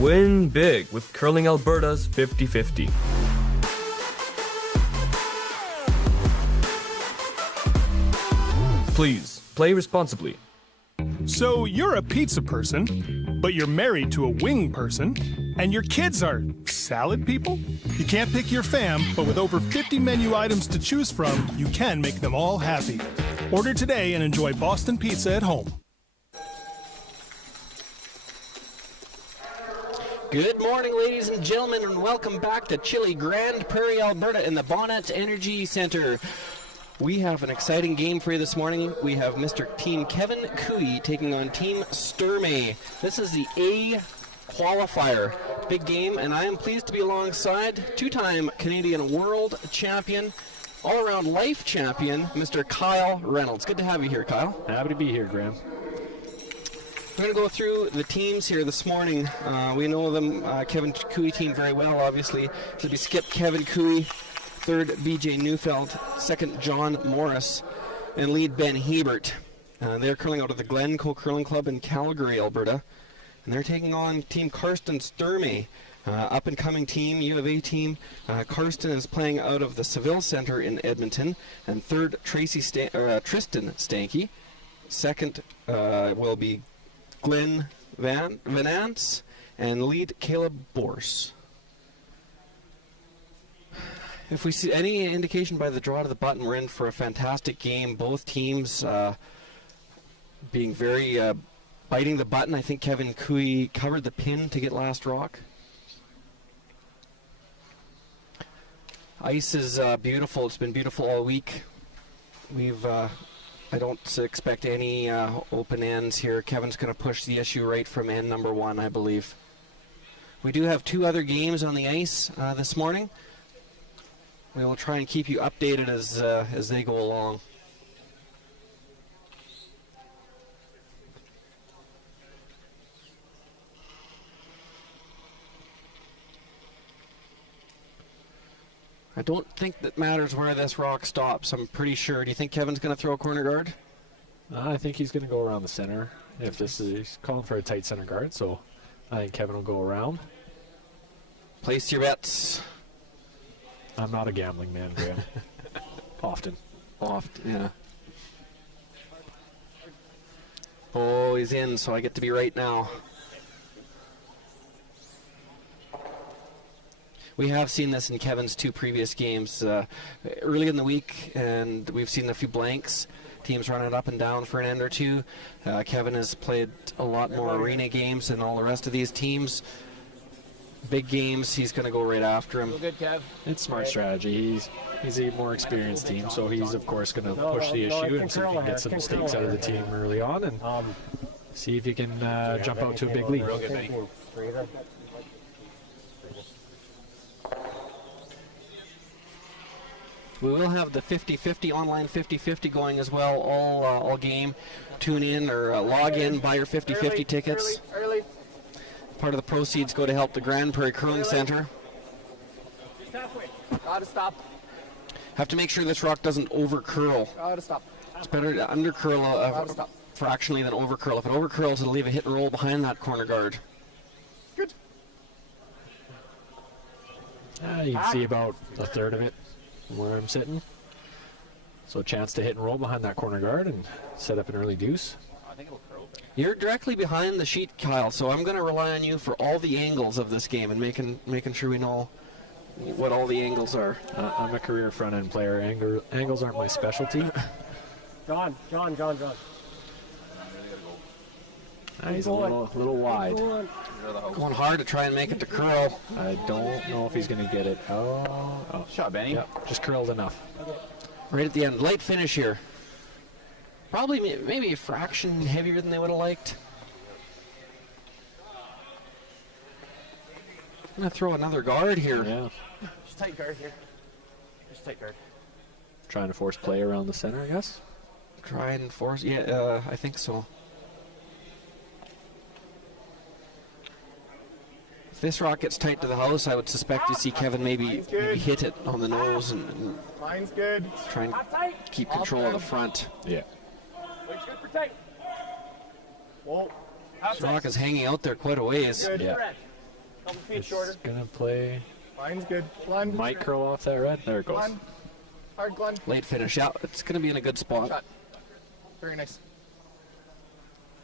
Win big with Curling Alberta's 50-50. Please, play responsibly. So you're a pizza person, but you're married to a wing person, and your kids are salad people? You can't pick your fam, but with over 50 menu items to choose from, you can make them all happy. Order today and enjoy Boston Pizza at home. Good morning, ladies and gentlemen, and welcome back to chilly Grande Prairie, Alberta in the Bonnet Energy Centre. We have an exciting game for you this morning. We have Mr. Team Kevin Cooey taking on Team Sturmey. This is the A qualifier. Big game, and I am pleased to be alongside two-time Canadian World Champion, all-around life champion, Mr. Kyle Reynolds. Good to have you here, Kyle. Happy to be here, Graham. We're going to go through the teams here this morning. We know them, Kevin Cooey team very well, obviously. So we skip Kevin Cooey, third BJ Neufeld, second John Morris, and lead Ben Hebert. They're curling out of the Glencoe Curling Club in Calgary, Alberta. And they're taking on Team Karsten Sturmey, up-and-coming team, U of A team. Karsten is playing out of the Seville Center in Edmonton. And third, Tristan Stanke. Second will be Glenn Van Ants, and lead Caleb Borse. If we see any indication by the draw to the button, we're in for a fantastic game. Both teams being very biting the button. I think Kevin Cooey covered the pin to get last rock. Ice is beautiful. It's been beautiful all week. I don't expect any open ends here. Kevin's going to push the issue right from end number one, I believe. We do have two other games on the ice this morning. We will try and keep you updated as they go along. I don't think that matters where this rock stops. I'm pretty sure. Do you think Kevin's going to throw a corner guard? I think he's going to go around the center. He's calling for a tight center guard, so I think Kevin will go around. Place your bets. I'm not a gambling man, Graham. Often, yeah. Oh, he's in, so I get to be right now. We have seen this in Kevin's two previous games early in the week, and we've seen a few blanks. Teams running up and down for an end or two. Kevin has played a lot more arena games than all the rest of these teams. Big games, he's going to go right after him. Good, Kev. It's smart strategy. He's a more experienced team, so he's, of course, going to push the issue and see if he can get some mistakes out of the team early on and see if he can jump out to a big lead. We will have the 50-50, online 50-50 going as well all game. Tune in or log in, buy your 50-50 tickets. Part of the proceeds go to help the Grande Prairie Curling Center. Gotta stop. Have to make sure this rock doesn't over-curl. Gotta stop. It's better to under-curl fractionally than over-curl. If it over-curls, it'll leave a hit and roll behind that corner guard. Good. You can see about a third of it from where I'm sitting. So a chance to hit and roll behind that corner guard and set up an early deuce. I think it'll curl. You're directly behind the sheet, Kyle, so I'm going to rely on you for all the angles of this game and making sure we know what all the angles are. I'm a career front-end player. Angles aren't my specialty. John. He's a little wide. Going hard to try and make it to curl. I don't know if he's going to get it. Oh. Shot, Benny. Yep, just curled enough. Right at the end. Light finish here. Probably maybe a fraction heavier than they would have liked. I'm going to throw another guard here. Yeah. Just tight guard here. Just tight guard. Trying to force play around the center, I guess. Try and force. Yeah, I think so. If this rock gets tight to the house, I would suspect you see Kevin maybe hit it on the nose and Mine's good. try and keep control of the front. Yeah. Looks good for tight. Whoa. This rock is hanging out there quite a ways. Good. Yeah. Couple feet It's shorter. gonna play. Line's good. Line. Might curl off that red. There it goes. Glenn. Hard Glenn. Late finish. Yeah, it's going to be in a good spot. Shot. Very nice.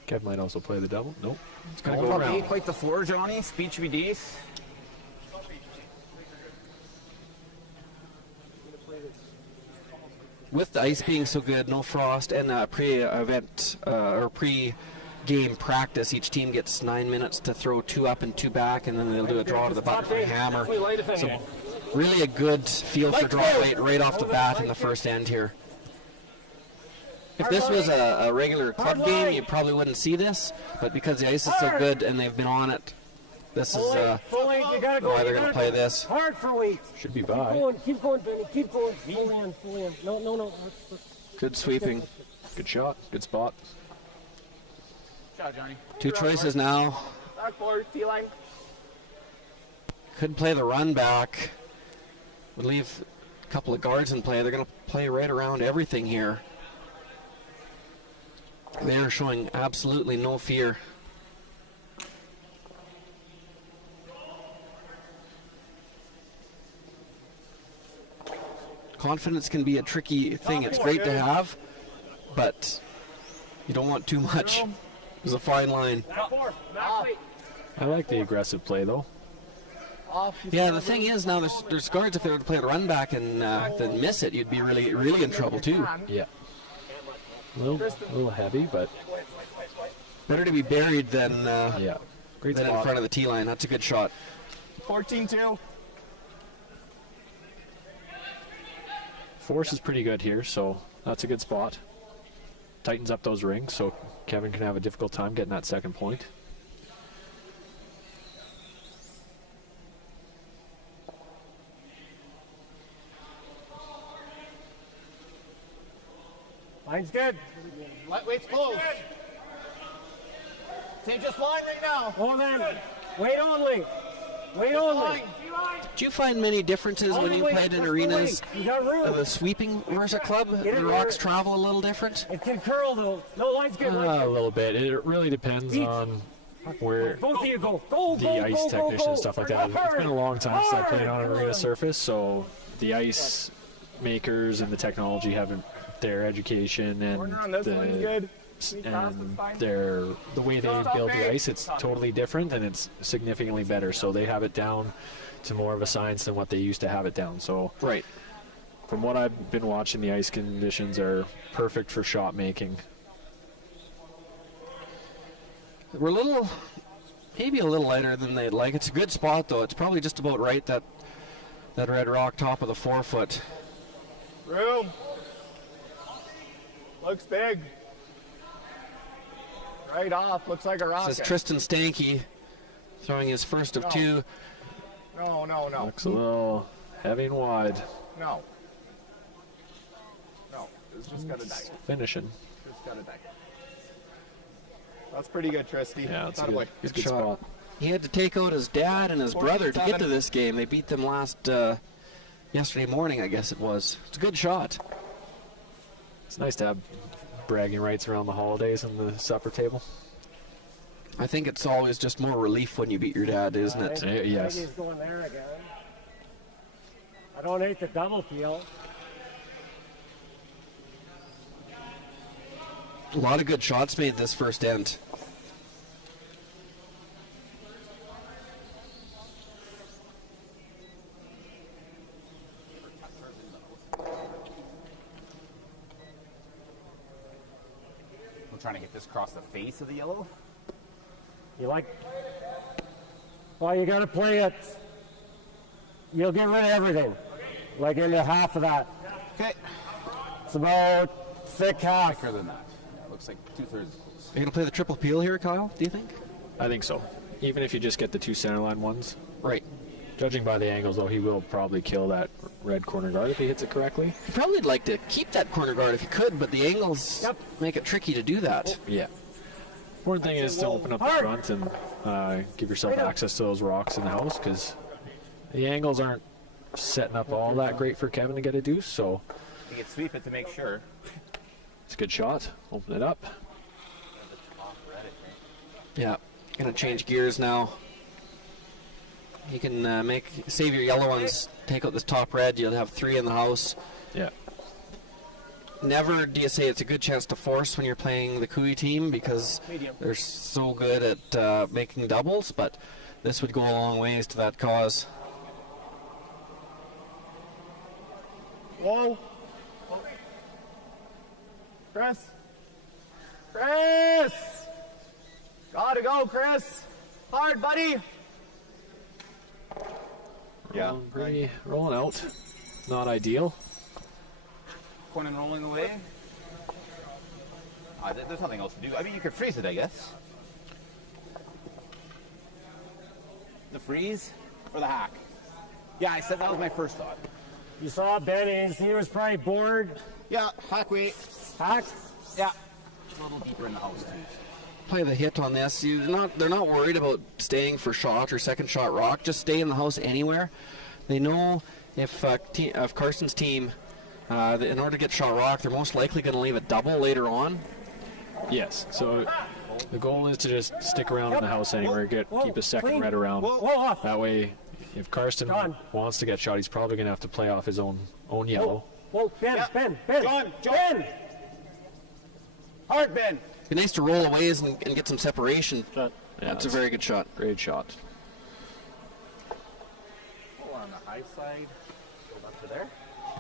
Kev might also play the double. Nope. It's gonna Go go up around. 8 quite the 4, Johnny. Speed should be decent. With the ice being so good, no frost, and pre-event or pre-game practice, each team gets 9 minutes to throw 2 up and 2 back, and then they'll do a draw to the bucket and hammer. So really a good feel for draw right off the bat in the first end here. If this was a regular club game, you probably wouldn't see this, but because the ice is so good and they've been on it, this is You gotta go. why they're going to play this. Hard for weight. Should be by. Keep going, Benny. Keep going. Full in. No. Good sweeping. Good shot. Good spot. Shot, Johnny. 2 choices now. Back forward. T-line. Could play the run back. Would leave a couple of guards in play. They're going to play right around everything here. They are showing absolutely no fear. Confidence can be a tricky thing. It's great to have, but you don't want too much. There's a fine line. Back four. Back weight. I like the aggressive play though. Off. Yeah, the thing is now there's guards, if they were to play the run back and then miss it, you'd be really in trouble too. Yeah. A little heavy, but Better to be buried than yeah. Great than in spot. front of the T line. That's a good shot. 14-2. Force is pretty good here, so that's a good spot. Tightens up those rings, so Kevin can have a difficult time getting that second point. Line's good. Lightweight's close. Say just line right now. Hold on. Wait only. Wait only. Do you find many differences when you played in arenas You got room. of a sweeping versus a club? The rocks travel a little different? It can curl though. No, line's good. A little bit. It really depends on where Both of you go. Go, the go, ice go, technician go, and stuff like that. It's been a long time since I played on an arena surface, so the ice makers and the technology haven't their education and On this one's good. the way they build the ice, it's totally different and it's significantly better. So they have it down to more of a science than what they used to have it down. So Right. from what I've been watching, the ice conditions are perfect for shot making. We're maybe a little lighter than they'd like. It's a good spot though. It's probably just about right, that red rock top of the 4-foot. Room. Looks big. Right off. Looks like a This rocket. is Tristan Stanky throwing his first of 2. No. Looks a little heavy and wide. No. It's just got to die. Finishing. Just got to die. That's pretty good, Tristy. Yeah, it's a Attaboy. good Good spot. He had to take out his dad and his brother to get 47. to this game. They beat them yesterday morning, I guess it was. It's a good shot. It's nice to have bragging rights around the holidays and the supper table. I think it's always just more relief when you beat your dad, isn't it? Yes. He's going there again. I don't hate the double peel. A lot of good shots made this first end. We're trying to get this across the face of the yellow. You like? Well, you got to play it. You'll get rid of everything. Like into half of that. Okay. It's about thick half. Thicker than that. Yeah, it looks like 2/3. Are you going to play the triple peel here, Kyle, do you think? I think so. Even if you just get the 2 centerline ones. Right. Judging by the angles, though, he will probably kill that red corner guard if he hits it correctly. You'd probably like to keep that corner guard if you could, but the angles make it tricky to do that. Yeah. Important thing is to open up the front and give yourself access to those rocks in the house, because the angles aren't setting up all that great for Kevin to get a deuce, so You can sweep it to make sure. it's a good shot. Open it up. Yeah. Going to change gears now. You can save your yellow ones, take out this top red, you'll have 3 in the house. Yeah. Never do you say it's a good chance to force when you're playing the Cooey team because they're so good at making doubles, but this would go a long ways to that cause. Whoa. Chris. Chris. Gotta go, Chris. Hard, buddy. Yeah. Rolling out. Not ideal. Corn and rolling away. There's nothing else to do. I mean, you could freeze it, I guess. The freeze or the hack? Yeah, I said that was my first thought. You saw Ben, he was probably bored. Yeah, hack weight. Hack? Yeah. A little deeper in the house, too. Play the hit on this. They're not worried about staying for shot or second shot rock. Just stay in the house anywhere. They know if Carson's team, in order to get shot rock, they're most likely going to leave a double later on. Yes. So the goal is to just stick around in the house anywhere, keep a second red around. That way, if Karsten wants to get shot, he's probably going to have to play off his own yellow. Whoa, Ben. John. Hard, Ben. Be nice to roll away and get some separation. Yeah, that's a very good shot. Great shot. On the high side, go up to there.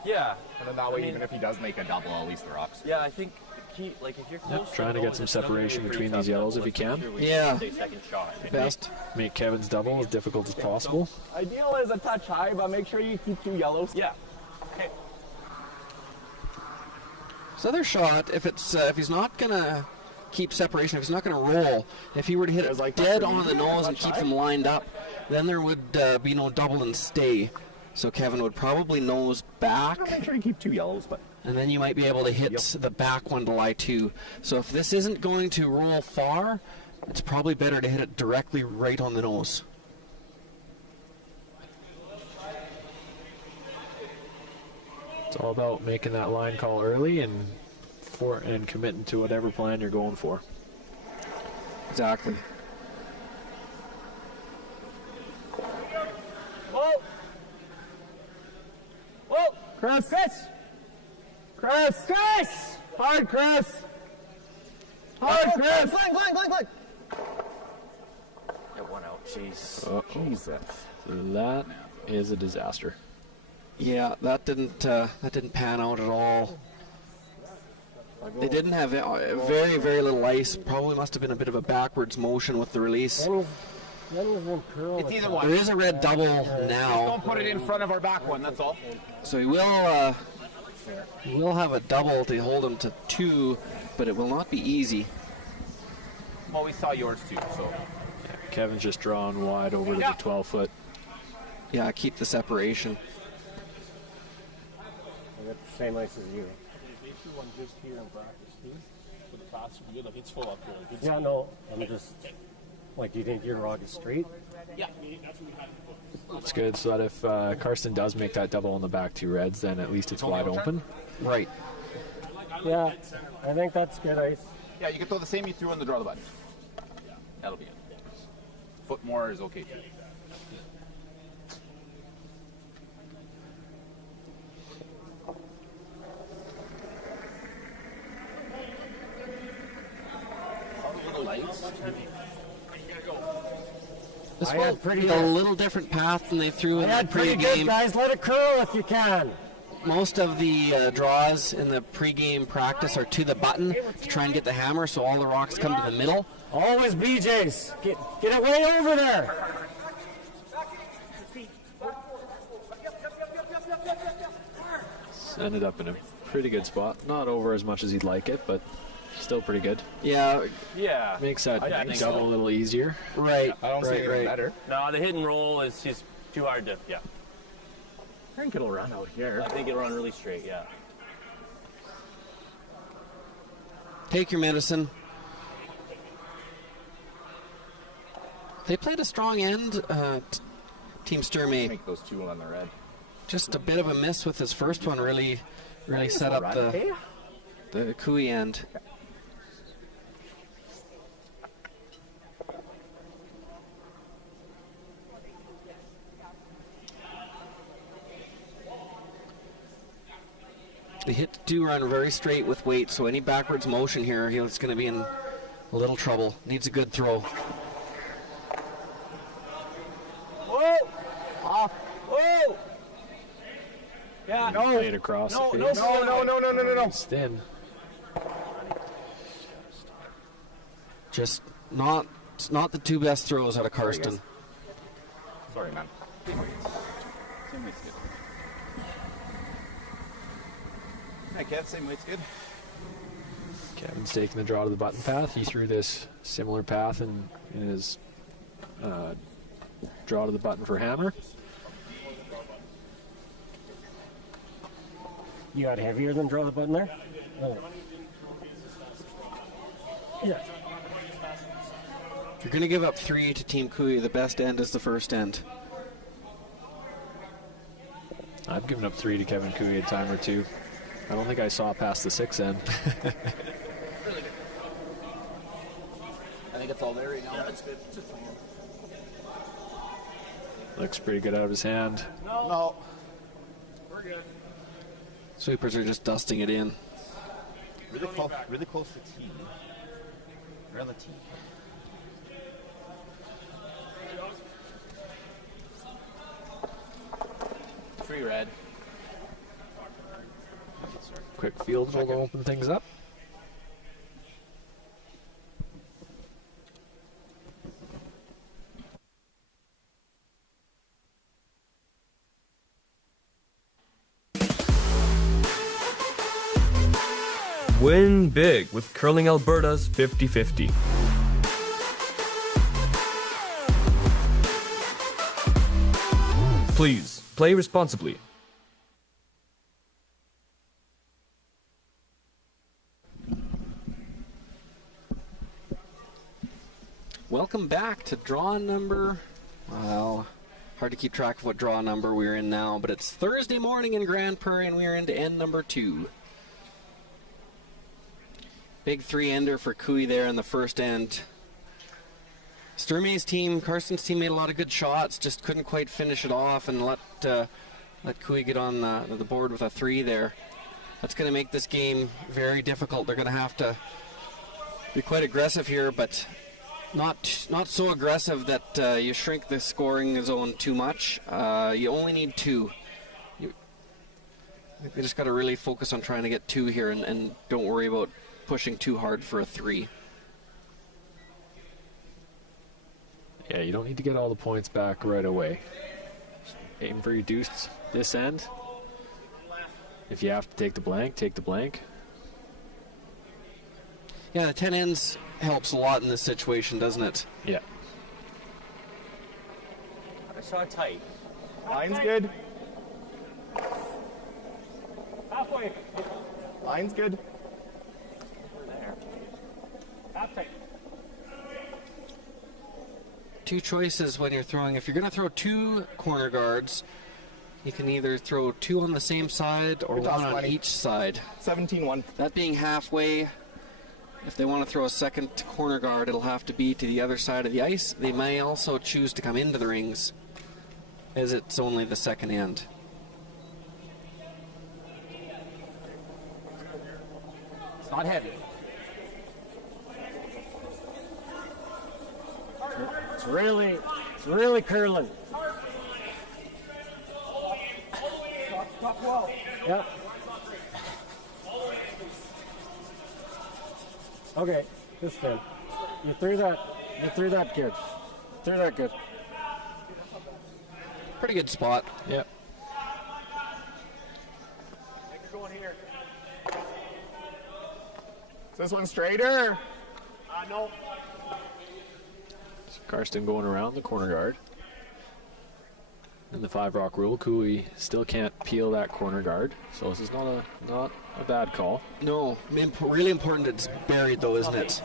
Yeah. And then that way, even if he does make a double, at least the rocks. Yeah, I think if you're close Trying to get some separation between these yellows if you can. Yeah. Second shot. Best. Make Kevin's double as difficult as possible. Ideal is a touch high, but make sure you keep 2 yellows. Yeah. His other shot, if he's not gonna keep separation, if he's not gonna roll, if he were to hit it dead on the nose and keep them lined up, then there would be no double and stay. So Kevin would probably nose back. I'll make sure you keep 2 yellows, but And then you might be able to hit the back one to lie too. So if this isn't going to roll far, it's probably better to hit it directly right on the nose. It's all about making that line call early and committing to whatever plan you're going for. Exactly. Whoa. Chris. Hard, Chris. Flank. Get one out. Jeez. Jesus. That is a disaster. Yeah, that didn't pan out at all. They didn't have very, very little ice. Probably must have been a bit of a backwards motion with the release. It's either one. There is a red double now, Don't put it in front of our back one, that's all. so he will have a double to hold him to 2, but it will not be easy. Well, we saw yours too, so. Kevin's just drawing wide over to the 12-foot. Yeah, keep the separation. I got the same ice as you. One just here in practice, too. For the faster we get, like it's full up here. Yeah, no, I'm just, like, do you think your rock is straight? It's good so that if Karsten does make that double on the back 2 reds, then at least it's wide open. Right. Yeah, I think that's good ice. Yeah, you can throw the same you threw on the draw the button. That'll be it. Foot more is okay too. This will be a little different path than they threw in the Pretty good, pre-game. guys. Let it curl if you can. Most of the draws in the pre-game practice are to the button to try and get the hammer, so all the rocks come to the middle. Always BJ's. Get it way over there. Ended up in a pretty good spot. Not over as much as he'd like it, but still pretty good. Yeah, Yeah. Makes that I think double so. a little easier. right. I don't see anything better. No, the hit and roll is just too hard to. Yeah. I think it'll run out here. I think it'll run really straight. Yeah. Take your medicine. They played a strong end, Team Sturmey. Make those 2 on the red. Just a bit of a miss with his first one. Really set up the Cooey end. The hit do run very straight with weight, so any backwards motion here, he's going to be in a little trouble. Needs a good throw. Whoa! Off! Whoa! Yeah. No. Played across the face. No. It's thin. Just not the two best throws out of Karsten. Sorry, man. Hi, Kev. Same weight's good. Kevin's taking the draw to the button path. He threw this similar path in his draw to the button for hammer. You got heavier than draw the button there? Oh. Yeah. If you're going to give up 3 to Team Kui, the best end is the first end. I've given up 3 to Kevin Kui a time or two. I don't think I saw past the 6 end. I think it's all there right now. Yeah, that's good. Looks pretty good out of his hand. No. We're good. Sweepers are just dusting it in. Really close to tee. Around the tee. Free red. Quick field goal to open things up. Win big with Curling Alberta's 50-50. Please, play responsibly. Welcome back to draw number, well, hard to keep track of what draw number we're in now, but it's Thursday morning in Grand Prairie and we're into end number 2. Big 3-ender for Kui there in the first end. Sturmey's team, Karsten's team, made a lot of good shots, just couldn't quite finish it off and let Kui get on the board with a 3 there. That's going to make this game very difficult. They're going to have to be quite aggressive here, but not so aggressive that you shrink the scoring zone too much. You only need 2. You just got to really focus on trying to get 2 here and don't worry about pushing too hard for a 3. Yeah, you don't need to get all the points back right away. Just aim for your deuce this end. If you have to take the blank, take the blank. Yeah, the 10 ends helps a lot in this situation, doesn't it? Yeah. I saw it tight. Line's good. Halfway. Line's good. Halfway. 2 choices when you're throwing. If you're going to throw 2 corner guards, you can either throw 2 on the same side or 1 on each side. 17-1. That being halfway, if they want to throw a second corner guard, it'll have to be to the other side of the ice. They may also choose to come into the rings, as it's only the second end. It's not heavy. It's really curling. Yeah. Okay, this then. You threw that good. Threw that good. Pretty good spot. Yep. Is this one straighter? No. So Karsten going around the corner guard. In the 5 rock rule, Kui still can't peel that corner guard, so this is not a bad call. No, really important it's buried though, isn't it?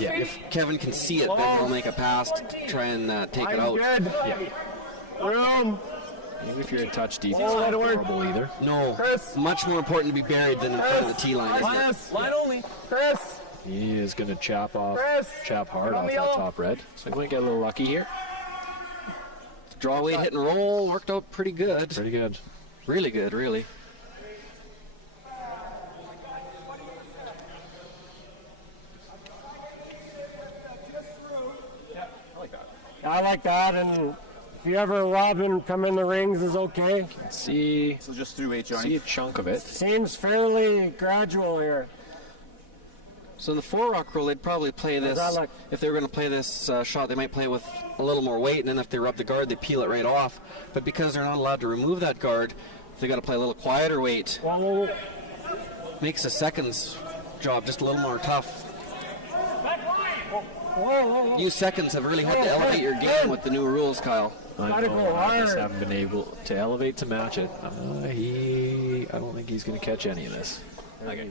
Yeah. If Kevin can see it, then he'll make a pass to try and take it out. Good. Yeah. Room. Even if you're in touch deep, it's not horrible either. No, Chris. much more important to be buried than in front of the tee line, isn't it? Chris. Line only. Chris. He is going to chap hard Get on off the that yellow. top red. So I'm going to get a little lucky here. Draw weight, hit and roll worked out pretty good. Pretty good. Really good, really. I like that, and if you ever rob and come in the rings is okay. See, So just through 8, see Johnny. a chunk of it. Seems fairly gradual here. So in the 4-rock rule, they'd probably play this. that look? If they were going to play this shot, they might play with a little more weight, and then if they rub the guard, they peel it right off. But because they're not allowed to remove that guard, they got to play a little quieter weight. Whoa, Makes the seconds job just a little more tough. whoa. You seconds have really had to elevate your game with the new rules, Kyle. I Gotta know, go I just hard. haven't been able to elevate to match it. I don't think he's going to catch any of this. Okay.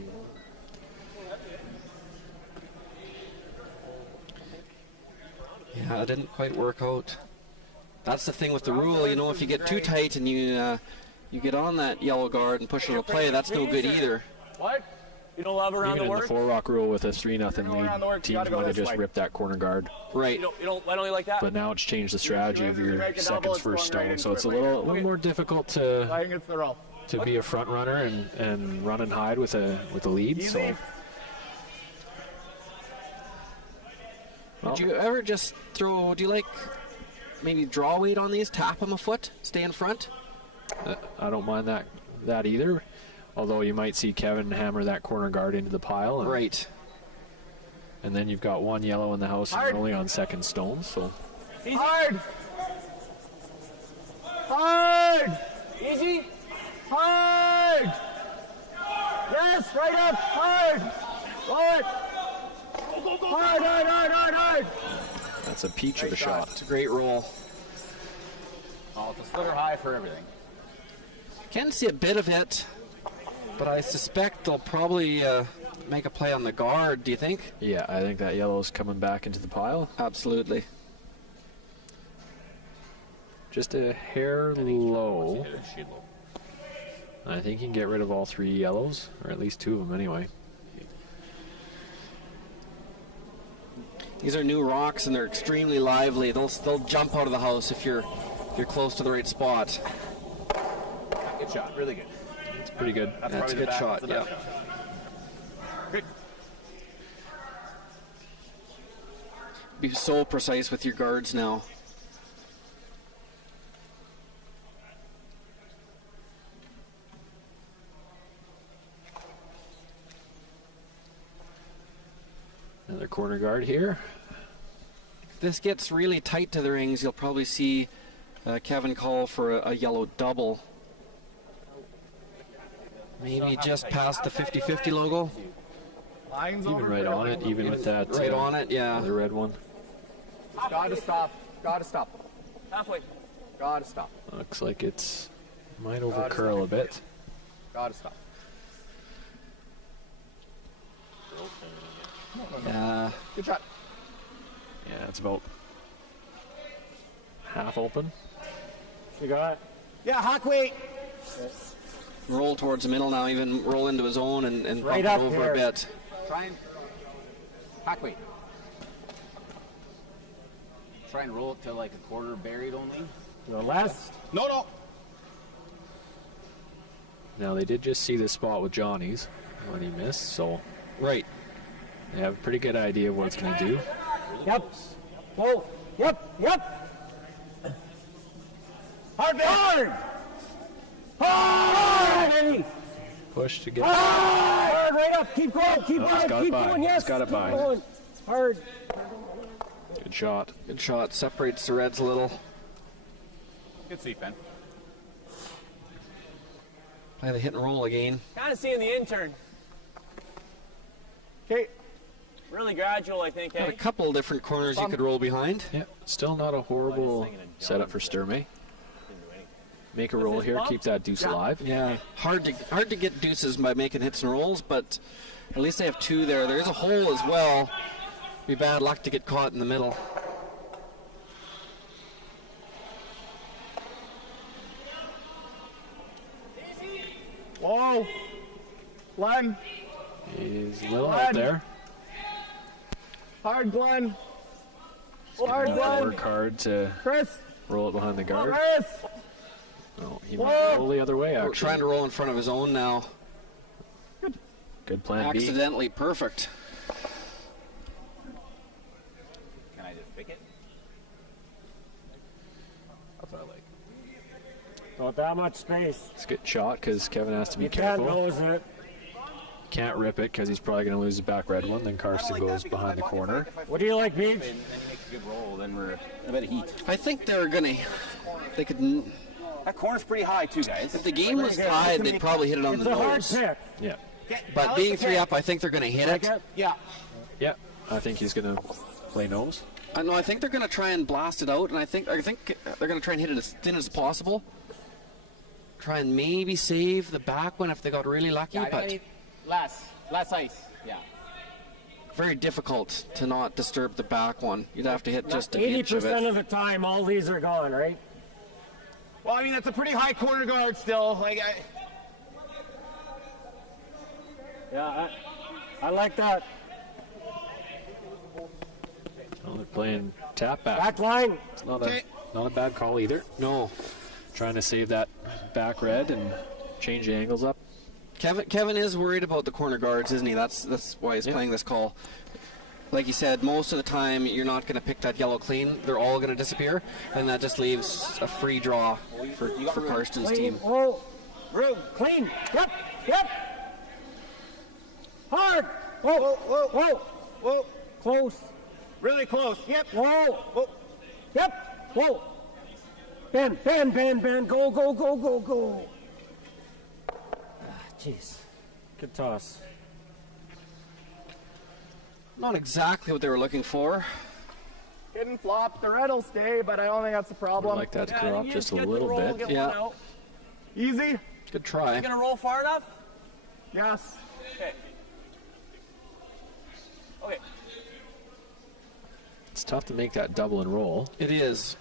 Yeah, it didn't quite work out. That's the thing with the rule, you know, if you get too tight and you get on that yellow guard and push it to play, that's no good either. What? You don't love around Even the in the work? 4-rock rule with a 3-0 around the work, lead, you teams gotta go might have this just way. ripped that corner guard. Right. You don't, why don't you like that? But now it's changed the strategy of your make a double, seconds it's first going right stone, so into it's a it. little more difficult I to think it's the roll. be a front runner and run and hide with a lead. So Do you ever just do you like maybe draw weight on these, tap them a foot, stay in front? I don't mind that either. Although you might see Kevin hammer that corner guard into the pile, Right. and then you've got one yellow in the house and you're only on second stone. So Hard! Hard! Easy. Hard! Yes, right up! Hard! Roll it! Hard! that's a peach of a shot. It's a great roll. Oh, it's a slitter high for everything. Can see a bit of it, but I suspect they'll probably make a play on the guard, do you think? Yeah, I think that yellow's coming back into the pile. Absolutely. Just a hair low. I think you can get rid of all 3 yellows, or at least 2 of them anyway. These are new rocks and they're extremely lively. They'll jump out of the house if you're close to the right spot. Good shot, really good. It's pretty good. That's a probably good the best- shot, that's the yeah. best shot. Good. Be so precise with your guards now. Another corner guard here. If this gets really tight to the rings, you'll probably see Kevin call for a yellow double. Maybe just past the 50-50 logo. Lines Even over right for on it, everything. even with that. Right on it, yeah. The red one. Gotta stop. Gotta stop. Halfway. Gotta stop. Looks like it's might over curl a bit. Gotta stop. Yeah. Good shot. Yeah, it's about half open. You got it? Yeah, hawk weight. Roll towards the middle now, even roll into his own and Right bump up it over here. a bit. Try and hawk weight. Try and roll it to like a quarter buried only. No less. No. Now they did just see this spot with Johnny's when he missed, so Right. they have a pretty good idea of what it's going to do. Yep. Whoa. Yep. Hard! Hard! Push to get. Hard! Right up. Keep going. Keep Oh, he's going. got Keep it by. going. Yes. He's got it keep by. going. Hard. Good shot. Good shot. Separates the reds a little. Good seat, Ben. Play the hit and roll again. Kind of seeing the intern. Okay. Really gradual, I think, Got a eh? couple different corners you could roll behind. Yeah, still not a horrible setup for Sturmey. Make a roll here, keep that deuce alive. Yeah, hard to get deuces by making hits and rolls, but at least they have 2 there. There's a hole as well. Be bad luck to get caught in the middle. Whoa. Glenn. He's a little out there. Hard, Glenn. Work hard to Chris. roll it behind the guard. Chris. No, he might roll the other way, We're actually. trying to roll in front of his own now. Good plan B. Accidentally perfect. Can I just pick it? stuff I like. Not that much space. It's a good shot because Kevin has to be You can't careful. nose it. Can't rip it because he's probably going to lose the back red one. Then Karsten goes behind the corner. What do you like, Beach? And then he makes a good roll, then we're in a bit of heat. I think they could. That corner's pretty high too, guys. If the game was tied, they'd probably hit it on It's the a hard nose. pick. Yeah. But being 3 up, I think they're going to hit Like it. it? Yeah. Yeah. I think he's going to play nose. No, I think they're going to try and blast it out, and I think they're going to try and hit it as thin as possible. Try and maybe save the back one if they got really lucky, but Less ice. Yeah. very difficult to not disturb the back one. You'd have to hit just an inch of 80% it. of the time, all these are gone, right? Well, I mean, that's a pretty high corner guard still. Yeah, I like that. Well, they're playing tap back. Back line. It's not a bad call either. No. Trying to save that back red and change the angles up. Kevin is worried about the corner guards, isn't he? That's why he's playing this call. Like you said, most of the time you're not going to pick that yellow clean. They're all going to disappear, and that just leaves a free draw for Karsten's Clean. team. Oh, room. Clean. Yep. Yep. Hard. Whoa. Whoa. Whoa. Whoa. Close. Really close. Yep. Whoa. Whoa. Yep. Whoa. Ben. Go. Jeez. Good toss. Not exactly what they were looking for. Hidden flop. The red will stay, but I don't think that's a I'd problem. like that to go up just a little bit. Yeah. Easy. Good try. Gonna roll far enough? Yes. Okay. It's tough to make that double and roll. It is.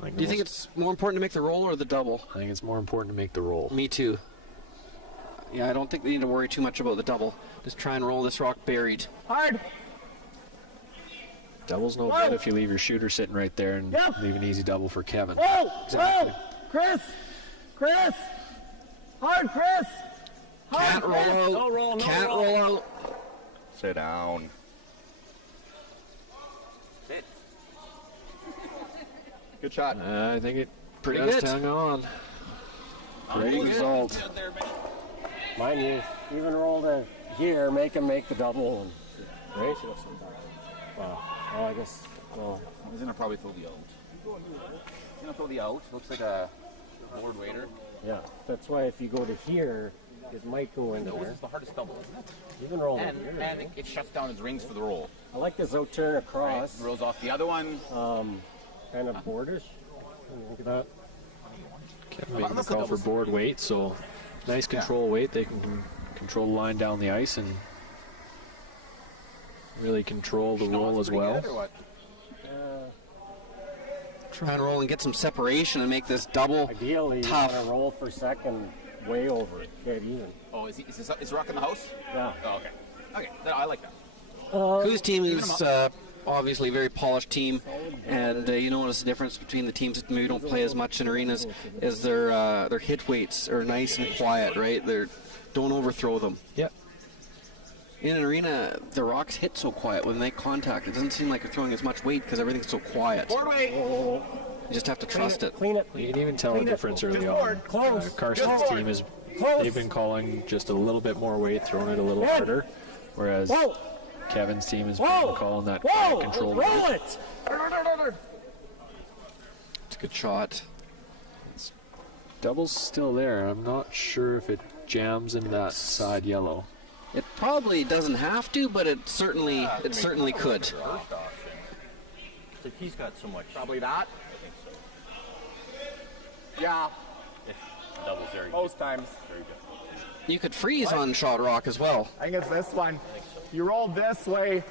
Like Do you think it's more important to make the roll or the double? I think it's more important to make the roll. Me too. Yeah, I don't think they need to worry too much about the double. Just try and roll this rock buried. Hard. Double's no good if you leave your shooter sitting right there and leave an easy double for Kevin. Whoa. Exactly. Whoa. Chris. Hard, Chris. Can't roll out. No roll. Can't roll out. Sit down. Good shot. I think it Pretty just good. hung on. Great result. Mind you, even roll to here, make him make the double. And, right? Wow. Oh, I guess. Well, He's gonna probably throw the out. He's gonna throw the out. Looks like a board waiter. yeah. That's why if you go to here, it might go in This there. is the hardest double, isn't it? Even roll And, in here. and it shuts down his rings for the roll. I like this out turn Right? across. Rolls off the other one. Kind of boardish. Look at that. Kevin making the call for board weight, so nice control weight. They can control the line down the ice and really control the roll as well. Try and roll and get some separation and make this double Ideally, tough. you want to roll for second way over. Get even. Oh, is Rock in the house? Yeah. Oh, okay. Okay, I like that. Whose team is obviously a very polished team, and you notice the difference between the teams that maybe don't play as much in arenas is their hit weights are nice and quiet, right? Don't overthrow them. Yep. In an arena, the rocks hit so quiet when they make contact. It doesn't seem like they're throwing as much weight because everything's so quiet. Board weight. You just have to trust it. Clean it. You can even tell a difference early on. Close. Karsten's Close. team is Close. they've been calling just a little bit more weight, throwing it a little Good. harder, whereas Whoa. Kevin's team has been Whoa. calling that Whoa. controlled Roll weight. it. It's a good shot. Double's still there. I'm not sure if it jams into that side yellow. It probably doesn't have to, but it certainly could. So he's got so much. Probably that. I think so. Yeah, If doubles there. most times. Very good. You could freeze on shot rock as well. I think it's this one. You roll this way,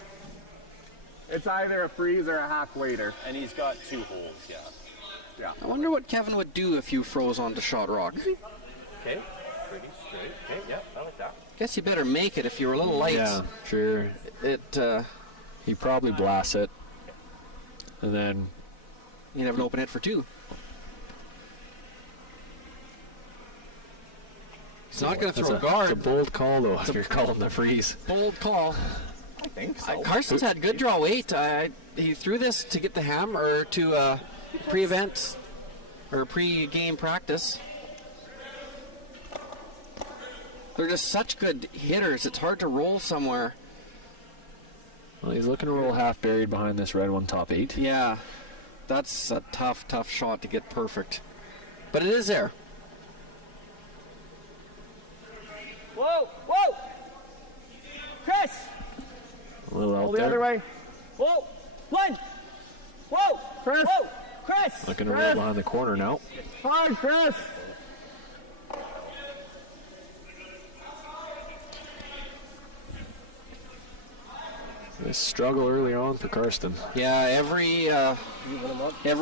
it's either a freeze or a half waiter. And he's got 2 holes, yeah. I wonder what Kevin would do if you froze onto shot rock. Okay. Pretty straight. Okay, yeah, I like that. Guess you better make it if you were a little light. Yeah, sure. It He probably blasts it, and then you'd have an open hit for 2. He's not going to throw a it's a guard. bold call though. If you're calling the freeze. Bold call. I think so. Carson's had good draw weight. He threw this to get the ham or to prevent or pre-game practice. They're just such good hitters. It's hard to roll somewhere. Well, he's looking to roll half buried behind this red one, top 8. Yeah, that's a tough, tough shot to get perfect. But it is there. Whoa, whoa! Chris! A little out Hold the there. other way. Whoa! One! Whoa! Chris! Whoa! Chris! Looking to roll Chris! behind the corner now. Hard, Chris! They struggle early on for Karsten. Yeah, every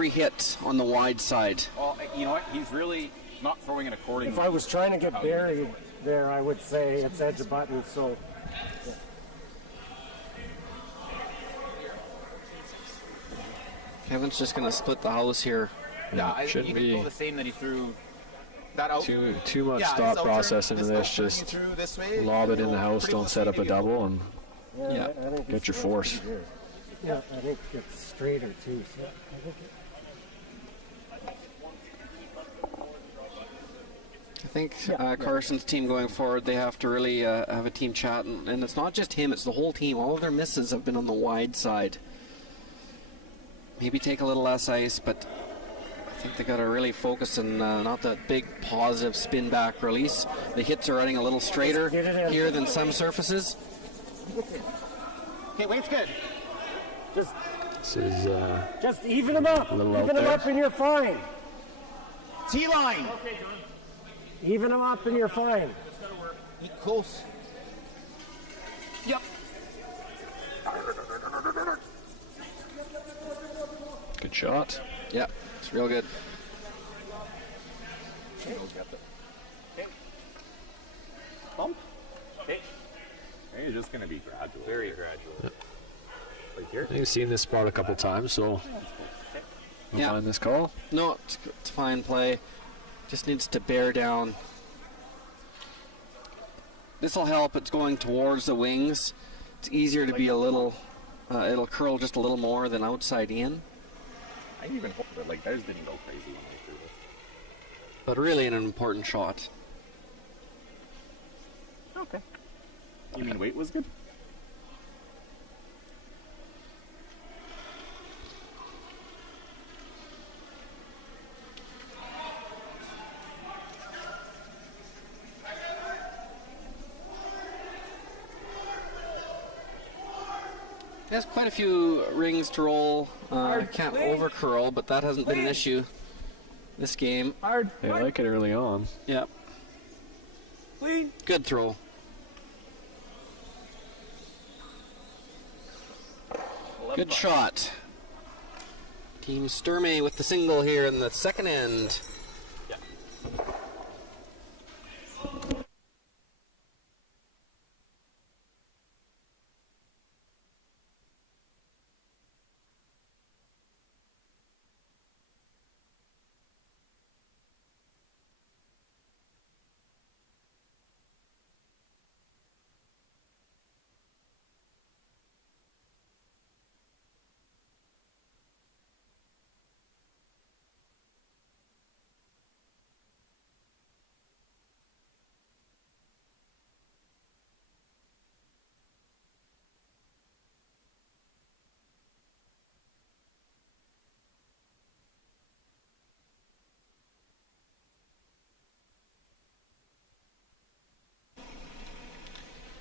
hit on the wide side. Well, you know what? He's really not throwing it accordingly. If I was trying to get buried there, I would say it's edge of button, so... Kevin's just going to split the house here. Yeah, I think shouldn't you could be go the same that he threw that out. too much Yeah, thought this outer, process into this. outer Just he threw this way, lob it in the you know, house, pretty don't much set up a maybe go. double, and Yeah. I think get your force. Yeah, I think it's straighter too. So I think I think Carson's team going forward, they have to really have a team chat. And it's not just him, it's the whole team. All of their misses have been on the wide side. Maybe take a little less ice, but I think they got to really focus on not that big positive spin back release. The hits are running a little straighter here than some surfaces. Okay, weight's good. this is just even them up. A little out Even them there. up and you're fine. T-line. Even them up and you're fine. Get close. Yep. good shot. Yeah, it's real good. Bump. Okay. It's just going to be gradual. Very gradual. Like here. You've seen this spot a couple times, so we'll Yeah. find this call. No, it's fine play. Just needs to bear down. This will help. It's going towards the wings. It's easier to be a little, it'll curl just a little more than outside in. I even hope that like theirs didn't go crazy when I threw this. But really an important shot. Okay. You mean weight was good? He has quite a few rings to roll. Can't over curl, but that hasn't been an issue this game. Hard. They like it early on. Yeah. Clean. Good throw. Good shot. Team Sturmey with the single here in the second end.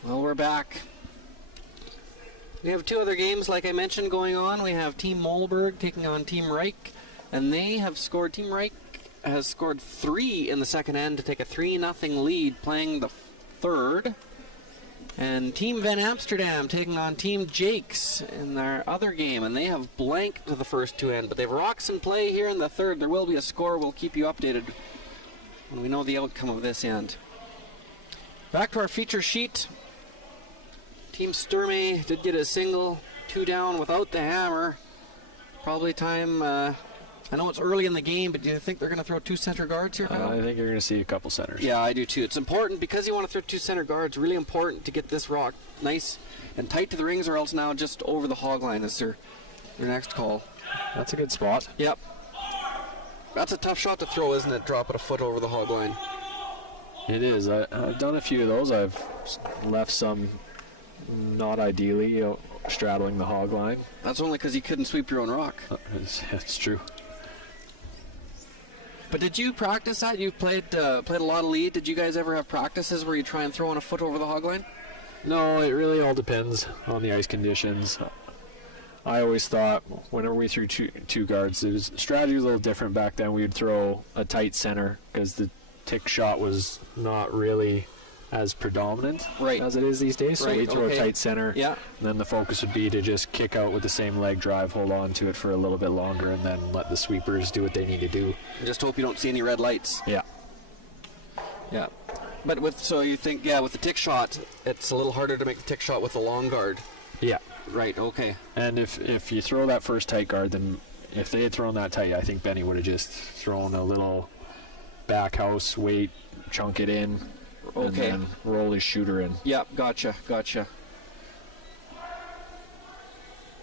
Well, we're back. We have two other games, like I mentioned, going on. We have Team Mollberg taking on Team Reich, and they have scored. Team Reich has scored 3 in the second end to take a 3-0 lead, playing the third. And Team Van Amsterdam taking on Team Jakes in their other game, and they have blanked to the first two end, but they have rocks in play here in the third. There will be a score. We'll keep you updated when we know the outcome of this end. Back to our feature sheet. Team Sturmey did get a single, 2 down without the hammer. Probably time, I know it's early in the game, but do you think they're going to throw 2 center guards here, Kyle? I think you're going to see a couple centers. Yeah, I do too. It's important because you want to throw 2 center guards. Really important to get this rock nice and tight to the rings, or else now just over the hog line is their next call. That's a good spot. Yep. That's a tough shot to throw, isn't it? Drop it a foot over the hog line. It is. I've done a few of those. I've left some not ideally straddling the hog line. That's only because you couldn't sweep your own rock. That's true. But did you practice that? You played a lot of lead. Did you guys ever have practices where you try and throw on a foot over the hog line? No, it really all depends on the ice conditions. I always thought whenever we threw two guards, strategy was a little different back then. We would throw a tight center because the tick shot was not really as predominant as it is these days. So we'd throw a tight center. Yeah. And then the focus would be to just kick out with the same leg drive, hold on to it for a little bit longer, and then let the sweepers do what they need to do. Just hope you don't see any red lights. Yeah. Yeah. But so you think, with the tick shot, it's a little harder to make the tick shot with the long guard. Yeah. Right, okay. And if you throw that first tight guard, then if they had thrown that tight, I think Benny would have just thrown a little back house, wait, chunk it in, and then roll his shooter in. Yeah, gotcha.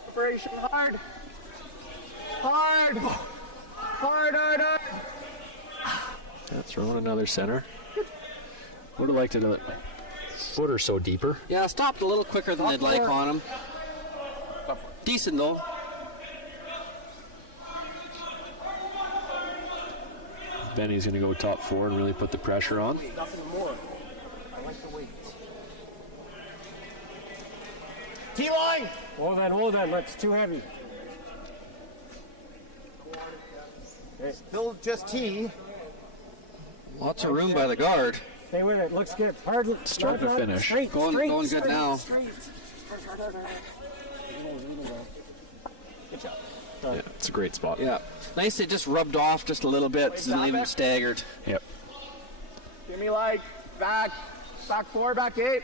Operation hard. Hard. Yeah, throwing another center. Would have liked it a foot or so deeper. Yeah, stopped a little quicker than they'd like on him. Decent though. Benny's going to go top four and really put the pressure on. Nothing more. I like the weight. T-line! Hold on, that's too heavy. Still just T. Lots of room by the guard. Stay with it, looks good. Hard, Start to finish. Straight, Going good now. Good job. Yeah, it's a great spot. Yeah. Nice it just rubbed off just a little bit, so didn't leave him staggered. Yep. Give me like back 4, back 8.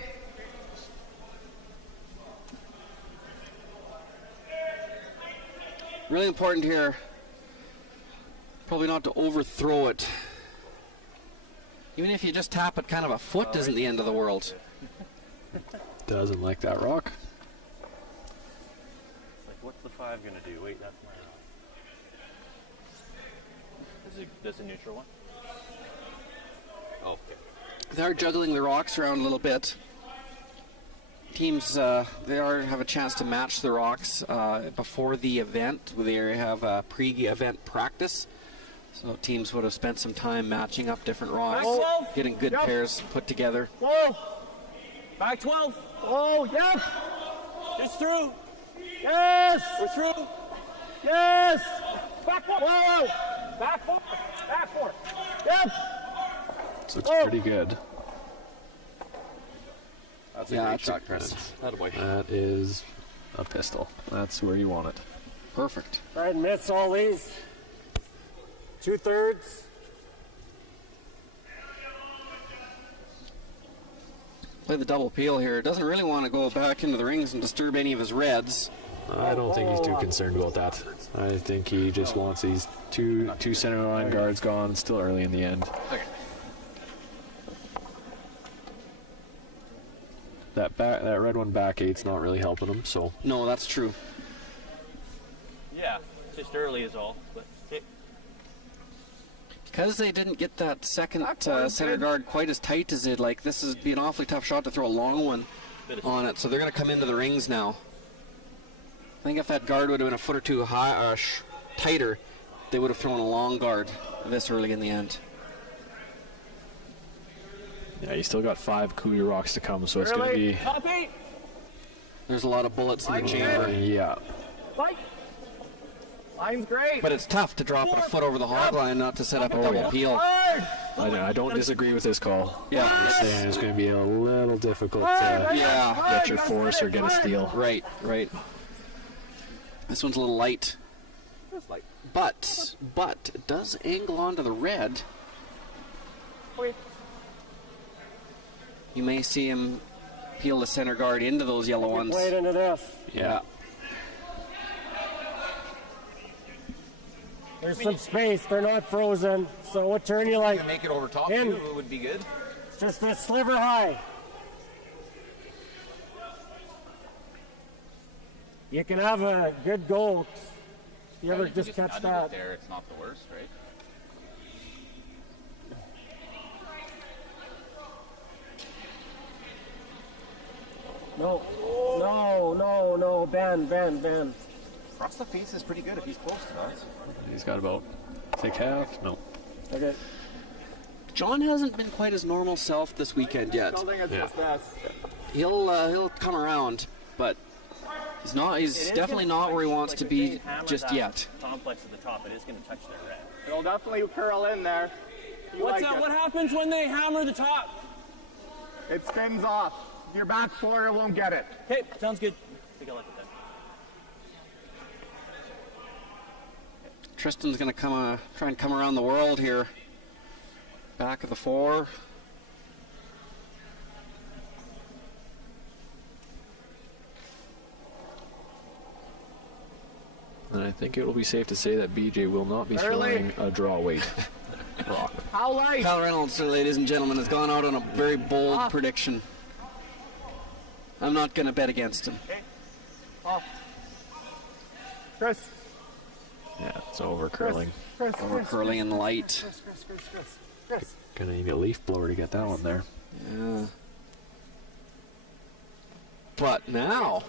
Really important here, probably not to overthrow it. Even if you just tap it kind of a foot isn't the end of the world. Doesn't like that rock. Like, what's the 5 gonna do? Wait, that's my rock. This a neutral one? Oh, okay. They're juggling the rocks around a little bit. Teams, they have a chance to match the rocks before the event. They have a pre-event practice. So teams would have spent some time matching up different rocks, getting good pairs put together. Whoa! Back 12. Oh, yep. It's through. Yes. We're through. Yes. Back 4. Whoa. Back 4. Back 4. Yep. So it's pretty good. That's a great shot, Chris. That is a pistol. That's where you want it. Perfect. Try and miss all these. 2/3. Play the double peel here. Doesn't really want to go back into the rings and disturb any of his reds. I don't think he's too concerned about that. I think he just wants these two center line guards gone. Still early in the end. Okay. That red one back 8's not really helping him. So No, that's true. Yeah, just early is all. But Because they didn't get that second center guard quite as tight as they'd like, this would be an awfully tough shot to throw a long one on it. So they're going to come into the rings now. I think if that guard would have been a foot or two high, tighter, they would have thrown a long guard this early in the end. yeah, you still got 5 Cooey rocks to come. So it's going to be Top 8. There's a lot of bullets in the chamber. yeah. Fight. Line's great. But it's tough to drop it a foot over the hog line, not to set up a double peel. I don't disagree with this call. Yeah. I'm saying it's going to be a little difficult to Yeah. get your force or get a steal. Right. This one's a little light. But it does angle onto the red. You may see him peel the center guard into those yellow ones. Play it into this. Yeah. There's some space. They're not frozen. So what turn you like? Make it over top In. too would be good. It's just a sliver high. You can have a good goal. You ever just catch that? There, it's not the worst, right? No. No. Ben. Across the face is pretty good if he's close to us. He's got about thick half. No. Okay. John hasn't been quite his normal self this weekend yet. I don't think it's Yeah. just us. He'll come around, but he's not. He's definitely not where he wants to be just yet. Complex at the top, it is going to touch their red. It'll definitely curl in there. You like it. What happens when they hammer the top? It spins off. If you're back four, it won't get it. Okay, sounds good. Take a look at that. Tristan's gonna try and come around the world here. Back of the 4. And I think it will be safe to say that BJ will not be throwing a draw weight rock. How light? Kyle Reynolds, ladies and gentlemen, has gone out on a very bold prediction. I'm not gonna bet against him. Chris. Yeah, it's over curling. Over curling in the light. Chris. Gonna need a leaf blower to get that one there. Yeah. But now,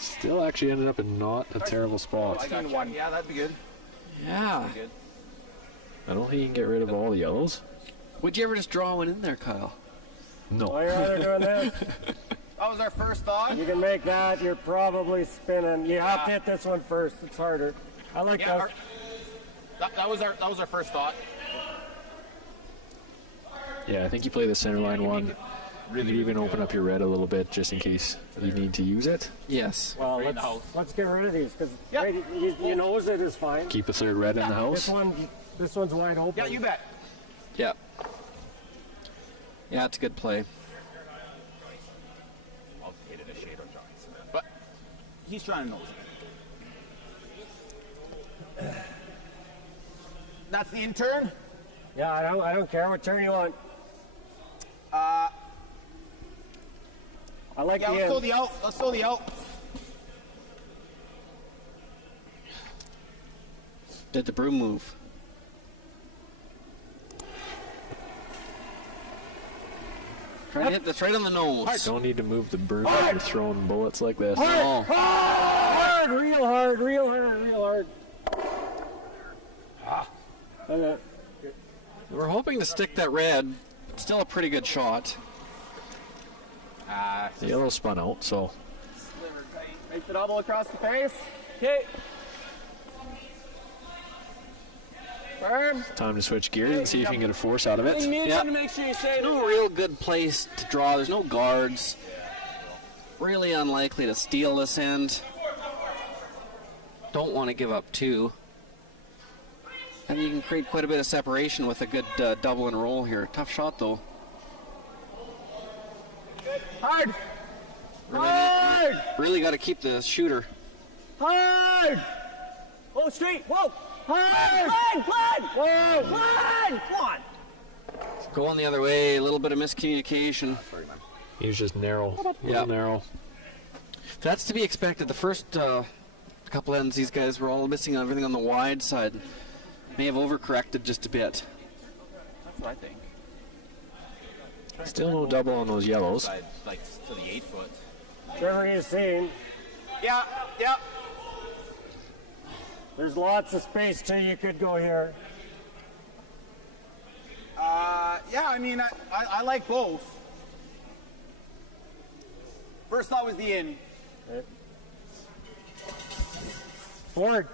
Still actually ended up in not a terrible spot. One. Yeah, that'd be good. yeah. I don't think you can get rid of all the yellows. Would you ever just draw one in there, Kyle? No. While you're out there doing this, That was our first thought. you can make that. You're probably spinning. You have to hit this one first. It's harder. I like Yeah, that. that was our first thought. Yeah, I think you play the center line one. Really even open up your red a little bit just in case you need to use it. Yes. Well, let's get rid of these because you knows it is fine. Keep a third red in the house. This one's wide open. Yeah, you bet. Yeah. Yeah, it's a good play. I'll hit it a shade on John's. But he's trying to nose it. That's the in-turn? Yeah, I don't care what turn you want. I like Yeah, the let's end. throw the out. Let's throw the out. Did the broom move? Try to hit this right on the nose. Don't need to move the broom when you're throwing bullets like this. Oh. Hard, real hard. Okay. We're hoping to stick that red. It's still a pretty good shot. The yellow spun out, so Make the double across the face. Okay. Firm. time to switch gears and see if you can get a force out of it. Yep. To make sure you say No real good place to draw. There's no guards. Really unlikely to steal this end. Don't want to give up 2. And you can create quite a bit of separation with a good double and roll here. Tough shot though. Hard. Really got to keep the shooter. Hard. Oh, straight. Whoa. Hard. Blood. Whoa. Blood. Come on. Going the other way. A little bit of miscommunication. He was just narrow. Yeah. Narrow. That's to be expected. The first couple ends, these guys were all missing everything on the wide side. May have overcorrected just a bit. That's what I think. Still no double on those yellows. Like to the 8 foot. Whatever you've seen, Yeah. Yeah. there's lots of space too. You could go here. Yeah. I mean, I like both. First thought was the in. Forward.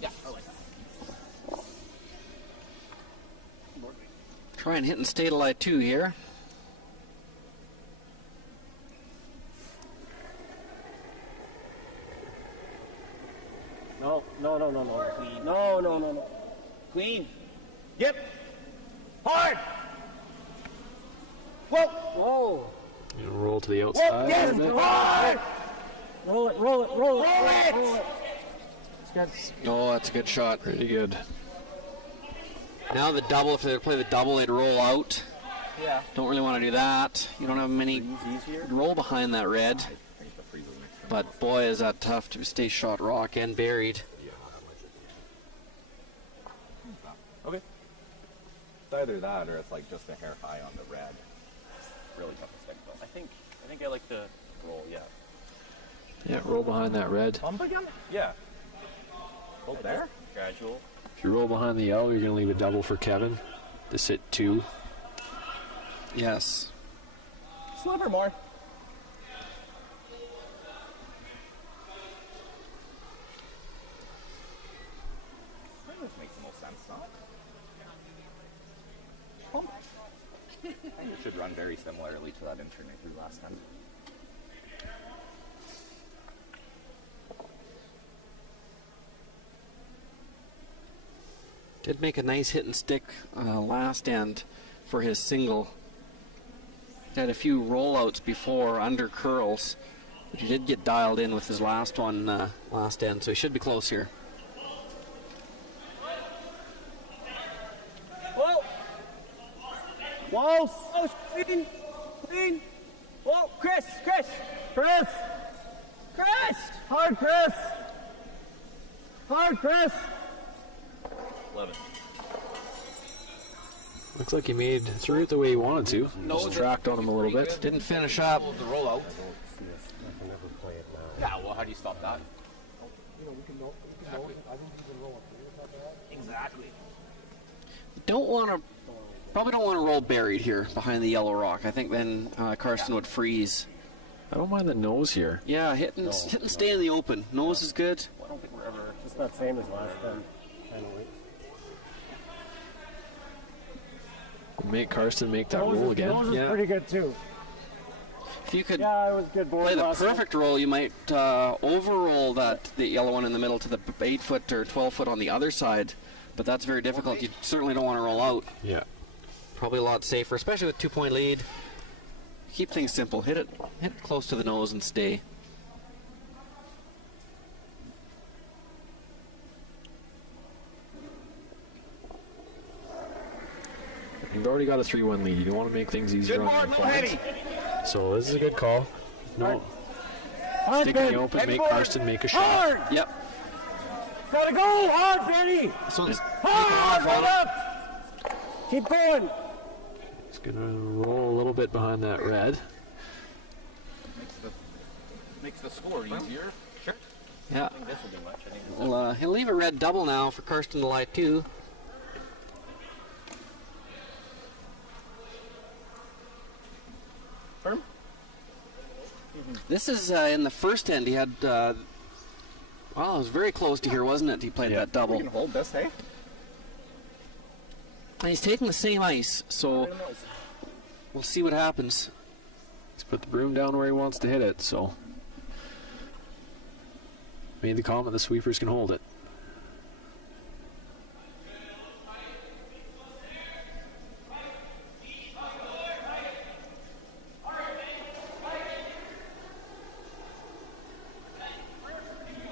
Yeah. I like that. Try and hit and stay to light 2 here. No. No. Clean. Yep. Hard. Whoa. Whoa. You know, roll to the outside. Yes. a bit. Hard. Roll it. Roll it. It's good. Oh, that's a good shot. Pretty good. Now the double, if they play the double, they'd roll out. Yeah. Don't really want to do that. You don't have many roll behind that red. But boy, is that tough to stay shot rock and buried. Okay. It's either that or it's like just a hair high on the red. really tough to stick though. I think I like the roll. Yeah. Yeah, roll behind that red. Bump again? Yeah. Hold there? Gradual. If you roll behind the yellow, you're going to leave a double for Kevin to sit 2. Yes. Sliver more. This makes the most sense, huh? Bump. It should run very similarly to that intern I threw last time. Did make a nice hit and stick last end for his single. Had a few rollouts before under curls. But he did get dialed in with his last one last end, so he should be close here. Whoa! Whoa! Oh, clean! Clean! Whoa, Chris! Chris! Chris! Chris! Hard, Chris! Hard, Chris! 11. Looks like he made threw it the way he wanted to. Just tracked on him a little bit. Didn't finish up. The rollout. Yeah, well, how do you stop that? Exactly. Probably don't want to roll buried here behind the yellow rock. I think then Karsten would freeze. I don't mind the nose here. Yeah, hit and stay in the open. Nose is good. I don't think we're ever. It's not same as last time. Anyway. Make Karsten make that roll again. Nose is pretty good too. If you could Yeah, it was good. play the perfect roll, you might overroll the yellow one in the middle to the 8-foot or 12-foot on the other side, but that's very difficult. You certainly don't want to roll out. Yeah. Probably a lot safer, especially with 2-point lead. Keep things simple. Hit it close to the nose and stay. You've already got a 3-1 lead. You don't want to make things easier on your opponent. So this is a good call. No. Stick in the open, make Karsten make a shot. Hard! Yep. Gotta go! Hard, Benny! So this Hard! Hold up! Keep going! He's going to roll a little bit behind that red. Makes the score easier. Sure. Yeah. I think this will be much. I think this Well, he'll leave a red double now for Karsten to lie 2. Firm. This is in the first end. He had, well, it was very close to here, wasn't it? He played that double. We can hold this, hey? And he's taking the same ice, so we'll see what happens. He's put the broom down where he wants to hit it, so. Made the comment the sweepers can hold it.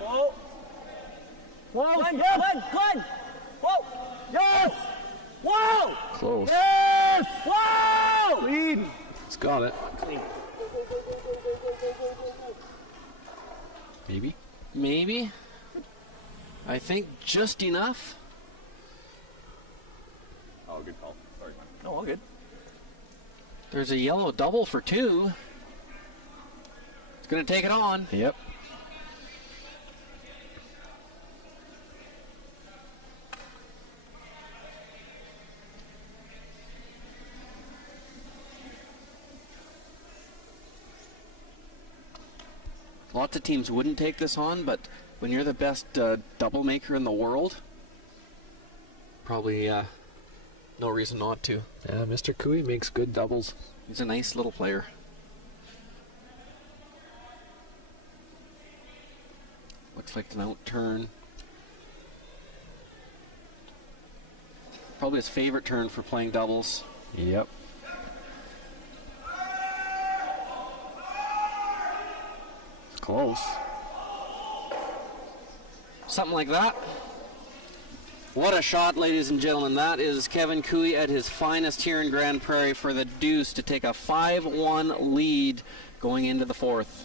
Whoa! Whoa! Glenn! Glenn! Whoa! Yes! Whoa! Close. Yes! Whoa! Lead! He's got it. Maybe. Maybe. I think just enough. Oh, good call. Sorry, man. No, all good. There's a yellow double for 2. It's going to take it on. Yep. Lots of teams wouldn't take this on, but when you're the best double maker in the world, probably no reason not to. Yeah, Mr. Cooey makes good doubles. He's a nice little player. Looks like an out turn. Probably his favorite turn for playing doubles. Yep. It's close. Something like that. What a shot, ladies and gentlemen. That is Kevin Cooey at his finest here in Grand Prairie for the Deuce to take a 5-1 lead going into the 4th.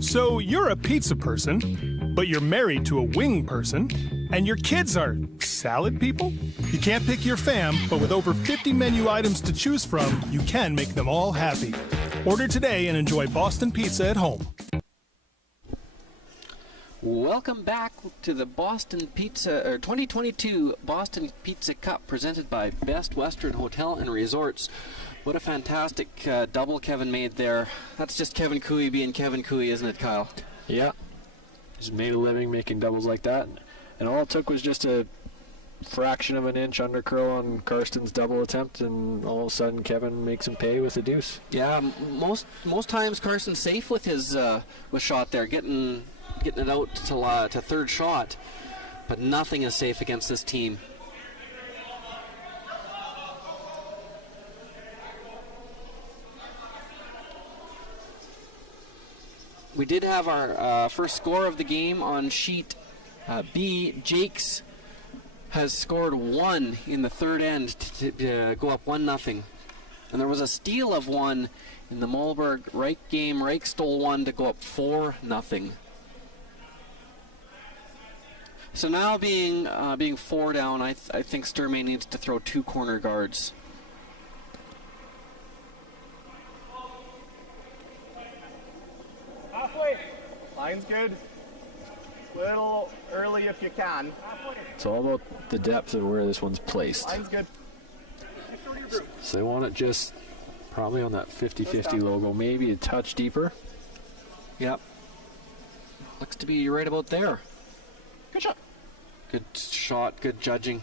So you're a pizza person, but you're married to a wing person, and your kids are salad people? You can't pick your fam, but with over 50 menu items to choose from, you can make them all happy. Order today and enjoy Boston Pizza at home. Welcome back to the Boston Pizza, or 2022 Boston Pizza Cup, presented by Best Western Hotel and Resorts. What a fantastic double Kevin made there. That's just Kevin Cooey being Kevin Cooey, isn't it, Kyle? Yeah. He's made a living making doubles like that. And all it took was just a fraction of an inch under curl on Karsten's double attempt, and all of a sudden Kevin makes him pay with a deuce. Yeah, most times Carson's safe with his shot there, getting it out to third shot. But nothing is safe against this team. We did have our first score of the game on sheet B. Jakes has scored 1 in the third end to go up 1-0. And there was a steal of 1 in the Malberg-Reich game. Reich stole 1 to go up 4-0. So now being 4 down, I think Sturmey needs to throw 2 corner guards. Line's good. Little early if you can. It's all about the depth of where this one's placed. Line's good. So they want it just probably on that 50-50 logo, maybe a touch deeper. Yep. Looks to be right about there. Good shot. Good shot, good judging.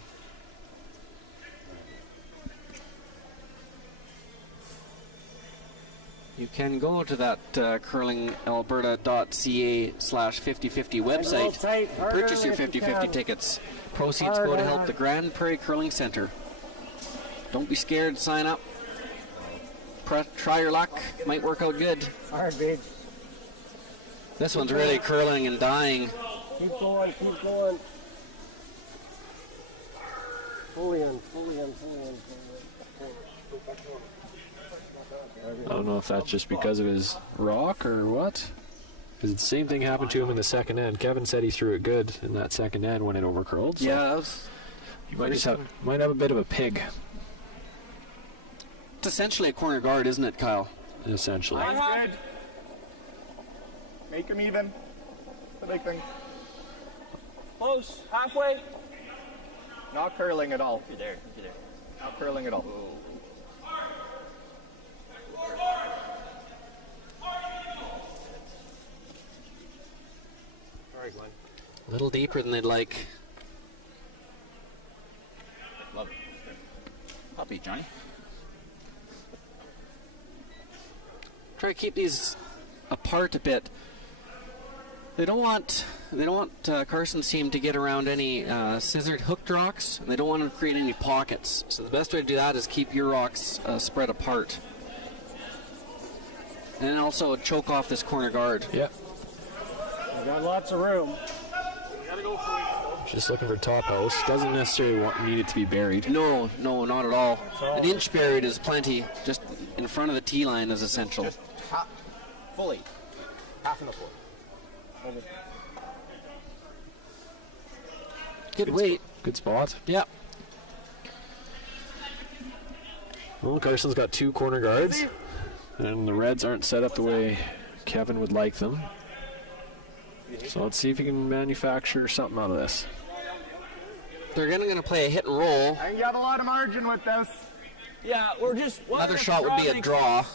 You can go to that curlingalberta.ca/5050 website, purchase your 50-50 tickets. Proceeds go to help the Grand Prairie Curling Center. Don't be scared, sign up. Try your luck, might work out good. Hard, big. This one's really curling and dying. Keep going, keep going. Fully in. I don't know if that's just because of his rock or what. Because the same thing happened to him in the second end. Kevin said he threw it good in that second end when it overcurled. So Yeah, he might have a bit of a pig, it's essentially a corner guard, isn't it, Kyle? essentially. Line's good. Make them even. That's the big thing. Close. Halfway. Not curling at all. You're there. Not curling at all. A little deeper than they'd like. Love it. Puppy, Johnny. Try to keep these apart a bit. They don't want Carson's team to get around any scissored hooked rocks, and they don't want to create any pockets. So the best way to do that is keep your rocks spread apart. And then also choke off this corner guard. Yeah. We've got lots of room. Just looking for top house. Doesn't necessarily need it to be buried. No, not at all. An inch buried is plenty. Just in front of the tee line is essential. Just fully. Half in the floor. Good weight. Good spot. Yeah. Well, Carson's got 2 corner guards, and the Reds aren't set up the way Kevin would like them. So let's see if he can manufacture something out of this. They're going to play a hit and roll. And you got a lot of margin with this. Yeah, we're just. Another shot would be a draw.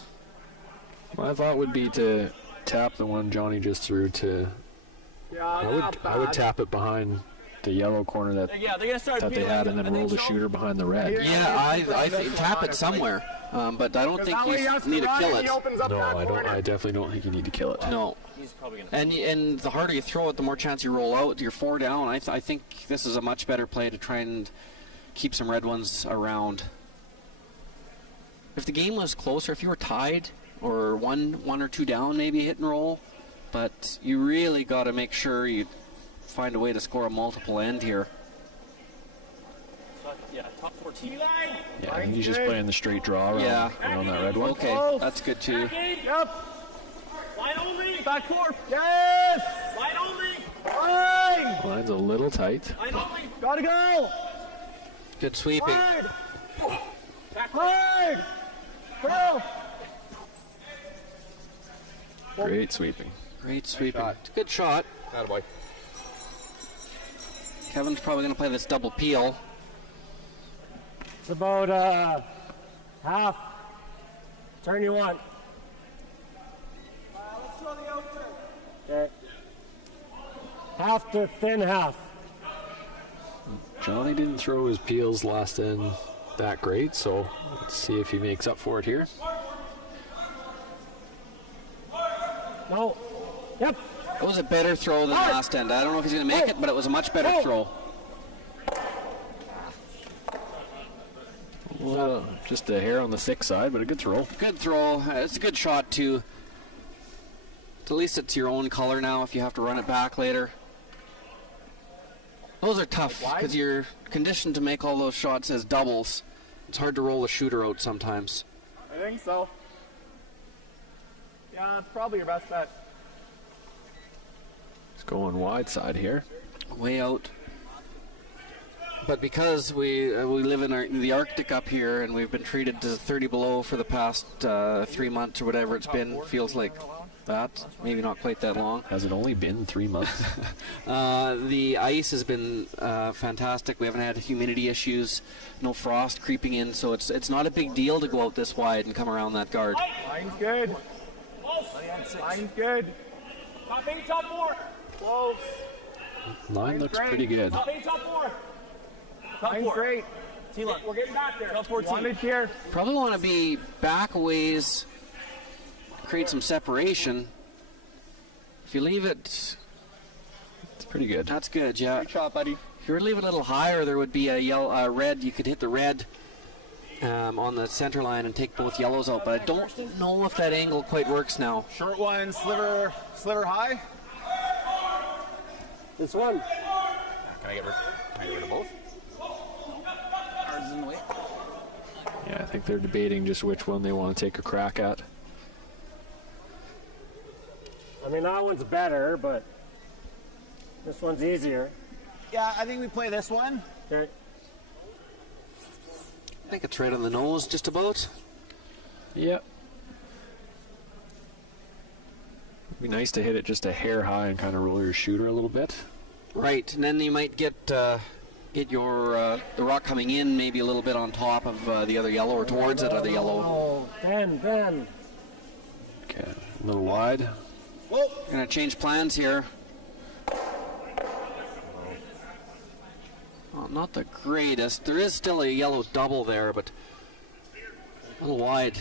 My thought would be to tap the one Johnny just threw to. Yeah, I would tap it behind the yellow corner that Yeah, they're gonna start they had, and then roll the shooter behind the red. Yeah, I think tap it somewhere, but I don't think you need to kill it. No, I don't. I definitely don't think you need to kill it. No. He's probably gonna. And the harder you throw it, the more chance you roll out. You're 4 down. I think this is a much better play to try and keep some red ones around. If the game was closer, if you were tied or one or 2 down, maybe hit and roll. But you really got to make sure you find a way to score a multiple end here. Yeah, top 14. Yeah, I think he's just playing the straight draw around that red one. Okay, that's good too. Yep. Line only. Back 4. Yes. Line only. Line. Line's a little tight. Line only. Gotta go. Good sweeping. Hard. Back hard. Go. Great sweeping. Great sweeping. Good shot. Attaboy. Kevin's probably going to play this double peel. It's about half. Turn you want. Let's throw the out turn. Okay. Half to thin half. Johnny didn't throw his peels last end that great, so let's see if he makes up for it here. No. Yep. It was a better throw than last end. I don't know if he's going to make it, but it was a much better throw. Well, just a hair on the thick side, but a good throw. Good throw. It's a good shot, too. At least it's your own color now if you have to run it back later. Those are tough because you're conditioned to make all those shots as doubles. It's hard to roll a shooter out sometimes. I think so. Yeah, it's probably your best bet. It's going wide side here. Way out. But because we live in the Arctic up here and we've been treated to 30 below for the past 3 months or whatever it's been, feels like that. Maybe not quite that long. Has it only been 3 months? The ice has been fantastic. We haven't had humidity issues, no frost creeping in, so it's not a big deal to go out this wide and come around that guard. Line's good. Line's good. Top 8, top 4. Close. Line looks pretty good. Top 8, top 4. Top Line's 4. great. T-line. We're getting back there. Top 14. Wanted here. Probably want to be back a ways, create some separation. If you leave it, It's pretty good. that's good, yeah. Good shot, buddy. If you were to leave it a little higher, there would be a yellow, red. You could hit the red on the center line and take both yellows out, but I don't know if that angle quite works now. Short one, sliver high. This one. Can I get rid of both? Ours is in the way. Yeah, I think they're debating just which one they want to take a crack at. I mean, that one's better, but this one's easier. Yeah, I think we play this one. Okay. I think it's right on the nose, just about. Yep. It'd be nice to hit it just a hair high and kind of roll your shooter a little bit. Right, and then you might get your the rock coming in maybe a little bit on top of the other yellow or towards that other yellow. Oh, Ben. Okay, a little wide. Gonna change plans here. Well, not the greatest. There is still a yellow double there, but a little wide.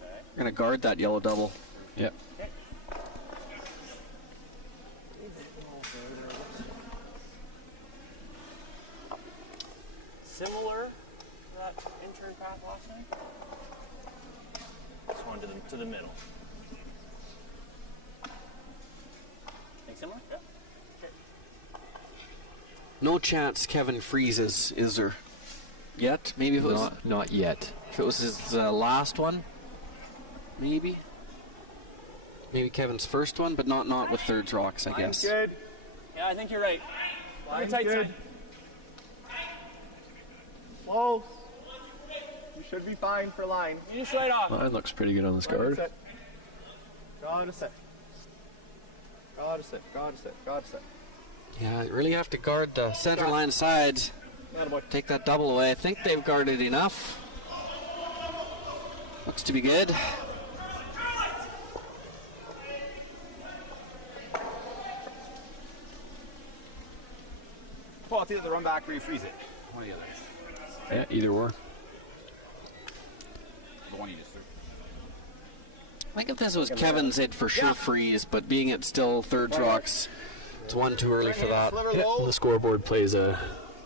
We're gonna guard that yellow double. Yep. Similar to that intern path last night. This one to the middle. Think similar? Yeah. No chance Kevin freezes, is there? Yet? Maybe if it was Not yet. if it was his last one. Maybe. Maybe Kevin's first one, but not with thirds rocks, I guess. Good. Yeah, I think you're right. Line's tight good. side. Close. We should be fine for line. You just right off. Line looks pretty good on this guard. Set. Gotta set. Gotta set. Gotta set. Gotta set. Yeah, you really have to guard the center line side. Take that double away. I think they've guarded enough. Looks to be good. Well, it's either the run back or you freeze it. One or the other. Yeah, either or. The one you just threw. I think if this was Kevin's, it'd for sure freeze, but being it's still thirds rocks, it's one too early for that. Yeah, the scoreboard plays a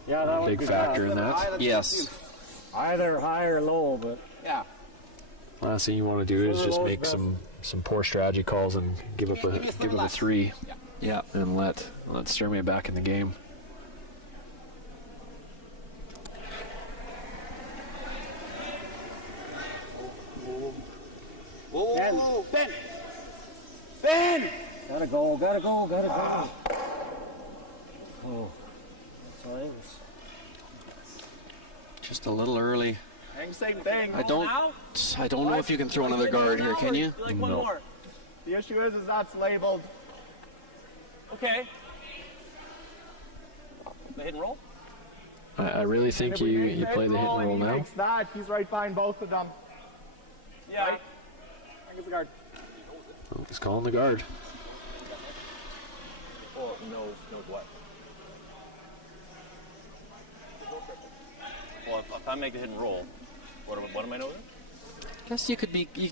Yeah, that big would be factor bad. in that. Yes. Either high or low, but Yeah. Last thing you want to do is just make best. some poor strategy calls and give up a 3 Yeah. and let Sturmey back in the game. Whoa, Ben. Ben! Gotta go, gotta go, gotta go. Oh, sorry. Just a little early. Same thing. I don't know if you can throw another guard here, can you? Like one more. The issue is that's labeled. Okay. The hit and roll? I really think you play the hit and roll now. Makes that. He's right behind both of them. Yeah. Right. I think it's the guard. Oh, he's calling the guard. Or knows what? Well, if I make the hit and roll, what am I noting? Guess you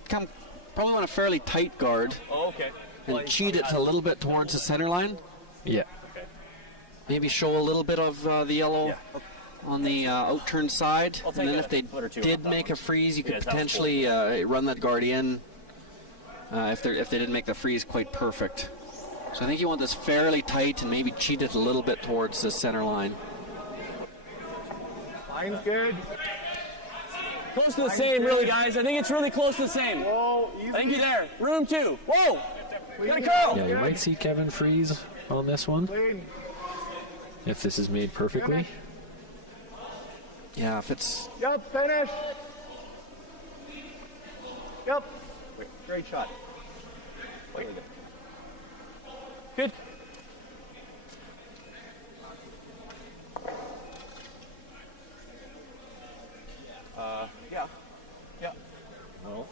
come probably want a fairly tight guard Oh, okay. and cheat it a little bit towards the center line. Yeah. Okay. Maybe show a little bit of the yellow on the out-turn side. I'll And take then a if they foot or two did off that make one. a freeze, you could Yeah, that was potentially run that guard in if they didn't make the freeze quite perfect. So I think you want this fairly tight and maybe cheat it a little bit towards the center line. Line's good. Close to the same, really, guys. I think it's really close to the same. Whoa, easy. I think you're there. Room 2. Whoa! Gotta curl! Yeah, you might see Kevin freeze on this one Clean. if this is made perfectly. Yeah, if it's... Yep, finish. Yep. Great shot. Good. Yeah. Yeah. No.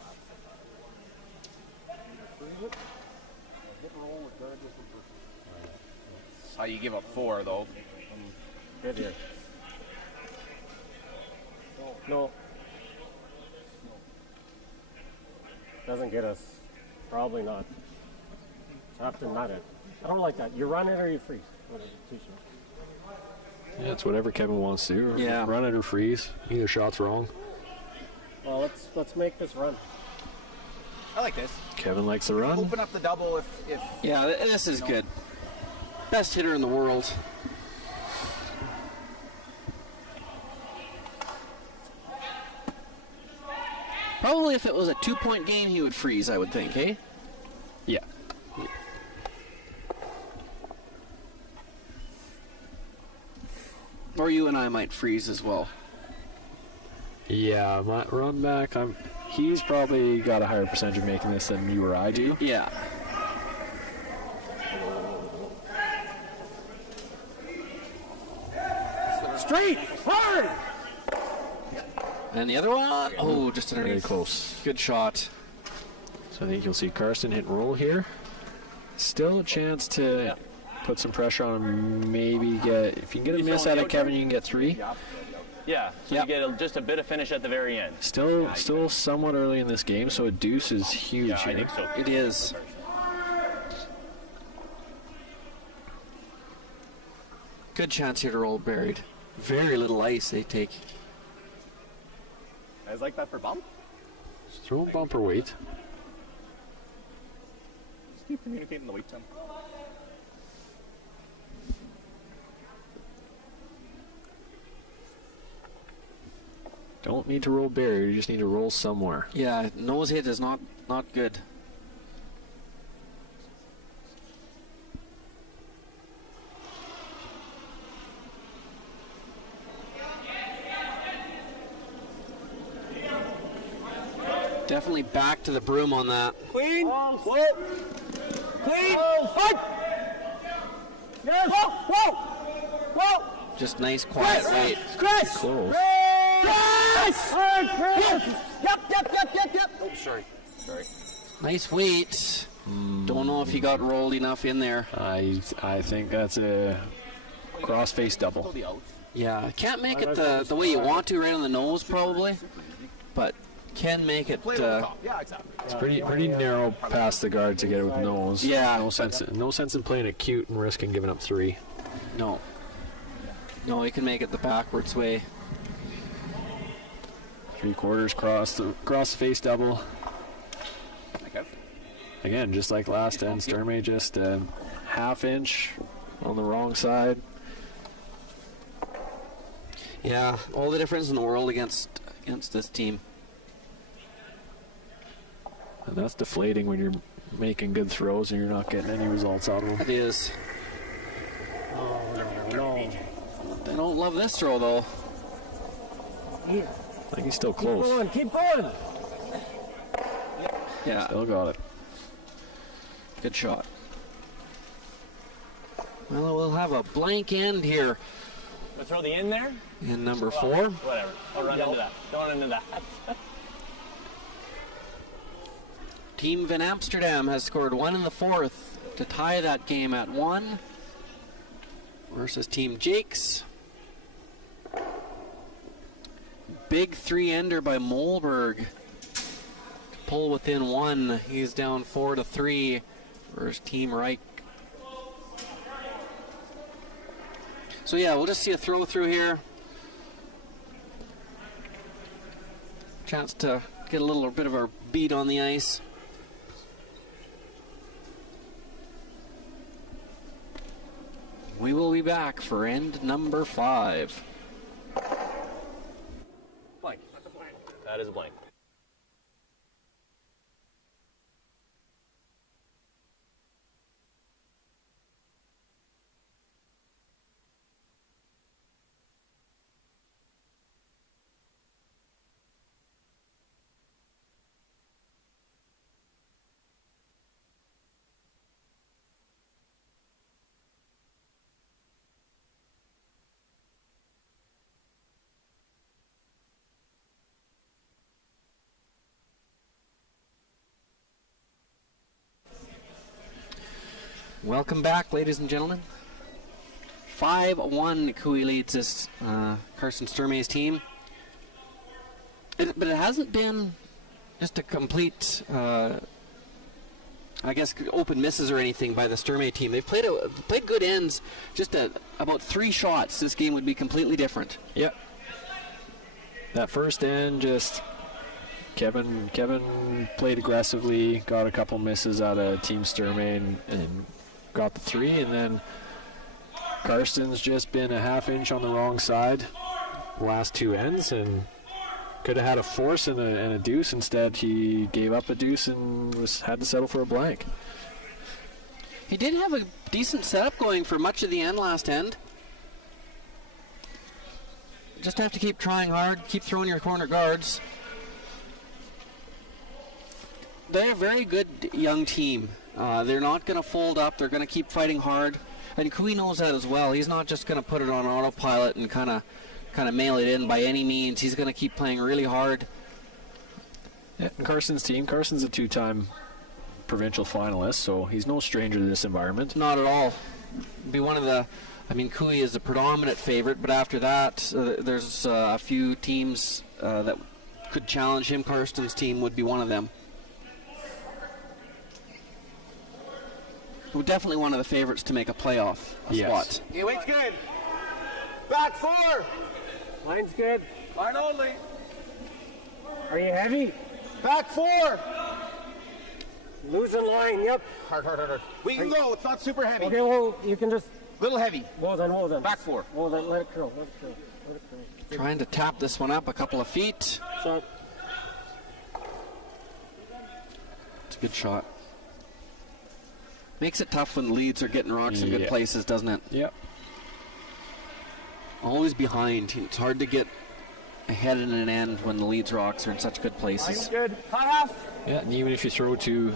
How you give up 4 though? Good here. No. Doesn't get us. Probably not. Have to nut it. I don't like that. You run it or you freeze. Whatever. Too short. Yeah, it's whatever Kevin wants to do. Yeah. Run it or freeze. Either shot's wrong. Well, let's make this run. I like this. Kevin likes the run. Open up the double if Yeah, this is good. Best hitter in the world. Probably if it was a 2-point game, he would freeze, I would think, eh? Yeah. Or you and I might freeze as well. Yeah, my run back, he's probably got a higher percentage of making this than you or I do. Yeah. Straight! Hard! And the other one, oh, just Very underneath. close. Good shot. So I think you'll see Karsten hit and roll here. Still a chance to put some pressure on him. Maybe get, if you can get a miss out of Kevin, you can get 3. Yeah. So Yep. you get just a bit of finish at the very end. Still somewhat early in this game, so a deuce is huge Yeah, I here. think so. It is. Good chance here to roll buried. Very little ice they take. I like that for bump. Just throw a bumper weight. Just keep communicating the weight to him. Don't need to roll barrier, you just need to roll somewhere. Yeah, nose hit is not good. Definitely back to the broom on that. Clean! Whoa! Clean! Hard! Yes! Whoa! Whoa! Just nice quiet weight. Chris! Close. Chris! Hard, Chris! Yep. Oh, sorry. Nice weight. Don't know if he got rolled enough in there. I think that's a cross-face double. Yeah, can't make it the way you want to right on the nose probably, but can make it. Yeah, exactly. It's pretty narrow past the guard to get it with nose. Yeah. No sense in playing it cute and risking giving up 3. No, you can make it the backwards way. 3/4 cross face double. Okay. Again, just like last end, Sturmey just a half-inch on the wrong side. Yeah, all the difference in the world against this team. And that's deflating when you're making good throws and you're not getting any results out of them. It is. Oh, no. They don't love this throw, though. Yeah. I think he's still close. Keep going. Yeah, Still got it. good shot. Well, we'll have a blank end here Wanna throw the in there? in number 4. Whatever. I'll run into that. Don't run into that. Team Van Amsterdam has scored 1 in the 4th to tie that game at 1 versus Team Jakes. Big 3-ender by Mohlberg to pull within 1. He's down 4-3 versus Team Reich. So yeah, we'll just see a throw through here. Chance to get a little bit of a beat on the ice. We will be back for end number 5. Blank. That is a blank. Welcome back, ladies and gentlemen. 5-1 Cooey leads this Carson Sturmay's team. But it hasn't been just a complete, I guess, open misses or anything by the Sturmay team. They've played good ends. Just about 3 shots, this game would be completely different. Yep. That first end, just Kevin played aggressively, got a couple misses out of Team Sturmay and got the 3, and then Karsten's just been a half inch on the wrong side the last 2 ends and could have had a force and a deuce. Instead, he gave up a deuce and had to settle for a blank. He did have a decent setup going for much of the end last end. Just have to keep trying hard, keep throwing your corner guards. They're a very good young team. They're not going to fold up. They're going to keep fighting hard. And Cooey knows that as well. He's not just going to put it on autopilot and kind of mail it in by any means. He's going to keep playing really hard. Yeah, and Carson's team. Carson's a 2-time provincial finalist, so he's no stranger to this environment. Not at all. Be one of the... I mean, Cooey is the predominant favorite, but after that, there's a few teams that could challenge him. Karsten's team would be one of them. Definitely one of the favorites to make a playoff spot. Okay, weight's good. Back 4. Line's good. Line only. Are you heavy? Back 4. Losing line, yep. Hard. We can go. It's not super heavy. Okay, well, you can just... Little heavy. Well then. Back 4. Well then, let it curl. Trying to tap this one up a couple of feet. Shot. It's a good shot. Makes it tough when the leads are getting rocks in good places, doesn't it? Yep. Always behind. It's hard to get ahead in an end when the leads rocks are in such good places. Good. Hot half. Yeah, and even if you throw two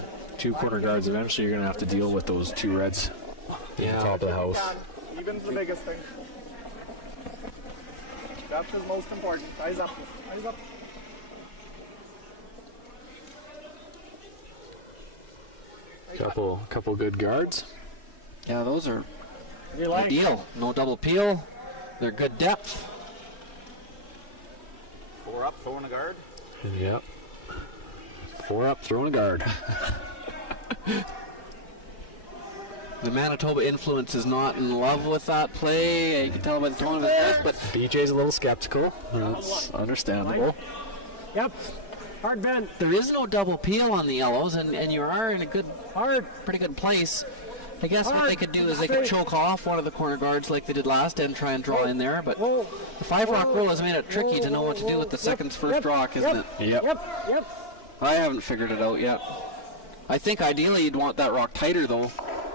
corner guards, eventually you're going to have to deal with those 2 reds at the top of the house. Even's the biggest thing. Depth is most important. Eyes up. Eyes up. Couple good guards. Yeah, those are You like ideal. No double peel. They're good depth. 4 up, throwing a guard. Yep. 4 up, throwing a guard. The Manitoba influence is not in love with that play. You can tell by the tone of his voice, but BJ's a little skeptical. That's understandable. Yep. Hard bend. there is no double peel on the yellows, and you are in a good, pretty good place. I guess what they could do is they could choke off one of the corner guards like they did last and try and draw in there, but the 5-rock rule has made it tricky to know what to do with the second first rock, isn't it? Yep. Yep. I haven't figured it out yet. I think ideally you'd want that rock tighter, though.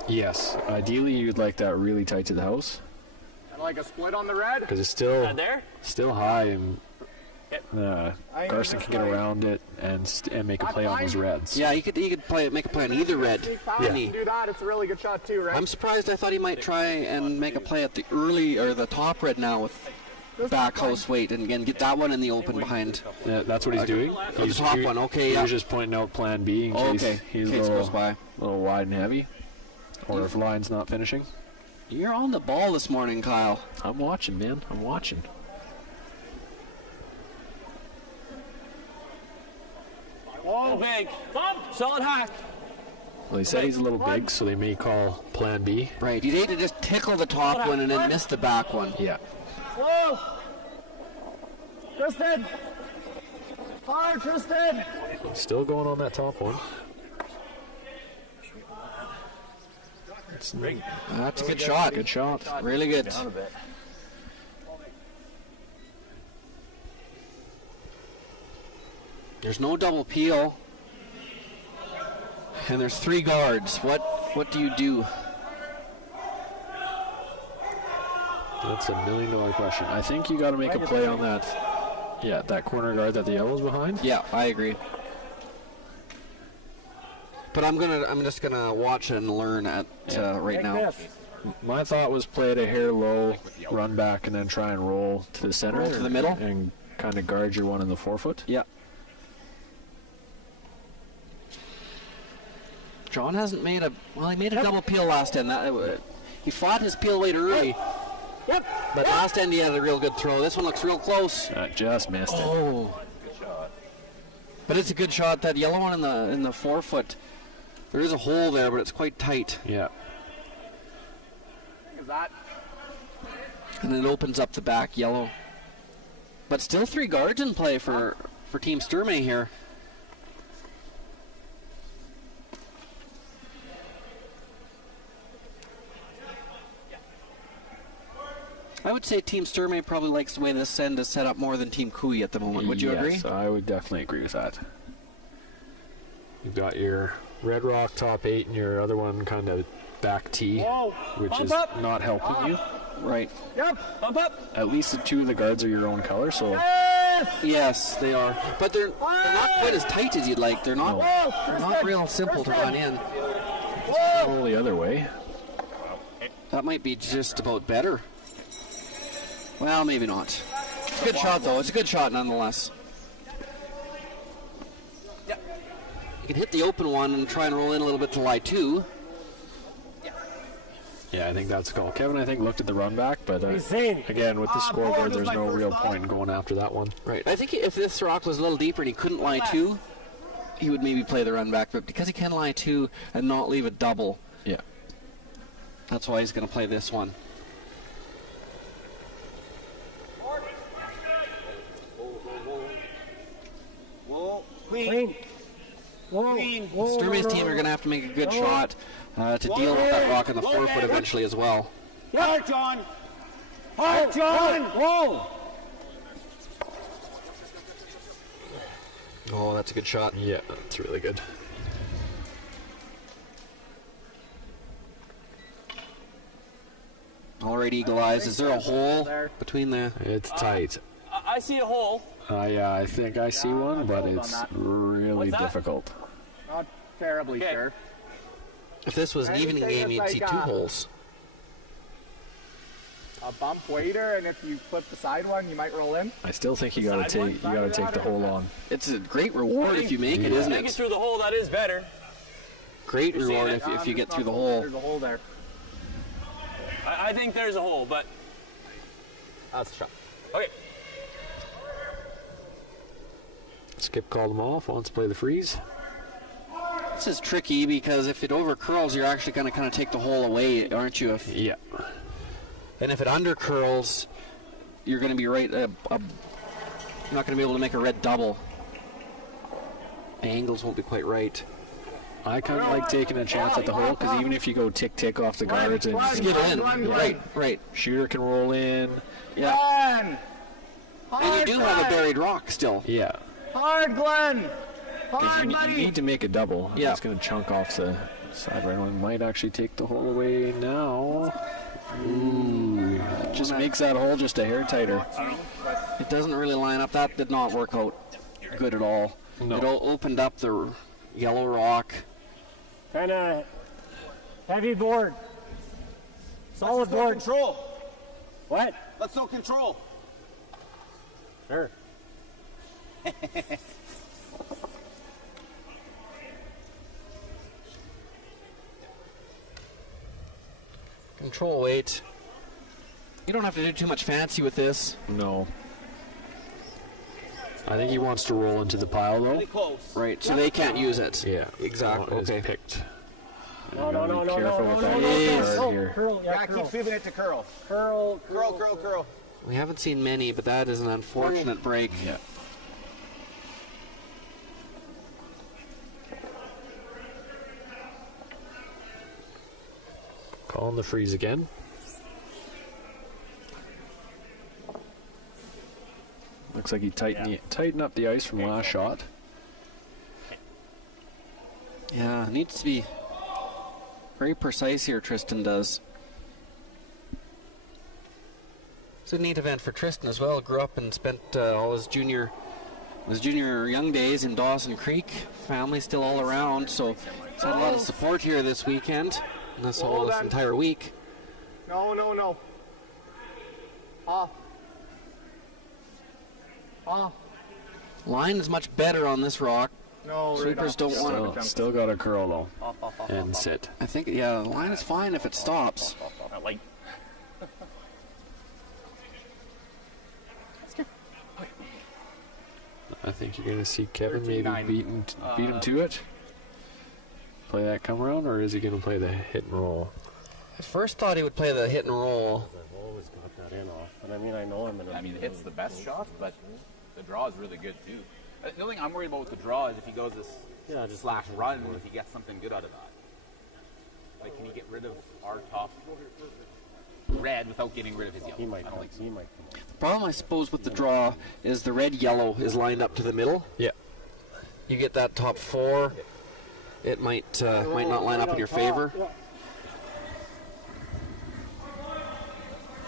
Yes, ideally you'd like that really tight to the house And like a split on the red. because it's still There? still high, and Carson can get around it and make a play on those reds. Yeah, he could make a play on either red. Yeah. Do that. It's a really good shot too, right? I'm surprised. I thought he might try and make a play at the early or the top red now with back house weight and again get that one in the open behind. Yeah, that's what he's doing. The top one, okay, yeah. He's just pointing out plan B in case Okay, he's a case little, goes by. little wide and heavy, or if line's not finishing. You're on the ball this morning, Kyle. I'm watching, man. I'm watching. Whoa, big. Solid hack. Well, he said he's a little big, so they may call plan B. Right, you'd hate to just tickle the top one and then miss the back one. Yeah. Whoa! Tristan! Hard, Tristan! Still going on that top one. That's a good shot. Good shot. Really good. There's no double peel. And there's 3 guards. What do you do? That's $1 million question. I think you got to make a play on that. Yeah, that corner guard that the yellow's behind. Yeah, I agree. But I'm just gonna watch and learn at right now. My thought was play it a hair low, run back, and then try and roll to the center. Roll to the middle? And kind of guard your one in the forefoot. Yeah. John hasn't made he made a double peel last end. He fought his peel weight early. Yep. But last end he had a real good throw. This one looks real close. Just missed it. Oh. But it's a good shot. That yellow one in the forefoot. There is a hole there, but it's quite tight. Yeah. Is that? And it opens up the back yellow. But still 3 guards in play for Team Sturmey here. I would say Team Sturmey probably likes the way this end is set up more than Team Cooey at the moment. Would you agree? Yes, I would definitely agree with that. You've got your red rock top 8 and your other one kind of back T, which is not helping you. Right. Yep! Bump up. At least the 2 of the guards are your own color, so Yes, they are. But they're not quite as tight as you'd like. They're not real simple to run in. roll the other way. That might be just about better. Well, maybe not. It's a good shot, though. It's a good shot, nonetheless. You can hit the open one and try and roll in a little bit to lie 2. Yeah, I think that's a call. Kevin, I think, looked at the run back, but seen. again, with the scoreboard, there's no real point in going after that one. Right. I think if this rock was a little deeper and he couldn't lie 2, he would maybe play the run back. But because he can lie 2 and not leave a double, Yeah. that's why he's going to play this one. Clean. Whoa. Sturmey's team are going to have to make a good shot to deal with that rock in the forefoot eventually as well. Hard, John. Hard, John! Whoa! Oh, that's a good shot. Yeah, that's really good. All right, Eagle Eyes. Is there a hole between the... It's tight. I see a hole. Yeah, I think I see one, but it's really What's that? difficult. Not terribly sure. If this was an evening game, you'd see 2 holes. A bump waiter, and if you flip the side one, you might roll in. I still think you gotta take the hole on. It's a great reward if you make it, isn't Make it it? through the hole. That is better. Great reward if you get through the hole. There's a hole there. I think there's a hole, but That's a shot. okay. Skip called them off. Wants to play the freeze. This is tricky because if it over curls, you're actually going to kind of take the hole away, aren't you? Yeah. And if it under curls, you're going to be right. You're not going to be able to make a red double. The angles won't be quite right. I kind of like taking a chance at the hole because even if you go tick off the guards and Skid in. Right. shooter can roll in. Yeah. And you do have a buried rock still. Yeah. Hard, Glenn! You need to make a double. Yeah. It's going to chunk off the side right away. Might actually take the hole away now. Ooh. Just makes that hole just a hair tighter. It doesn't really line up. That did not work out good at all. No. It all opened up the yellow rock. Kind of heavy board. Solid board. Control. What? Let's no control. Sure. Control weight. You don't have to do too much fancy with this. No. I think he wants to roll into the pile though. Really close. Right, so they can't use it. Yeah. Exactly. It's Okay. picked. No, no, no, no, careful no, with no, that no, no, card no. here. Curl, yeah, Yeah, curl. keep feeling it to curl. Curl, Curl, curl, curl. We haven't seen many, but that is an unfortunate break. Yeah. Calling the freeze again. Looks like he tightened up the ice from last shot. Yeah, needs to be very precise here, Tristan does. It's a neat event for Tristan as well. Grew up and spent all his junior young days in Dawson Creek. Family still all around, so he's had a lot of support here this weekend, and this entire week. No, no, no. Line is much better on this rock. No, Sweepers don't want to. Still got a curl though. And sit. I think, yeah, the line is fine if it stops. I think you're going to see Kevin maybe beat him to it. Play that come around, or is he going to play the hit and roll? At first thought he would play the hit and roll. I've always got that in off, but I mean, I know him. I mean, the hit's the best shot, but the draw is really good too. The only thing I'm worried about with the draw is if he goes this slash run, if he gets something good out of that. Like, can he get rid of our top red without getting rid of his yellow? He might I don't come. think so. He might come. The problem, I suppose, with the draw is the red-yellow is lined up to the middle. Yeah. You get that top four, it might not line up in your favor.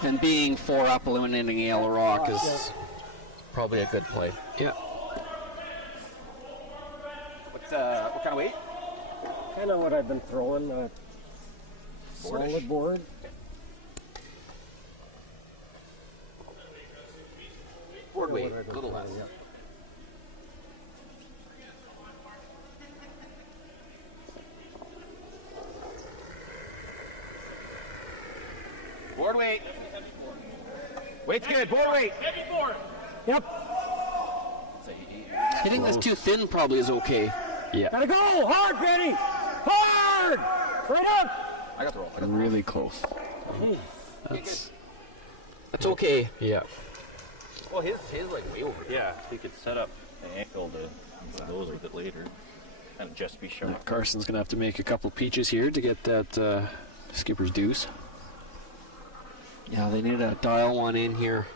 And being 4 up, eliminating a yellow rock is probably a good play. Yeah. What kind of weight? Kind of what I've been throwing. Boardish. Solid board. Board weight, a little less. Board weight. Weight's good. Board weight. Yep. Hitting this too thin probably is okay. Yeah. Gotta go hard, Benny. Hard. Right up. I got the roll. Really close. That's okay. Yeah. Well, his like way over. Yeah, we could set up the ankle to those with it later and just be sharp. Carson's going to have to make a couple peaches here to get that skipper's deuce. Yeah, they need to dial one in here.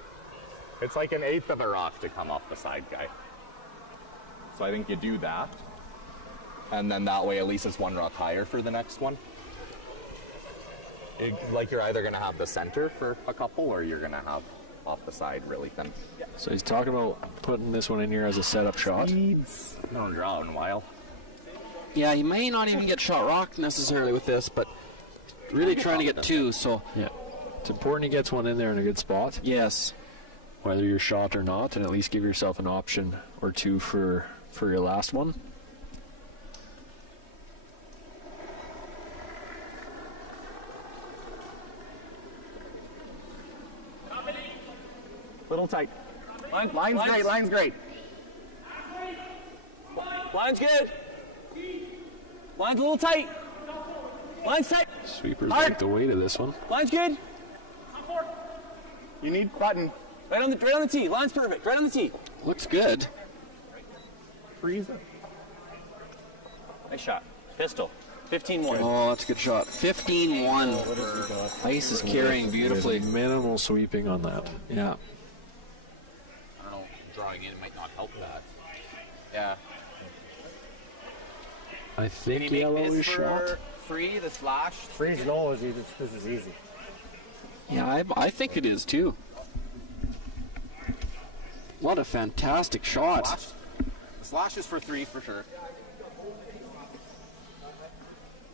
It's like 1/8 of a rock to come off the side guy. So I think you do that. And then that way at least it's 1 rock higher for the next one. Like you're either going to have the center for a couple or you're going to have off the side really thin. So he's talking about putting this one in here as a setup shot. No draw in a while. Yeah, you may not even get shot rock necessarily with this, but really trying to get 2, so Yeah. It's important he gets one in there in a good spot, yes. whether you're shot or not, and at least give yourself an option or 2 for your last one. Little tight. Line's great, line's great. Line's good. Line's a little tight. Line's tight. Sweepers Hard. take the weight of this one. Line's good. You need button. Right on the tee. Line's perfect. Right on the tee. Looks good. Freeze. Nice shot. Pistol. 15-1. Oh, that's a good shot. 15-1. Ice is carrying beautifully. With minimal sweeping on that. Yeah. I don't know, drawing in might not help that. Yeah. I think Did he yellow make is this shot. for free, the slash? Freeze knows this is easy. Yeah, I think it is too. What a fantastic shot. The slash is for 3 for sure.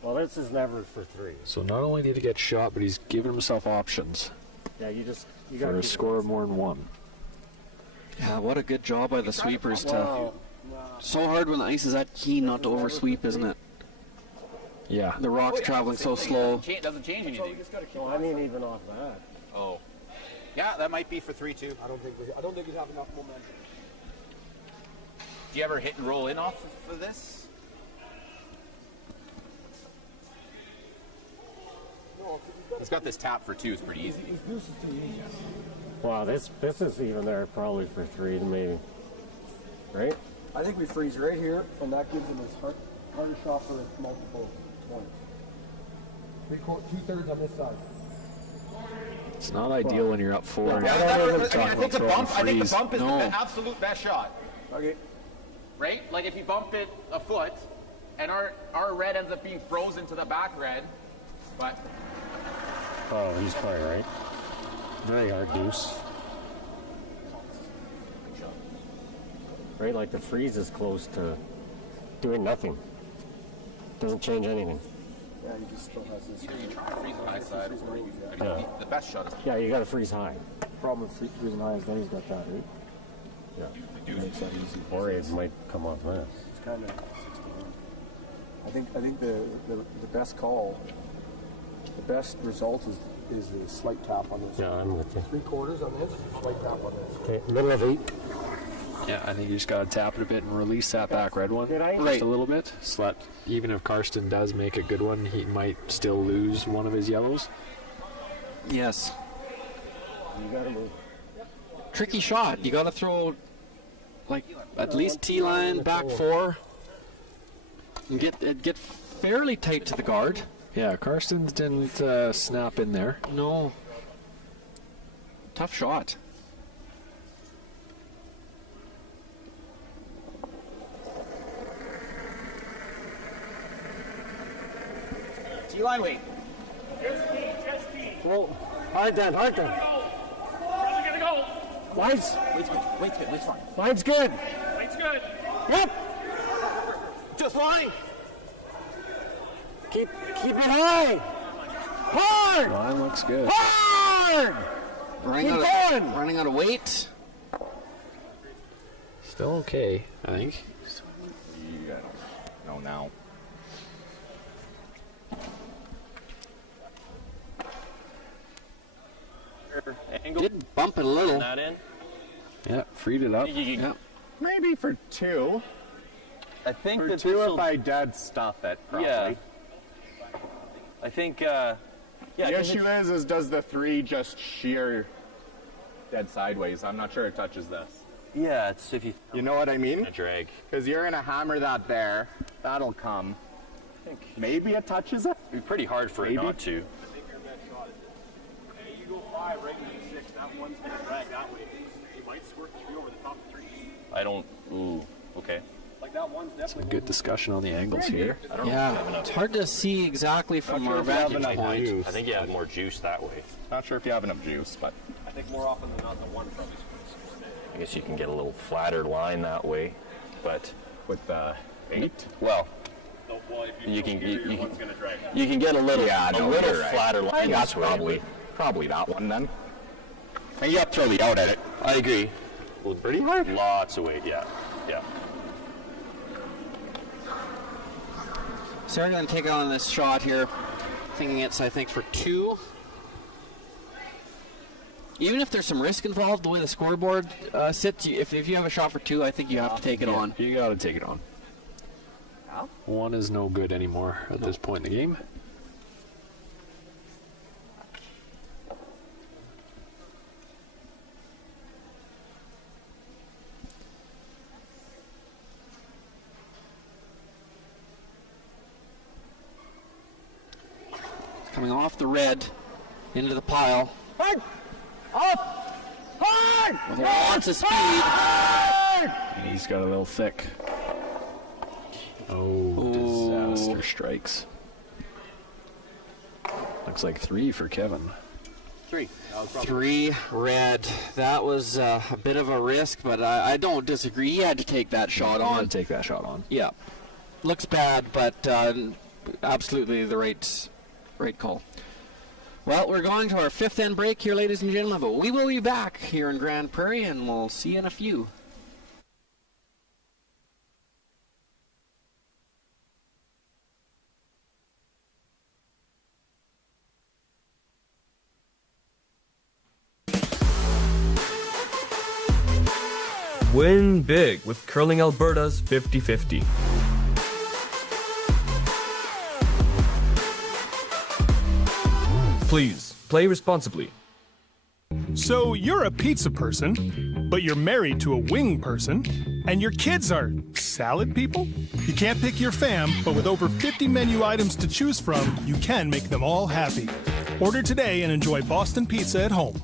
Well, this is never for 3. So not only did he get shot, but he's given himself options Yeah, you for got a score of more than 1. Yeah, what a good job by the sweepers to. So hard when the ice is that keen not to oversweep, isn't it? Yeah. The rock's traveling so slow. Doesn't change anything. No, I mean even off that. Oh. Yeah, that might be for 3 too. I don't think we have enough momentum. Do you ever hit and roll in off of this? He's got this tap for 2. It's pretty easy. Wow, this is even there probably for 3 maybe. Right? I think we freeze right here, and that gives him his harder shot for multiple 20s. 2/3 on this side. It's not ideal when you're up 4. I think the bump is No. the absolute best shot. Okay. Right? Like if you bump it a foot, and our red ends up being frozen to the back red, but Oh, he's probably right. Very hard deuce. Right, like the freeze is close to doing nothing. Doesn't change anything. Yeah, he just still has this. either you try to freeze the high side or you, Yeah. the best shot is Yeah, you gotta freeze high. Problem with freezing high is then he's got that, right? Yeah. Makes that easy. Or it might come off this. It's kind of 6-1. I think the best call, the best result is the slight tap on this. Yeah, I'm with you. 3/4 on this, slight tap on this. Okay, middle of 8. Yeah, I think you just got to tap it a bit and release that back red one Did I? just a little bit. So that even if Karsten does make a good one, he might still lose one of his yellows. Yes. You gotta move. Tricky shot. You got to throw like at least T-line, back 4, and get fairly tight to the guard. Yeah, Karsten didn't snap in there. No. Tough shot. T-line weight. Well, hard then. Line's Weight's fine. line's good. It's good. Yep. Just line. Keep it high. Hard. Line looks good. Hard. Running out of weight. Still okay, I think. I don't know now. Angle. Did bump it a little. That in. Yeah, freed it up. Yeah. Maybe for 2. I think For that 2 this'll- if I dead stuff it, probably. Yeah. I think. Yeah. The 'cause issue is does the 3 just shear dead sideways? I'm not sure it touches this. yeah, it's if you You know what I mean? a drag. Because you're gonna hammer that there. That'll come. Maybe it touches it. It'd be pretty hard for Maybe. it not to. You go 5, right? You 6. That one's going to drag that way. You might squirt 3 over the top of 3. I don't. Ooh. Okay. Like that one's definitely. Good discussion on the angles here. I don't know if you have Yeah. enough. It's hard to see exactly from our if you have vantage enough point. juice. I think you have more juice that way. Not sure if you have enough juice, but I think more often than not, the one probably squirts. I guess you can get a little flatter line that way, but with the 8. well, No, well, if you can you one's going to drag. you can get a little no, a little you're right. flatter line. I think that's that way, probably that one then. And you have to throw the out at it. but I agree. Well, Pretty hard. Lots of weight. Yeah. Yeah. So we're going to take on this shot here, thinking it's, I think, for 2. Even if there's some risk involved, the way the scoreboard sits, if you have a shot for 2, I think you have to take it on. You got to take it on. 1 is no good anymore at this point in the game. Coming off the red into the pile. Hard. Up. Hard. With lots of speed. He's got a little thick. Oh, strikes. Looks like 3 for Kevin. 3. That was probably 3 red. That was a bit of a risk, but I don't disagree. He had to take that shot I on. want to take that shot on. Yeah. Looks bad, but absolutely the right call. Well, we're going to our 5th end break here, ladies and gentlemen, but we will be back here in Grand Prairie, and we'll see you in a few. Win big with Curling Alberta's 50-50. Please, play responsibly. So you're a pizza person, but you're married to a wing person, and your kids are salad people? You can't pick your fam, but with over 50 menu items to choose from, you can make them all happy. Order today and enjoy Boston pizza at home.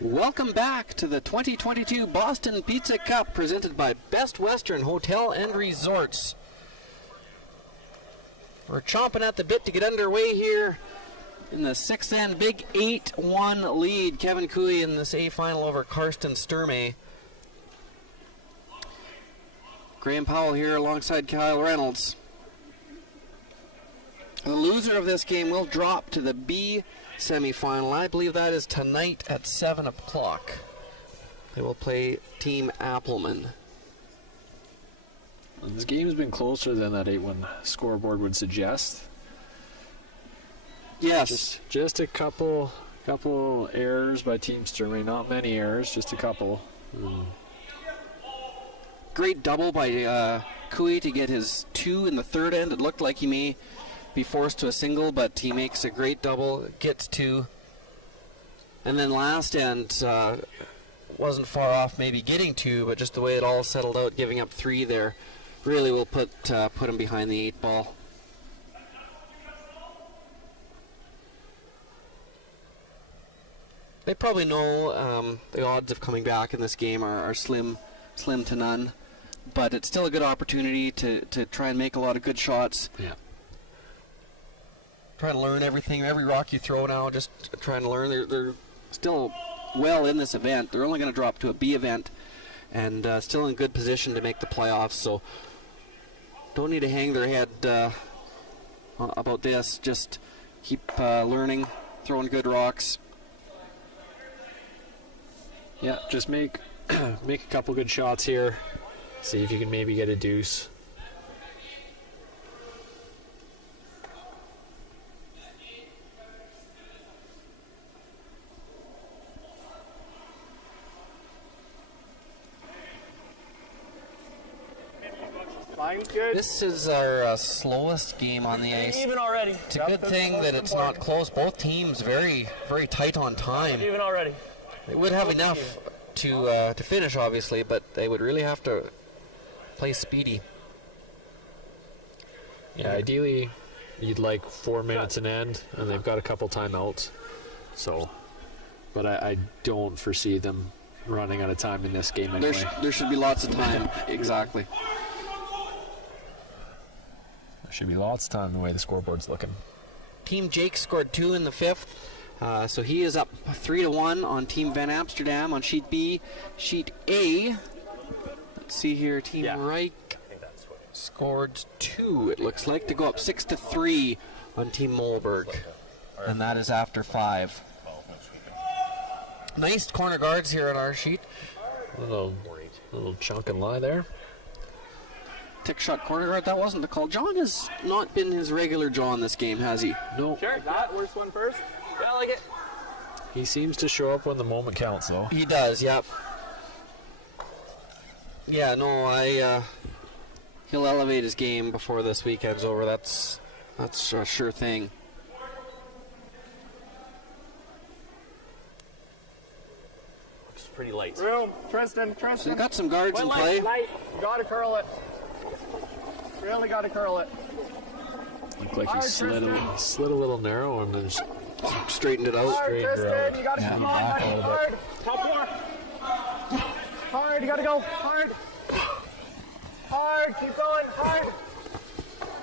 Welcome back to the 2022 Boston Pizza Cup presented by Best Western Hotel and Resorts. We're chomping at the bit to get underway here in the 6th end. Big 8-1 lead. Kevin Cooey in this A final over Karsten Sturmey. Graham Powell here alongside Kyle Reynolds. The loser of this game will drop to the B semifinal. I believe that is tonight at 7 o'clock. They will play Team Appleman. This game's been closer than that 8-1 scoreboard would suggest. Yes. Just a couple errors by Team Sturmey. Not many errors, just a couple. Great double by Cooey to get his 2 in the 3rd end. It looked like he may be forced to a single, but he makes a great double, gets 2. And then last end wasn't far off maybe getting 2, but just the way it all settled out, giving up 3 there, really will put him behind the 8 ball. They probably know the odds of coming back in this game are slim to none, but it's still a good opportunity to try and make a lot of good shots. Yeah. Trying to learn everything, every rock you throw now, just trying to learn. They're still well in this event. They're only going to drop to a B event and still in good position to make the playoffs, so don't need to hang their head about this. Just keep learning, throwing good rocks. Yeah, just make a couple good shots here. See if you can maybe get a deuce. This is our slowest game on the ice. Even already. It's a good thing that it's not close. Both teams very tight on time. Even already. They would have enough to finish, obviously, but they would really have to play speedy. Yeah, ideally you'd like 4 minutes an end, and they've got a couple timeouts. So, but I don't foresee them running out of time in this game anyway. There should be lots of time. Exactly. There should be lots of time the way the scoreboard's looking. Team Jake scored 2 in the 5th. So he is up 3-1 on Team Van Amsterdam on Sheet B. Sheet A, let's see here, Team Reich scored 2, it looks like, to go up 6-3 on Team Mohlberg. And that is after 5. Nice corner guards here on our sheet. A little chunk and lie there. Tick shot corner guard, that wasn't the call. John has not been his regular John this game, has he? No. Sure, that worst one first. Yeah, I like it. He seems to show up when the moment counts, though. He does, yep. Yeah, no, he'll elevate his game before this weekend's over. That's a sure thing. Looks pretty light. Room, Tristan. So they've got some guards in play. You gotta curl it. Really gotta curl it. Looked like he slid a little narrow and then just straightened it out. Hard, Tristan, you gotta come on, buddy. Hard. Top floor. Hard, you gotta go. Hard. Hard, keep going. Hard.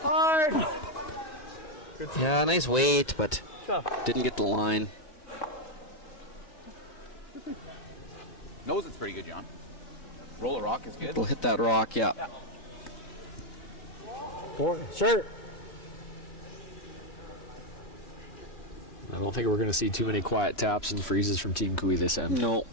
Hard. Yeah, nice weight, but didn't get the line. Knows it's pretty good, John. Roll a rock is good. We'll hit that rock, yeah. Sure. I don't think we're going to see too many quiet taps and freezes from Team Cooey this end. No.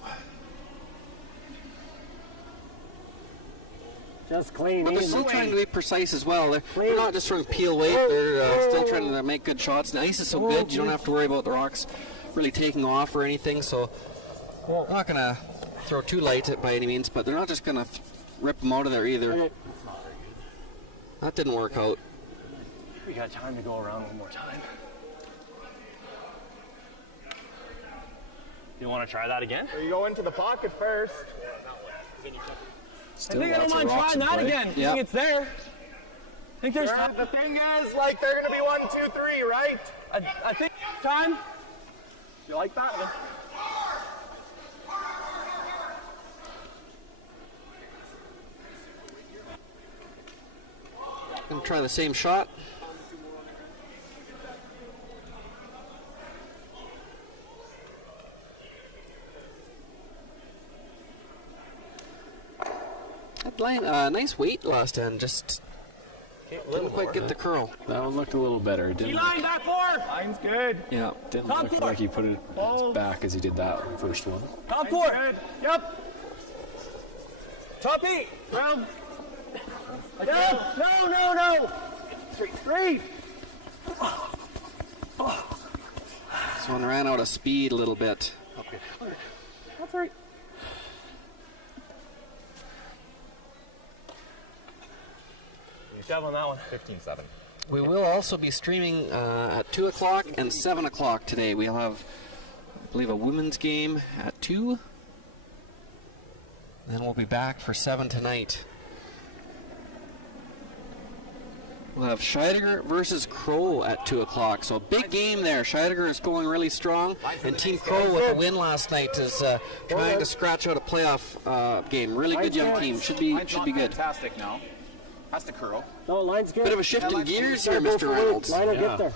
Just clean. But they're still trying to be precise as well. They're not just trying to peel weight. They're still trying to make good shots. The ice is so good, you don't have to worry about the rocks really taking off or anything. So we're not going to throw too light by any means, but they're not just going to rip them out of there either. That didn't work out. We got time to go around one more time. You want to try that again? So you go into the pocket first. Still I think I don't lots of mind rocks trying in that play. again. Yeah. I think it's there. I think there's time. The thing is, like, they're gonna be 1, 2, 3, right? I think time. You like that? Gonna try the same shot. That line, nice weight last end, just didn't quite get the curl. That one looked a little better. It didn't Line back 4. Line's good. Yeah. Didn't Top look four. like he put it back as he did that first one. Top 4. Good. Yep. Top 8. Round. Yep. No. 3. This one ran out of speed a little bit. Okay. That's right. Good job on that one. 15-7. We will also be streaming at 2 o'clock and 7 o'clock today. We'll have, I believe, a women's game at 2. Then we'll be back for 7 tonight. We'll have Scheidegger versus Crow at 2 o'clock. So a big game there. Scheidegger is going really strong. And Team Crow, with a win last night, is trying to scratch out a playoff game. Really good young team. Should be good. Fantastic now. Has to curl. No, line's good. Bit of a shift in gears here, Mr. Reynolds. Line will Yeah. get there.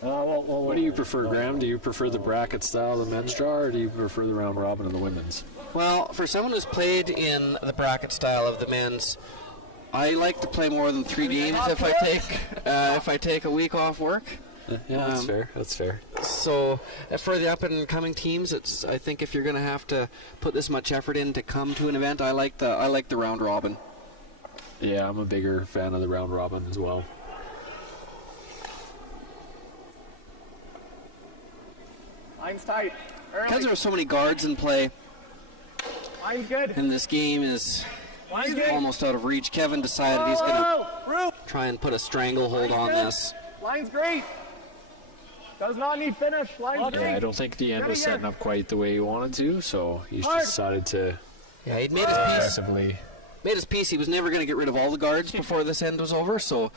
What do you prefer, Graham? Do you prefer the bracket style of the men's draw, or do you prefer the round robin of the women's? Well, for someone who's played in the bracket style of the men's, I like to play more than 3 games if I take a week off work. Yeah, that's fair. That's fair. So for the up and coming teams, I think if you're going to have to put this much effort in to come to an event, I like the round robin. Yeah, I'm a bigger fan of the round robin as well. Line's tight. Because Early. there are so many guards in play, Line's good. and this game is Line's good. almost out of reach, Kevin decided he's going to Whoa. try and put a stranglehold on this. Line's great. Does not need finish. Line's Yeah, great. I don't think the end was Get it setting up quite the way he wanted to, so he's Hard. just decided to Yeah, he'd made his piece. aggressively. Made his piece. He was never going to get rid of all the guards before this end was over, so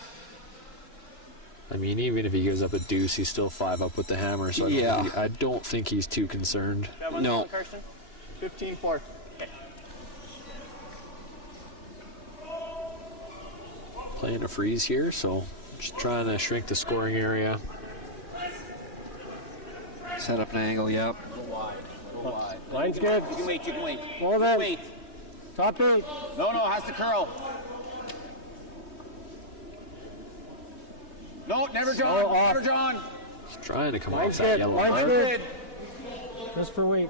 I mean, even if he gives up a deuce, he's still 5 up with the hammer, so Yeah. I don't think he's too concerned. no. 15-4. Playing a freeze here, so just trying to shrink the scoring area. Set up an angle, yep. Go wide. Line's good. You can wait. Hold on. Wait. Top 8. No, has to curl. No, never John. Oh, off. Never John. Just trying to come Line's off that good. yellow Line's line. good. Just for weight.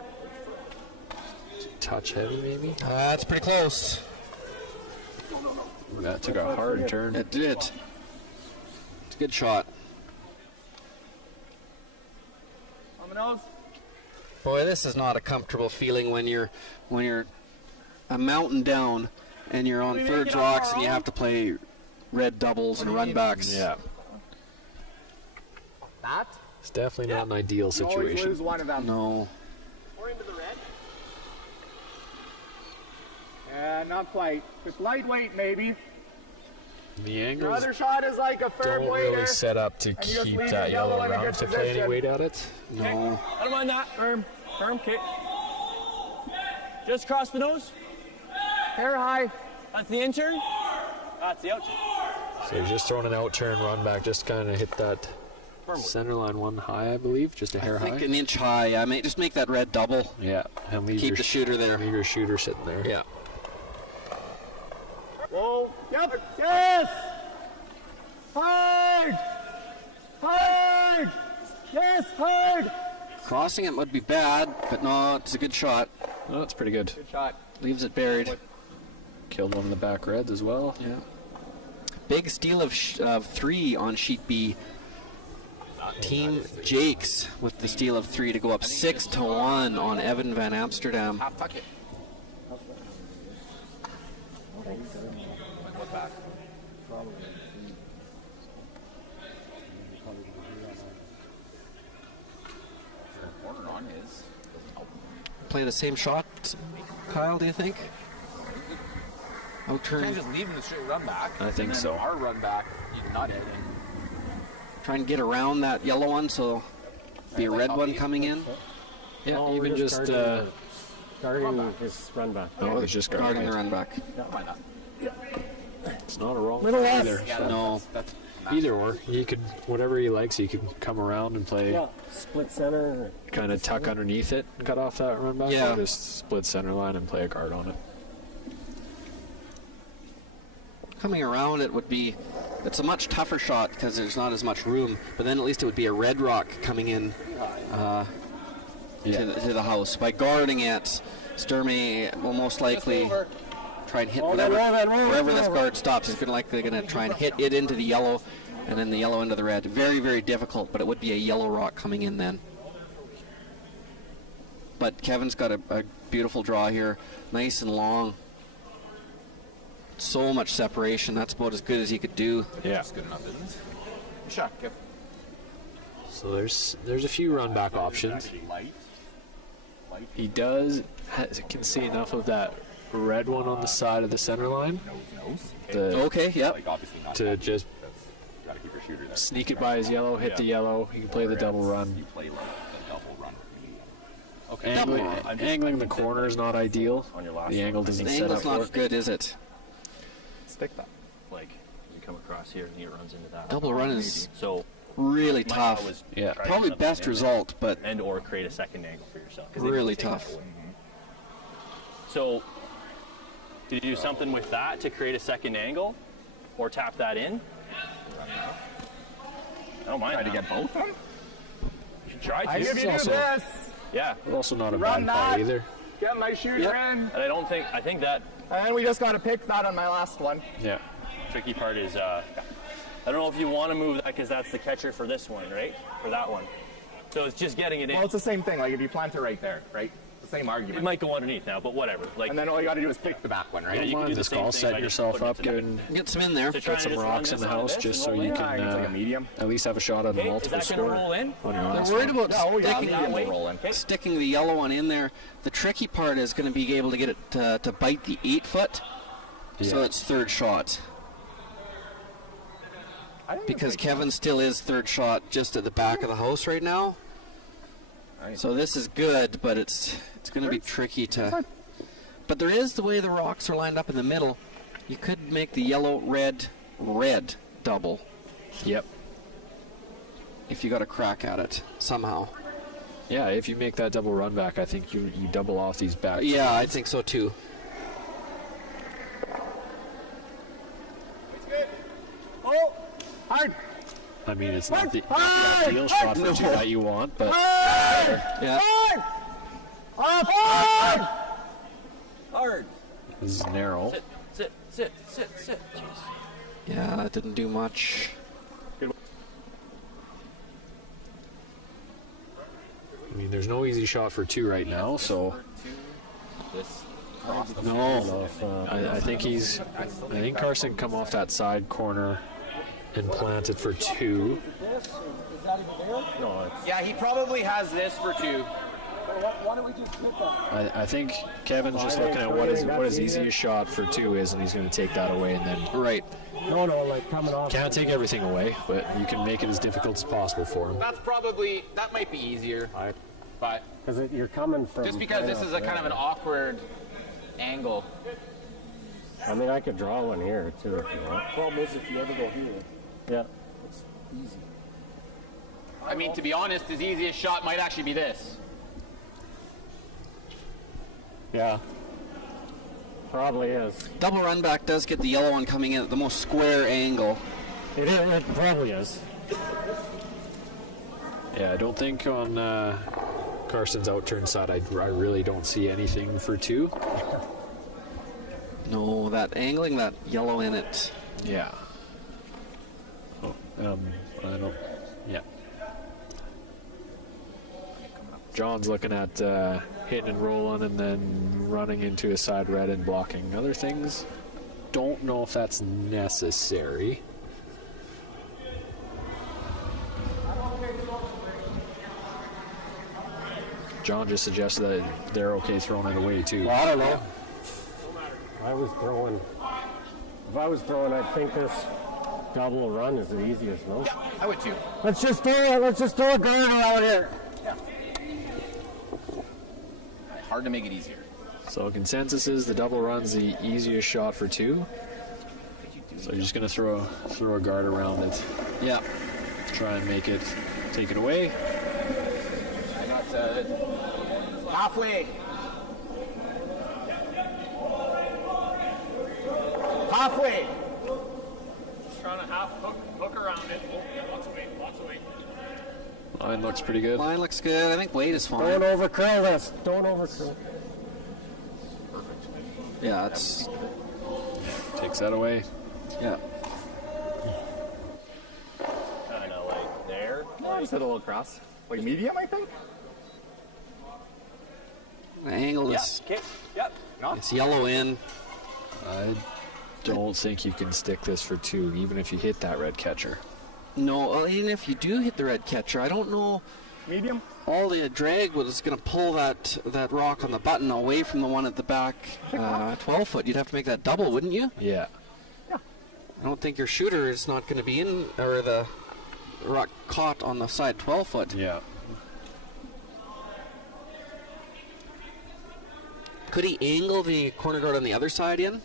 Touch heavy, maybe? That's pretty close. Ooh, that took a hard turn. It did. It's a good shot. On the nose. Boy, this is not a comfortable feeling when you're a mountain down and you're on third rocks and you have to play red doubles and run backs. Yeah, That? it's definitely not an ideal Always situation. lose one of them. No. Or into the red. Not quite. Just lightweight, maybe. The Your angles other shot is like a firm don't waiter. really set up to you just keep leave that the yellow yellow in a around good to play any position. weight at it. No. I don't mind that. Firm, kick. Just across the nose. Hair high. That's the in turn. That's the out turn. So you're just throwing an out turn, run back, just kind of hit that center line one high, I believe, just a hair I think high. an inch high. I may just make that red double. Yeah, and leave Keep your the shooter there. leave your shooter sitting there. Yeah. Whoa. Yep. Yes. Hard. Hard. Yes, hard. Crossing it would be bad, but no, it's a good shot. Oh, that's pretty good. Good shot. Leaves it buried. Killed one of the back reds as well. Yeah. Big steal of 3 on sheet B. Team Jakes with the steal of 3 to go up 6-1 on Evan Van Amsterdam. Half tuck it. What's back? Corner on his. Play the same shot, Kyle, do you think? Out You turn. can't just leave him the straight run back. I think And then so. Our run back, you can nut it. And Try and get around that yellow one, so be a red one coming in. Yeah, Oh, even we're just guarding his run back. oh, it's just Guarding guarding the it. run back. why not? It's not a wrong Little thing less. either. Yeah, No. that's Either or. He could, whatever he likes, he could come around and play, Yeah, split center. kind of tuck underneath it and cut off that run back. Yeah. Or just split center line and play a guard on it. Coming around it would be, it's a much tougher shot because there's not as much room, but then at least it would be a red rock coming in to the house. By guarding it, Sturmey will most likely try and hit wherever this guard stops. He's likely going to try and hit it into the yellow, and then the yellow into the red. Very, very difficult, but it would be a yellow rock coming in then. But Kevin's got a beautiful draw here, nice and long. So much separation. That's about as good as he could do. Yeah. That's good enough, isn't it? Shot, Kev. So there's a few run back options. He can see enough of that red one on the side of the center line. Okay, yep. To just sneak it by his yellow, hit the yellow. He can play the double run. Angling the corner is not ideal. The angle doesn't The set up angle's for not it. good, is it? Stick that. Like, you come across here and he runs into that. Double run is so really my tough. thought was Yeah. try Probably something best in result, but and or create a second angle for yourself. 'Cause they really both take tough. that. So, do you do something with that to create a second angle, or tap that in? I don't mind. Try to get both of them. You should try to. I give you also- this. Yeah, Also not a Run bad call that. either. Get my shooter in. and I think that And we just got to pick that on my last one. Yeah. tricky part is, I don't know if you want to move that because that's the catcher for this one, right? For that one. So it's just getting it in. Well, it's the same thing. Like if you plant it right there, right? It's the same It argument. might go underneath now, but whatever. Like, And then all you got to do is pick the back one, yeah, right? you can Mind do the this same call, thing set by just yourself putting it up, to the- get get some in there. So try some and just rocks run in the this onto house this just and so roll you in. can Yeah, it's like a medium. at least have a shot at a Okay, is multiple that going to score roll in? on your They're last worried one. about Oh, yeah, sticking, medium way. will roll in. sticking the yellow one in there. The tricky part is going to be able to get it to bite the 8-foot, so Yeah. it's third shot. Because Kevin still is third shot just at the back of the house right now. Right. So this is good, but it's going to be tricky to... But there is the way the rocks are lined up in the middle. You could make the yellow, red double Yep. if you got a crack at it somehow. Yeah, if you make that double run back, I think you double off these backs. Yeah, I think so too. Oh, hard. I mean, it's not the ideal shot for two that you want, but Yeah. hard. this is narrow. Sit. Jeez. Yeah, that didn't do much. I mean, there's no easy shot for two right now, so This. no. I think Carson come off that side corner and plant it for two. Yeah, he probably has this for two. Why don't we just hit that? I think Kevin's just looking at what his easiest shot for two is, and he's going to take that away, and then Right. No, like coming off. can't take everything away, but you can make it as difficult as possible for him. That might be easier. But Because you're coming from. just because this is a kind of an awkward angle. I mean, I could draw one here too if you want. Problem is, if you ever go here. Yeah. It's easy. I mean, to be honest, his easiest shot might actually be this. Yeah. Probably is. Double run back does get the yellow one coming in at the most square angle. It probably is. Yeah, I don't think on Carson's outturn side, I really don't see anything for two. No, that angling that yellow in it. Yeah. Oh, I don't. Yeah. John's looking at hitting and rolling and then running into a side red and blocking other things. Don't know if that's necessary. John just suggested that they're okay throwing it away too. Well, I don't know. If I was throwing, I'd think this double run is the easiest, no? Yeah, I would too. Let's just throw it. Let's just throw a guard around here. Hard to make it easier. So consensus is the double run's the easiest shot for two. So you're just going to throw a guard around it. Yeah. Try and make it, take it away. I got halfway. Halfway. Just trying to hook around it. Oh, yeah, lots of weight. Line looks pretty good. Line looks good. I think weight is fine. Don't overcurl this. Don't overcurl. Yeah, it's Takes that away. yeah. Kind of like there. I just hit a little cross. Like medium, I think? The angle is Okay. Yep. it's yellow in. I don't think you can stick this for 2, even if you hit that red catcher. No, well, even if you do hit the red catcher, I don't know. Medium? All the drag was going to pull that rock on the button away from the one at the back 12 foot. You'd have to make that double, wouldn't you? Yeah. I don't think your shooter is not going to be in, or the rock caught on the side 12 foot. Yeah. Could he angle the corner guard on the other side in?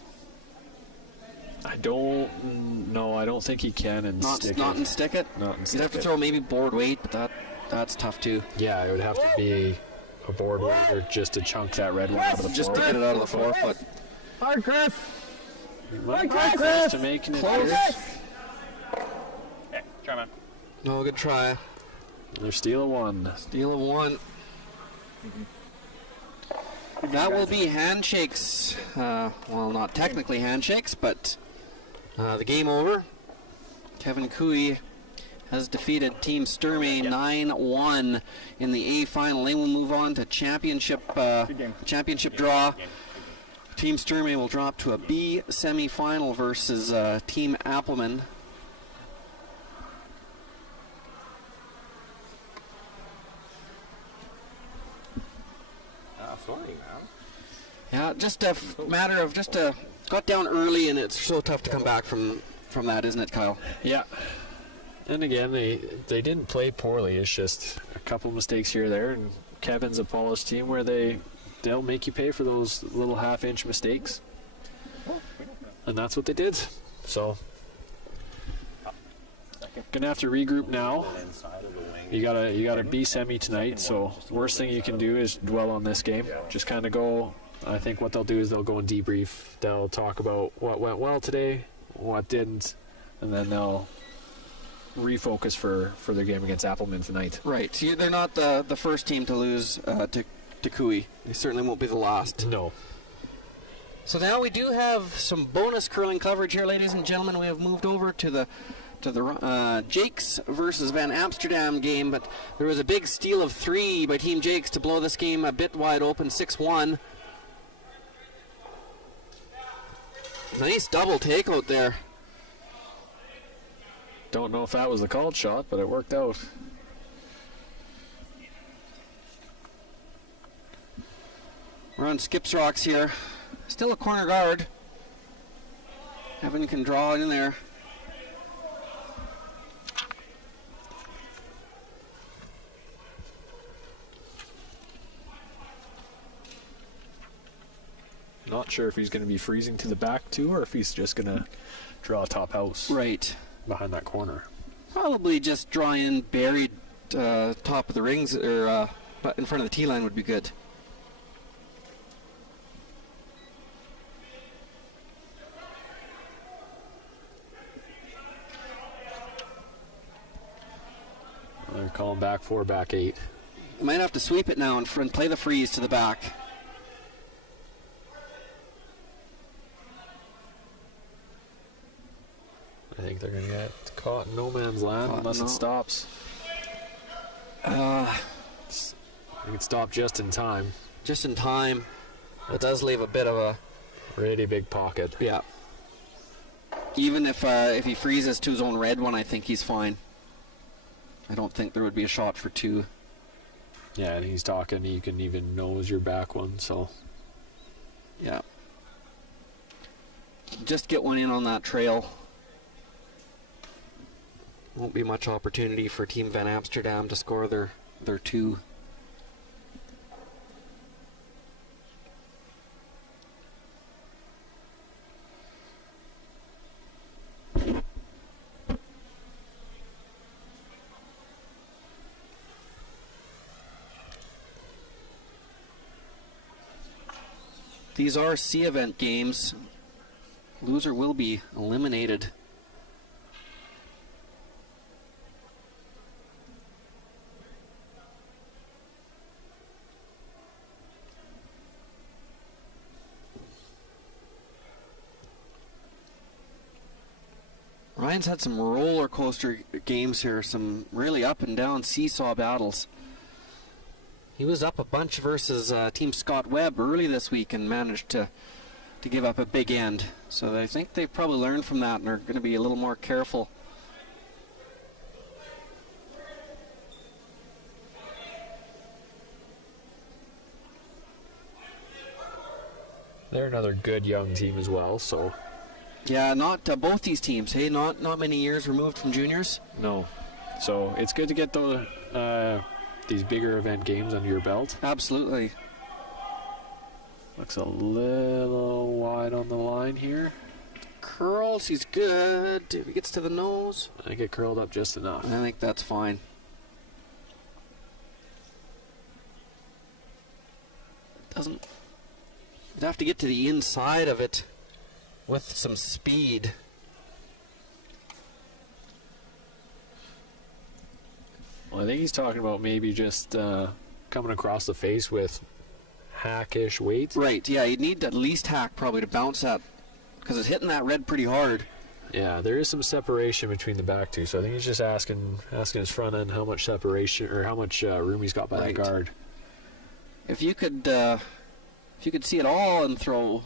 I don't know. I don't think he can and Not stick and it. stick it? Not and You'd stick have to it. throw maybe board weight, but that's tough too. Yeah, it would have to be a board weight or just to chunk that red one out of the Just to floor. get it out of the 4 foot. Hard, Chris. Hard, Chris. to making it Close. Hey, try man. No, good try. Another steal of 1. Steal of 1. That will be handshakes. Well, not technically handshakes, but the game over. Kevin Cooey has defeated Team Sturmey 9-1 in the A final. They will move on to championship draw. Team Sturmey will drop to a B semifinal versus Team Appleman. Sorry, man. Yeah, just a matter of got down early, and it's so tough to come back from that, isn't it, Kyle? Yeah. And again, they didn't play poorly. It's just a couple mistakes here or there. And Kevin's a polished team where they'll make you pay for those little half-inch mistakes. And that's what they did. So, gonna have to regroup now. You got a B semi tonight. So, worst thing you can do is dwell on this game. Just kind of go. I think what they'll do is they'll go and debrief. They'll talk about what went well today, what didn't, and then they'll refocus for their game against Appleman tonight. Right. They're not the first team to lose to Cooey. They certainly won't be the last. No. So now we do have some bonus curling coverage here, ladies and gentlemen. We have moved over to the Jakes versus Van Amsterdam game, but there was a big steal of 3 by Team Jakes to blow this game a bit wide open, 6-1. Nice double takeout there. Don't know if that was the called shot, but it worked out. We're on Skips Rocks here. Still a corner guard. Evan can draw it in there. Not sure if he's going to be freezing to the back too, or if he's just going to draw a top house Right. behind that corner. Probably just draw in buried top of the rings, or in front of the tee line would be good. They're calling back 4, back 8. You might have to sweep it now and play the freeze to the back. I think they're going to get caught in no man's land Caught unless no- it stops. I think it stopped just in time. Just in time. It does leave a bit of a... Really big pocket. Yeah. Even if he freezes to his own red one, I think he's fine. I don't think there would be a shot for 2. Yeah, and he's talking, you can even nose your back one, so. Yeah. Just get one in on that trail. Won't be much opportunity for Team Van Amsterdam to score their 2. These are C event games. Loser will be eliminated. Ryan's had some roller coaster games here, some really up and down seesaw battles. He was up a bunch versus Team Scott Webb early this week and managed to give up a big end. So I think they've probably learned from that and are going to be a little more careful. They're another good young team as well, so. Yeah, not both these teams, hey? Not many years removed from juniors. No. So it's good to get these bigger event games under your belt. Absolutely. Looks a little wide on the line here. Curls, he's good. If he gets to the nose. I think it curled up just enough. I think that's fine. Doesn't. You'd have to get to the inside of it with some speed. Well, I think he's talking about maybe just coming across the face with hackish weight. Right, yeah, you'd need at least hack probably to bounce that, because it's hitting that red pretty hard. Yeah, there is some separation between the back two, so I think he's just asking his front end how much separation or how much room he's got by the guard. If you could see it all and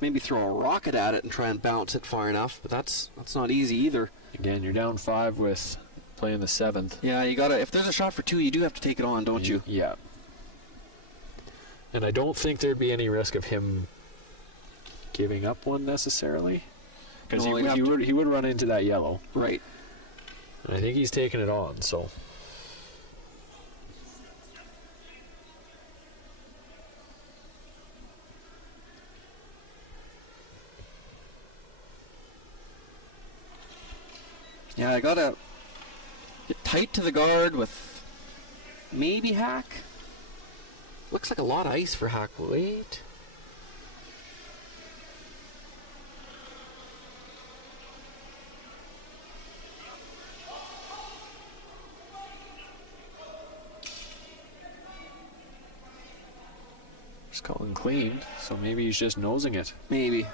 maybe throw a rocket at it and try and bounce it far enough, but that's not easy either. Again, you're down 5 with playing the 7th. Yeah, you gotta. If there's a shot for 2, you do have to take it on, don't you? Yeah. And I don't think there'd be any risk of him giving up one necessarily, because he would run into that yellow. Right. And I think he's taking it on. So. Yeah, I gotta get tight to the guard with maybe hack. Looks like a lot of ice for hack. Wait. Just calling clean, so maybe he's just nosing it. Maybe.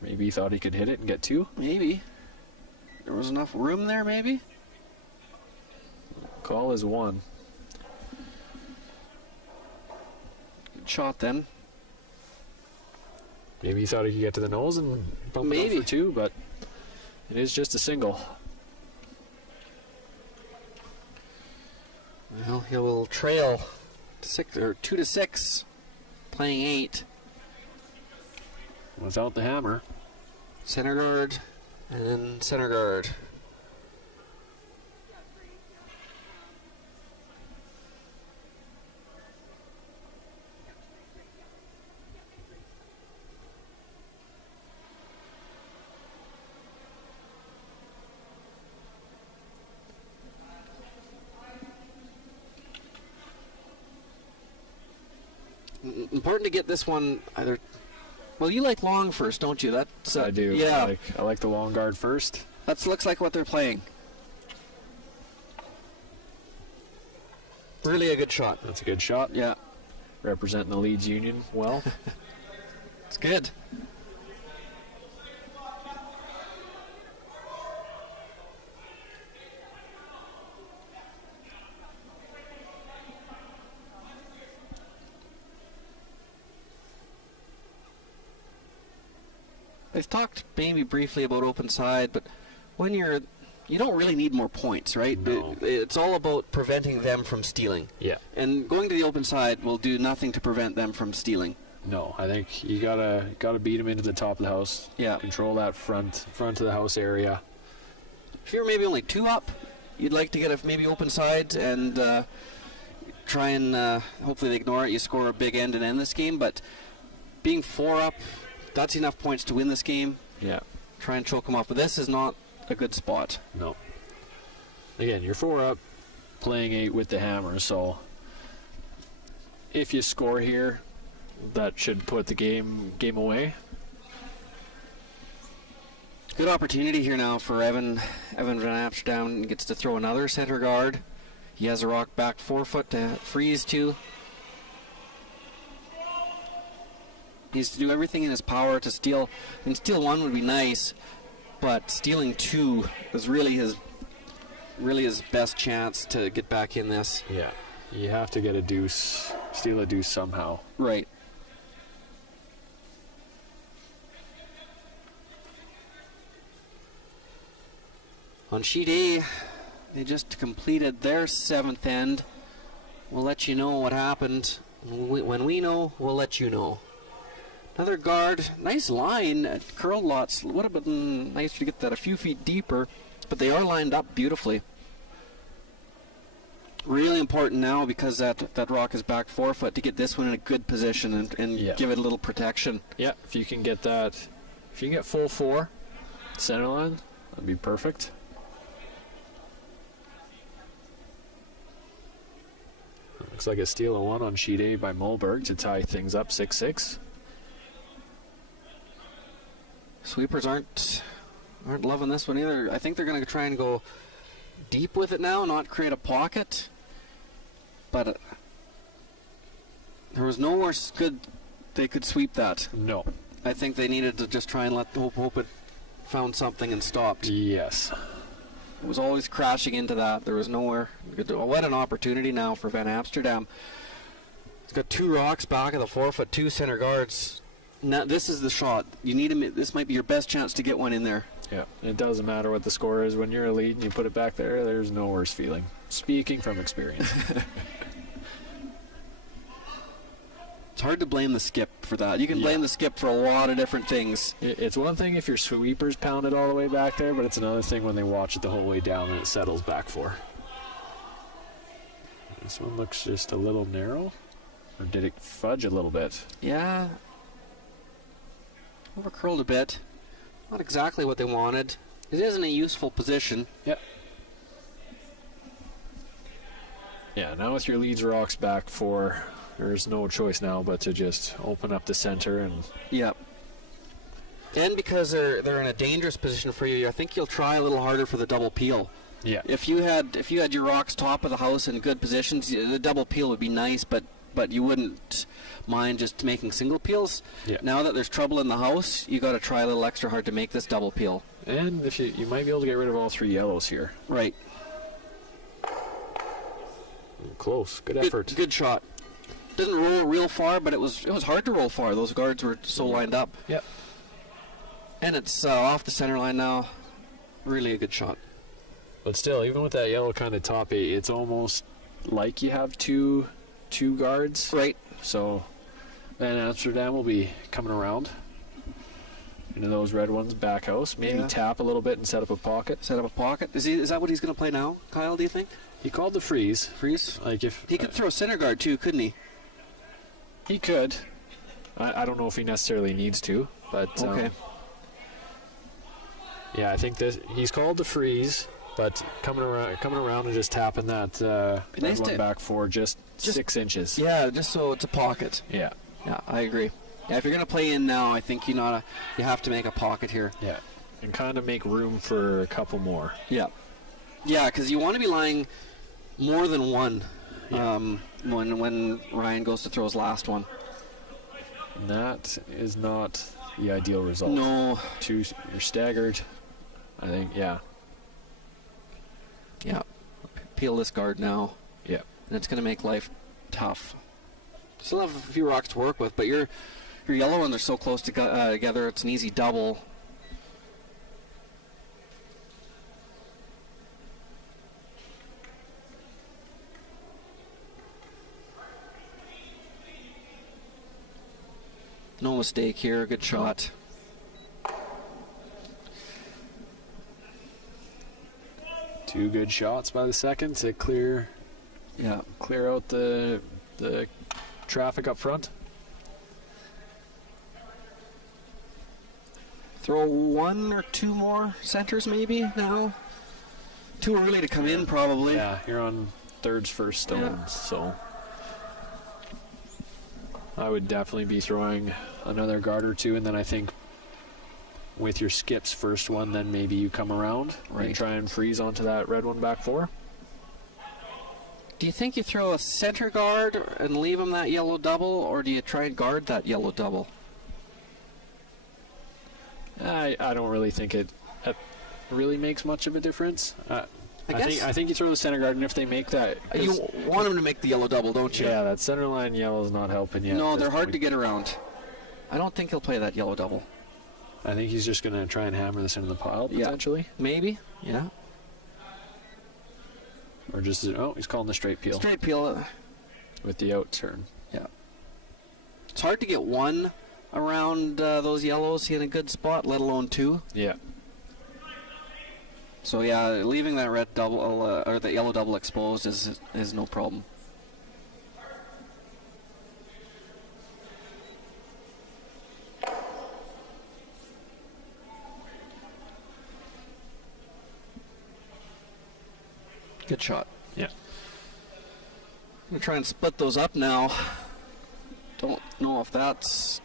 Maybe he thought he could hit it and get 2. Maybe. There was enough room there, maybe? Call is 1. Good shot then. Maybe he thought he could get to the nose and bump it up for 2, but it is just a single. Well, he will trail 2-6, playing 8. Without the hammer. Center guard, and then center guard. Important to get this one either. Well, you like long first, don't you? That's I do. Yeah. I like the long guard first. That looks like what they're playing. Really a good shot. That's a good shot. Yeah. Representing the Leeds Union well. It's good. I've talked maybe briefly about open side, but when you don't really need more points, right? No. It's all about preventing them from stealing. Yeah. And going to the open side will do nothing to prevent them from stealing. No, I think you gotta beat them into the top of the house. Yeah. Control that front of the house area. If you're maybe only 2 up, you'd like to get a maybe open side and try and hopefully they ignore it. You score a big end and end this game, but being 4 up, that's enough points to win this game. Yeah. Try and choke them off, but this is not a good spot. No. Again, you're 4 up, playing 8 with the hammer, so if you score here, that should put the game away. Good opportunity here now for Evan Van Amsterdam. Gets to throw another center guard. He has a rock back 4 foot to freeze to. He needs to do everything in his power to steal. And steal 1 would be nice, but stealing 2 is really his best chance to get back in this. Yeah, you have to get a deuce, steal a deuce somehow. Right. On sheet A, they just completed their 7th end. We'll let you know what happened. When we know, we'll let you know. Another guard, nice line, curled lots. Would have been nice to get that a few feet deeper, but they are lined up beautifully. Really important now, because that rock is back 4 foot, to get this one in a good position and give it a little protection. Yeah, if you can get that, if you can get full 4 center line, that'd be perfect. Looks like a steal of 1 on sheet A by Mulberg to tie things up 6-6. Sweepers aren't loving this one either. I think they're going to try and go deep with it now, not create a pocket. But there was nowhere good they could sweep that. No. I think they needed to just try and hope it found something and stopped. Yes. It was always crashing into that. There was nowhere. What an opportunity now for Van Amsterdam. He's got 2 rocks back of the 4 foot 2 center guards. Now this is the shot. You need him. This might be your best chance to get one in there. Yeah, it doesn't matter what the score is. When you're a lead and you put it back there, there's no worse feeling. Speaking from experience. It's hard to blame the skip for that. You can blame the skip for a lot of different things. It's one thing if your sweepers pound it all the way back there, but it's another thing when they watch it the whole way down and it settles back 4. This one looks just a little narrow. Or did it fudge a little bit? Yeah. Over curled a bit. Not exactly what they wanted. It is in a useful position. Yep. Yeah, now with your leads rocks back 4, there's no choice now but to just open up the center and... Yep. And because they're in a dangerous position for you, I think you'll try a little harder for the double peel. Yeah. If you had your rocks top of the house in good positions, the double peel would be nice, but you wouldn't mind just making single peels. Yeah. Now that there's trouble in the house, you got to try a little extra hard to make this double peel. And if you might be able to get rid of all 3 yellows here. Right. Close. Good effort. Good shot. Didn't roll real far, but it was hard to roll far. Those guards were so lined up. Yep. And it's off the center line now. Really a good shot. But still, even with that yellow kind of top 8, it's almost like you have two guards. Right. So Van Amsterdam will be coming around into those red ones, back house. Maybe tap a little bit and set up a pocket. Set up a pocket. Is that what he's going to play now, Kyle, do you think? He called the freeze. Freeze? Like if he could throw center guard too, couldn't he? He could. I don't know if he necessarily needs to, but okay. Yeah, I think he's called the freeze, but coming around and just tapping that nice one back for just 6 inches. Yeah, just so it's a pocket. Yeah. Yeah, I agree. Yeah, if you're going to play in now, I think you have to make a pocket here. Yeah, and kind of make room for a couple more. Yeah. Yeah, because you want to be lying more than one when Ryan goes to throw his last one. And that is not the ideal result. No. You're staggered. I think, yeah. Yeah. Peel this guard now. Yeah. And it's going to make life tough. Still have a few rocks to work with, but your yellow ones are so close together, it's an easy double. No mistake here. Good shot. Two good shots by the second to clear out the traffic up front. Throw 1 or 2 more centers maybe now too early to come in, probably. Yeah, you're on thirds first stones, so I would definitely be throwing another guard or two, and then I think with your skips first one, then maybe you come around and try and freeze onto that red one back 4. Do you think you throw a center guard and leave him that yellow double, or do you try and guard that yellow double? I don't really think it really makes much of a difference. I think you throw the center guard, and if they make that... You want them to make the yellow double, don't you? Yeah, that center line yellow is not helping yet. No, they're hard to get around. I don't think he'll play that yellow double. I think he's just going to try and hammer this into the pile, potentially. Yeah. Maybe, yeah. Or just, he's calling the straight peel. Straight peel. With the out turn. Yeah. It's hard to get one around those yellows in a good spot, let alone 2. Yeah. So yeah, leaving that red double or the yellow double exposed is no problem. Good shot. Yeah. I'm gonna try and split those up now. Don't know if that's...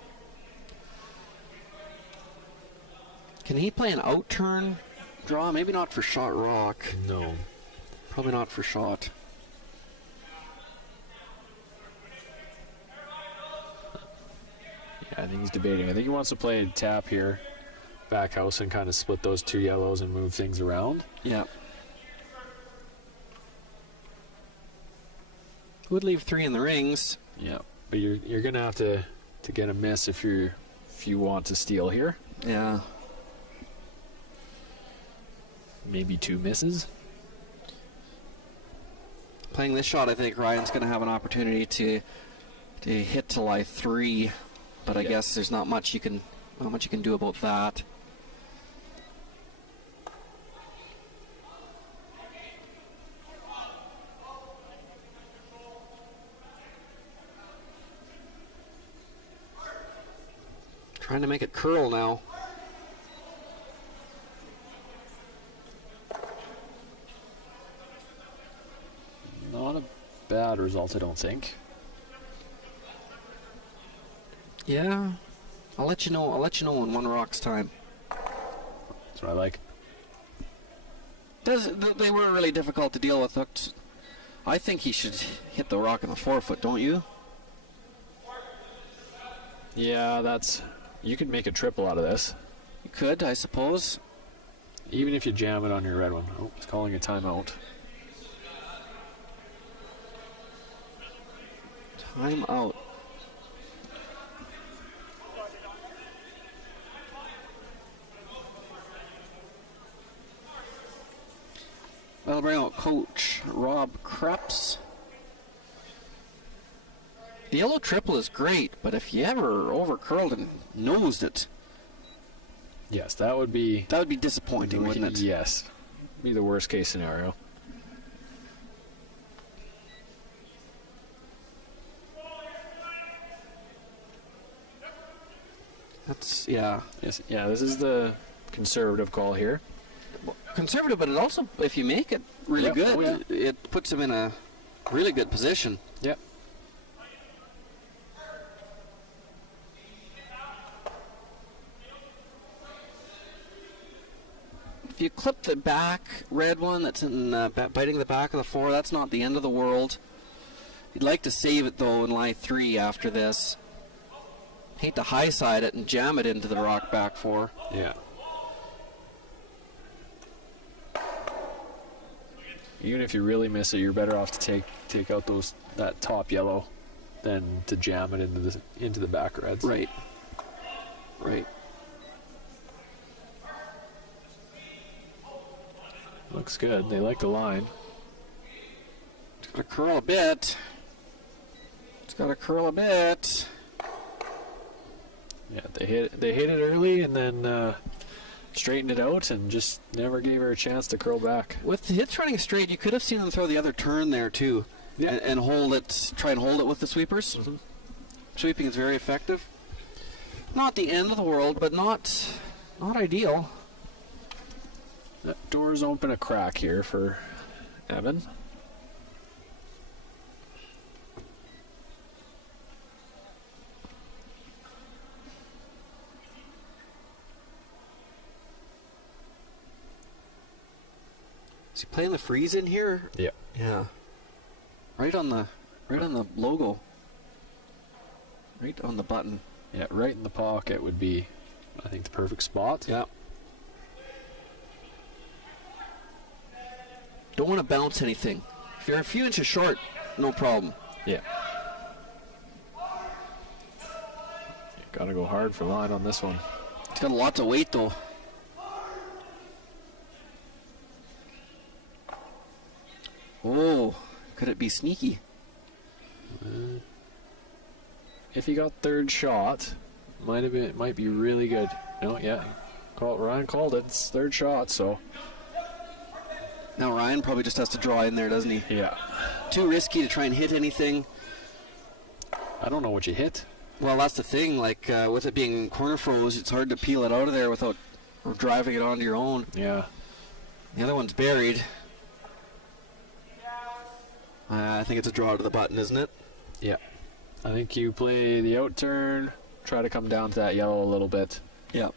Can he play an out turn draw? Maybe not for shot rock. No. Probably not for shot. Yeah, I think he's debating. I think he wants to play a tap here, back house, and kind of split those 2 yellows and move things around. Yeah. Would leave 3 in the rings. Yeah, but you're gonna have to get a miss if you want to steal here. Yeah. Maybe 2 misses. Playing this shot, I think Ryan's going to have an opportunity to hit to lie 3, but I guess there's not much you can do about that. Trying to make it curl now. Not a bad result, I don't think. Yeah, I'll let you know. I'll let you know in 1 rock's time. That's what I like. They were really difficult to deal with. I think he should hit the rock in the 4-foot, don't you? Yeah, you could make a triple out of this. You could, I suppose. Even if you jam it on your red one. Oh, he's calling a timeout. Time out. I'll bring out Coach Rob Krebs. The yellow triple is great, but if you ever overcurled and nosed it, yes, that would be disappointing, wouldn't it? Yes, be the worst case scenario. Yeah. Yes, yeah, this is the conservative call here. Conservative, but it also, if you make it really good, it puts him in a really good position. Yep. If you clip the back red one that's in biting the back of the 4, that's not the end of the world. You'd like to save it though in lie 3 after this. Hate to high side it and jam it into the rock back 4. Yeah. Even if you really miss it, you're better off to take out that top yellow than to jam it into the back reds. Right. Right. Looks good. They like the line. It's got to curl a bit. It's got to curl a bit. Yeah, they hit it early and then straightened it out and just never gave her a chance to curl back. With the hits running straight, you could have seen them throw the other turn there too, and hold it. Try and hold it with the sweepers. Mm-hmm. Sweeping is very effective. Not the end of the world, but not ideal. That door's open a crack here for Evan. Is he playing the freeze in here? Yeah. Yeah. Right on the logo. Right on the button. Yeah, right in the pocket would be, I think, the perfect spot. Yeah. Don't want to bounce anything. If you're a few inches short, no problem. Yeah. Gotta go hard for line on this one. It's got lots of weight though. Oh, could it be sneaky? If he got third shot, might be really good. No, yeah. Ryan called it. It's third shot, so. Now Ryan probably just has to draw in there, doesn't he? Yeah. Too risky to try and hit anything. I don't know what you hit. Well, that's the thing. Like with it being corner froze, it's hard to peel it out of there without driving it onto your own. Yeah. The other one's buried. I think it's a draw to the button, isn't it? Yeah. I think you play the out turn, try to come down to that yellow a little bit. Yeah.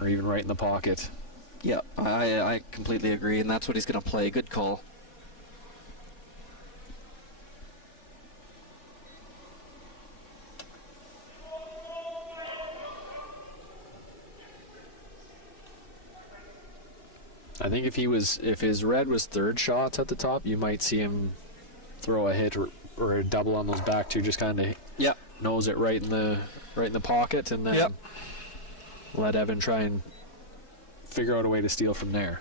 Or even right in the pocket. Yeah, I completely agree, and that's what he's going to play. Good call. I think if his red was third shot at the top, you might see him throw a hit or a double on those back two, just kind of nose it right in the pocket, and then let Evan try and figure out a way to steal from there.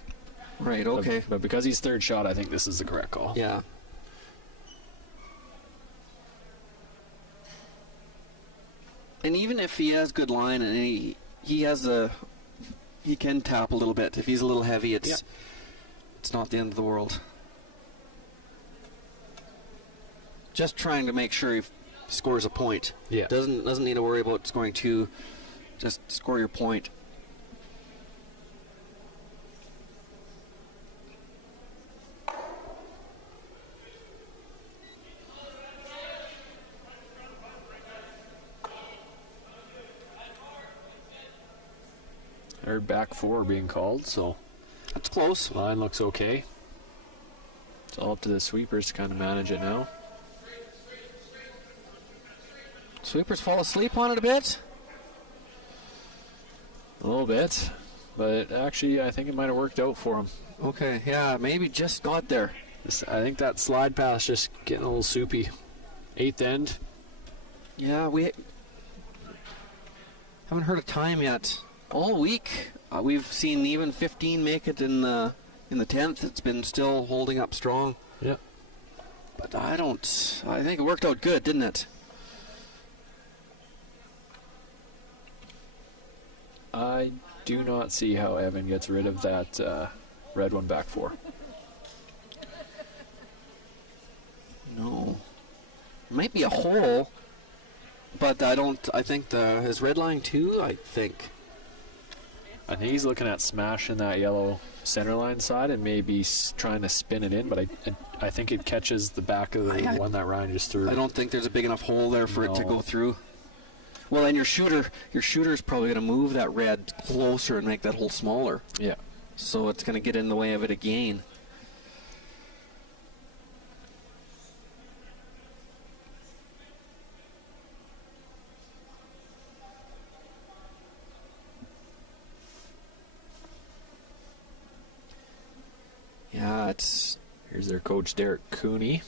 Right. Okay. But because he's third shot, I think this is the correct call. Yeah. And even if he has good line and he can tap a little bit. If he's a little heavy, it's not the end of the world. Just trying to make sure he scores a point. Yeah. Doesn't need to worry about scoring two. Just score your point. They're back four being called, so that's close. Line looks okay. It's all up to the sweepers to kind of manage it now. Sweepers fall asleep on it a bit? A little bit, but actually I think it might have worked out for him. Okay, yeah, maybe just got there. I think that slide pass just getting a little soupy. Eighth end. Yeah, we haven't heard a time yet. All week, we've seen even 15 make it in the 10th. It's been still holding up strong. Yeah. But I think it worked out good, didn't it? I do not see how Evan gets rid of that red one back four. No. Might be a hole, but I think his red line too, I think he's looking at smashing that yellow center line side and maybe trying to spin it in, but I think it catches the back of the one that Ryan just threw. I don't think there's a big enough hole there for it to go through. Well, and your shooter's probably going to move that red closer and make that hole smaller. Yeah. So it's going to get in the way of it again. Yeah, here's their coach, Derek Cooney.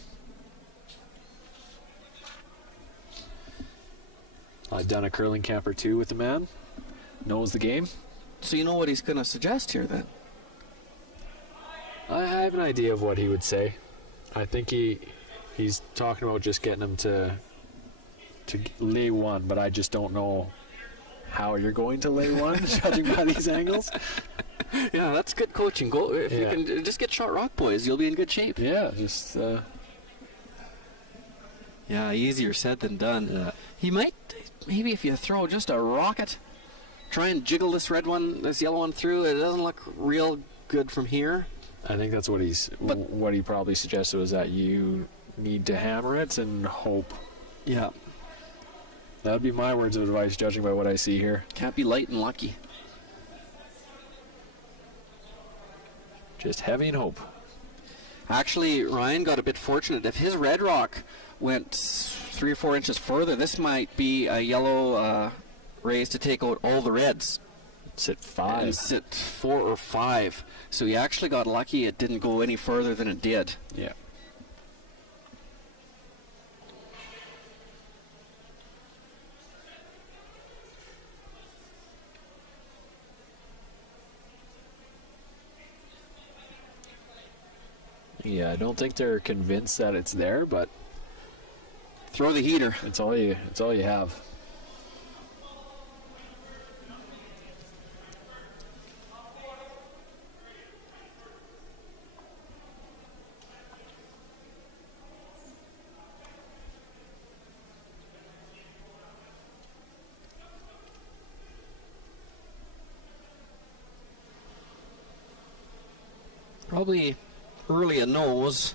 I've done a curling camp or two with the man. Knows the game. So you know what he's going to suggest here then? I have an idea of what he would say. I think he's talking about just getting him to lay one, but I just don't know how you're going to lay one, judging by these angles. Yeah, that's good coaching. If you can just get shot rock, boys, you'll be in good shape. Yeah, just... Yeah, easier said than done. Yeah. He might, maybe if you throw just a rocket try and jiggle this yellow one through. It doesn't look real good from here. I think that's what what he probably suggested was that you need to hammer it and hope. Yeah. That would be my words of advice, judging by what I see here. Can't be light and lucky. Just heavy and hope. Actually, Ryan got a bit fortunate. If his red rock went 3 or 4 inches further, this might be a yellow raise to take out all the reds. Sit 5. And sit 4 or 5. So he actually got lucky it didn't go any further than it did. Yeah. Yeah, I don't think they're convinced that it's there, but throw the heater. It's all you have. Probably early a nose.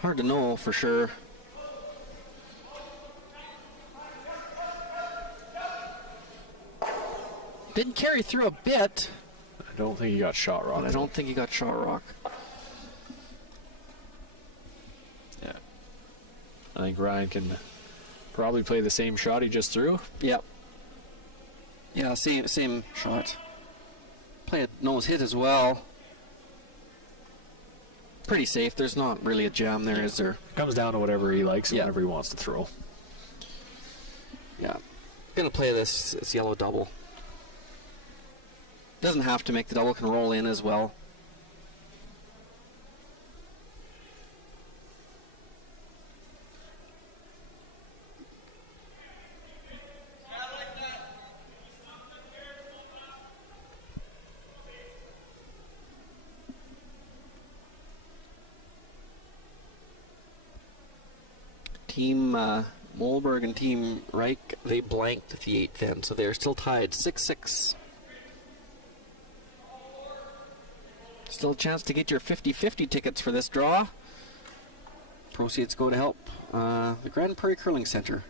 Hard to know for sure. Didn't carry through a bit. I don't think he got shot rock. I don't think he got shot rock. Yeah. I think Ryan can probably play the same shot he just threw. Yep. Yeah, same shot. Play a nose hit as well. Pretty safe. There's not really a jam there, is there? Comes down to whatever he likes and whatever he wants to throw. Yeah. Gonna play this yellow double. Doesn't have to make the double, can roll in as well. Team Mohlberg and Team Reich, they blanked the 8th end, so they're still tied 6-6. Still a chance to get your 50-50 tickets for this draw. Proceeds go to help the Grand Prairie Curling Center.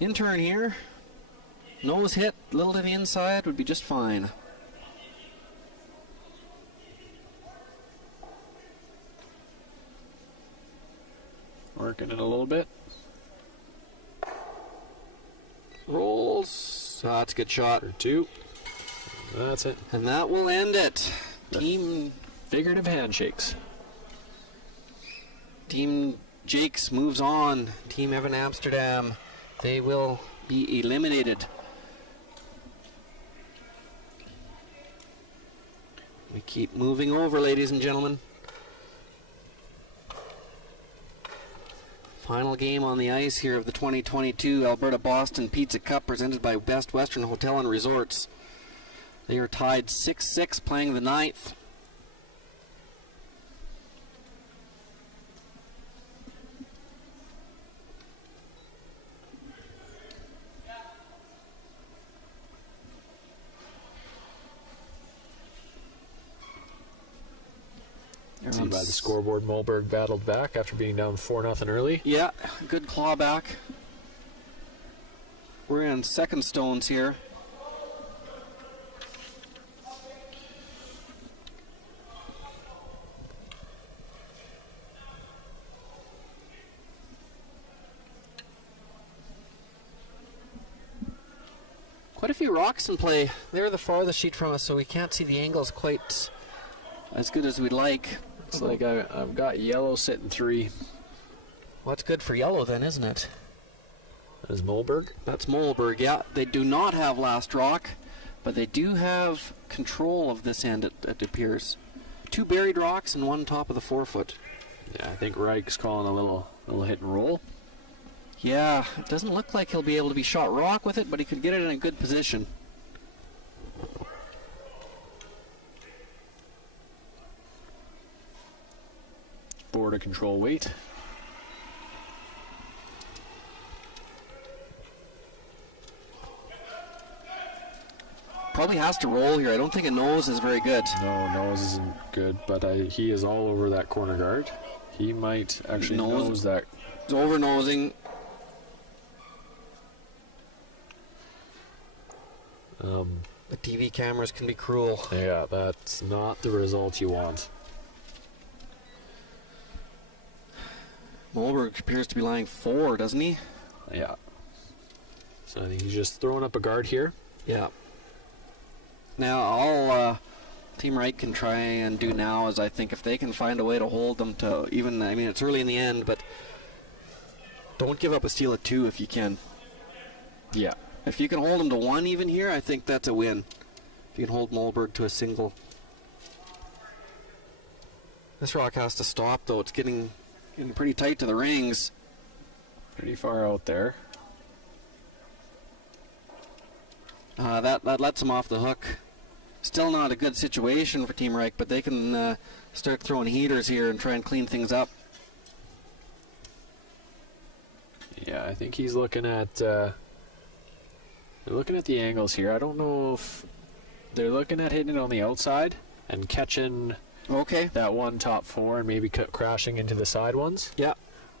Intern here. Nose hit, little to the inside, would be just fine. Working it a little bit. Rolls. That's a good shot. For 2. That's it. And that will end it. Team figurative handshakes. Team Jakes moves on. Team Evan Amsterdam, they will be eliminated. We keep moving over, ladies and gentlemen. Final game on the ice here of the 2022 Alberta Boston Pizza Cup presented by Best Western Hotel and Resorts. They are tied 6-6 playing the 9th. See by the scoreboard, Mohlberg battled back after being down 4-0 early. Yeah, good claw back. We're in second stones here. Quite a few rocks in play. They're the farthest sheet from us, so we can't see the angles quite as good as we'd like. It's like I've got yellow sitting 3. Well, that's good for yellow then, isn't it? That is Mohlberg? That's Mohlberg, yeah. They do not have last rock, but they do have control of this end, it appears. 2 buried rocks and 1 top of the 4-foot. Yeah, I think Reich's calling a little hit and roll. Yeah, it doesn't look like he'll be able to be shot rock with it, but he could get it in a good position. Border control weight. probably has to roll here. I don't think a nose is very good. No, nose isn't good, but he is all over that corner guard. He might actually nose that. He's over-nosing. The TV cameras can be cruel. Yeah, that's not the result you want. Moberg appears to be lying 4, doesn't he? Yeah. So I think he's just throwing up a guard here. Yeah. Now, all Team Wright can try and do now is, I think, if they can find a way to hold them to even, I mean, it's early in the end, but don't give up a steal at 2 if you can. Yeah. If you can hold them to 1 even here, I think that's a win. If you can hold Moberg to a single. This rock has to stop, though. It's getting pretty tight to the rings. Pretty far out there. That lets them off the hook. Still not a good situation for Team Reich, but they can start throwing heaters here and try and clean things up. Yeah, I think he's looking at they're looking at the angles here. I don't know if they're looking at hitting it on the outside and catching that one top 4 and maybe crashing into the side ones. Yeah.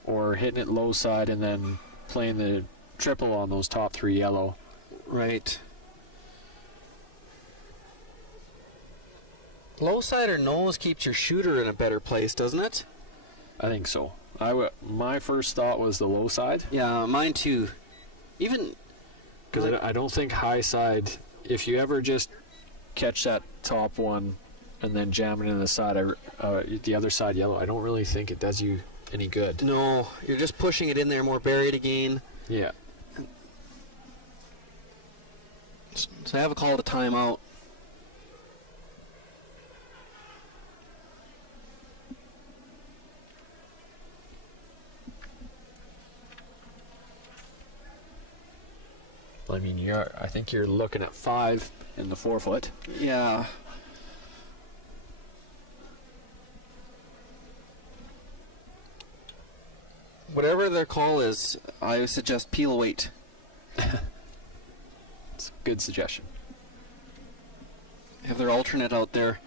Or hitting it low side and then playing the triple on those top 3 yellow. Right. Low side or nose keeps your shooter in a better place, doesn't it? I think so. My first thought was the low side. Yeah, mine too. Even because I don't think high side. If you ever just catch that top one and then jam it in the other side yellow, I don't really think it does you any good. No, you're just pushing it in there more buried again. Yeah. So I have a call to timeout. I mean, I think you're looking at 5 in the 4 foot. Yeah. Whatever their call is, I suggest peel weight. It's a good suggestion. Have their alternate out there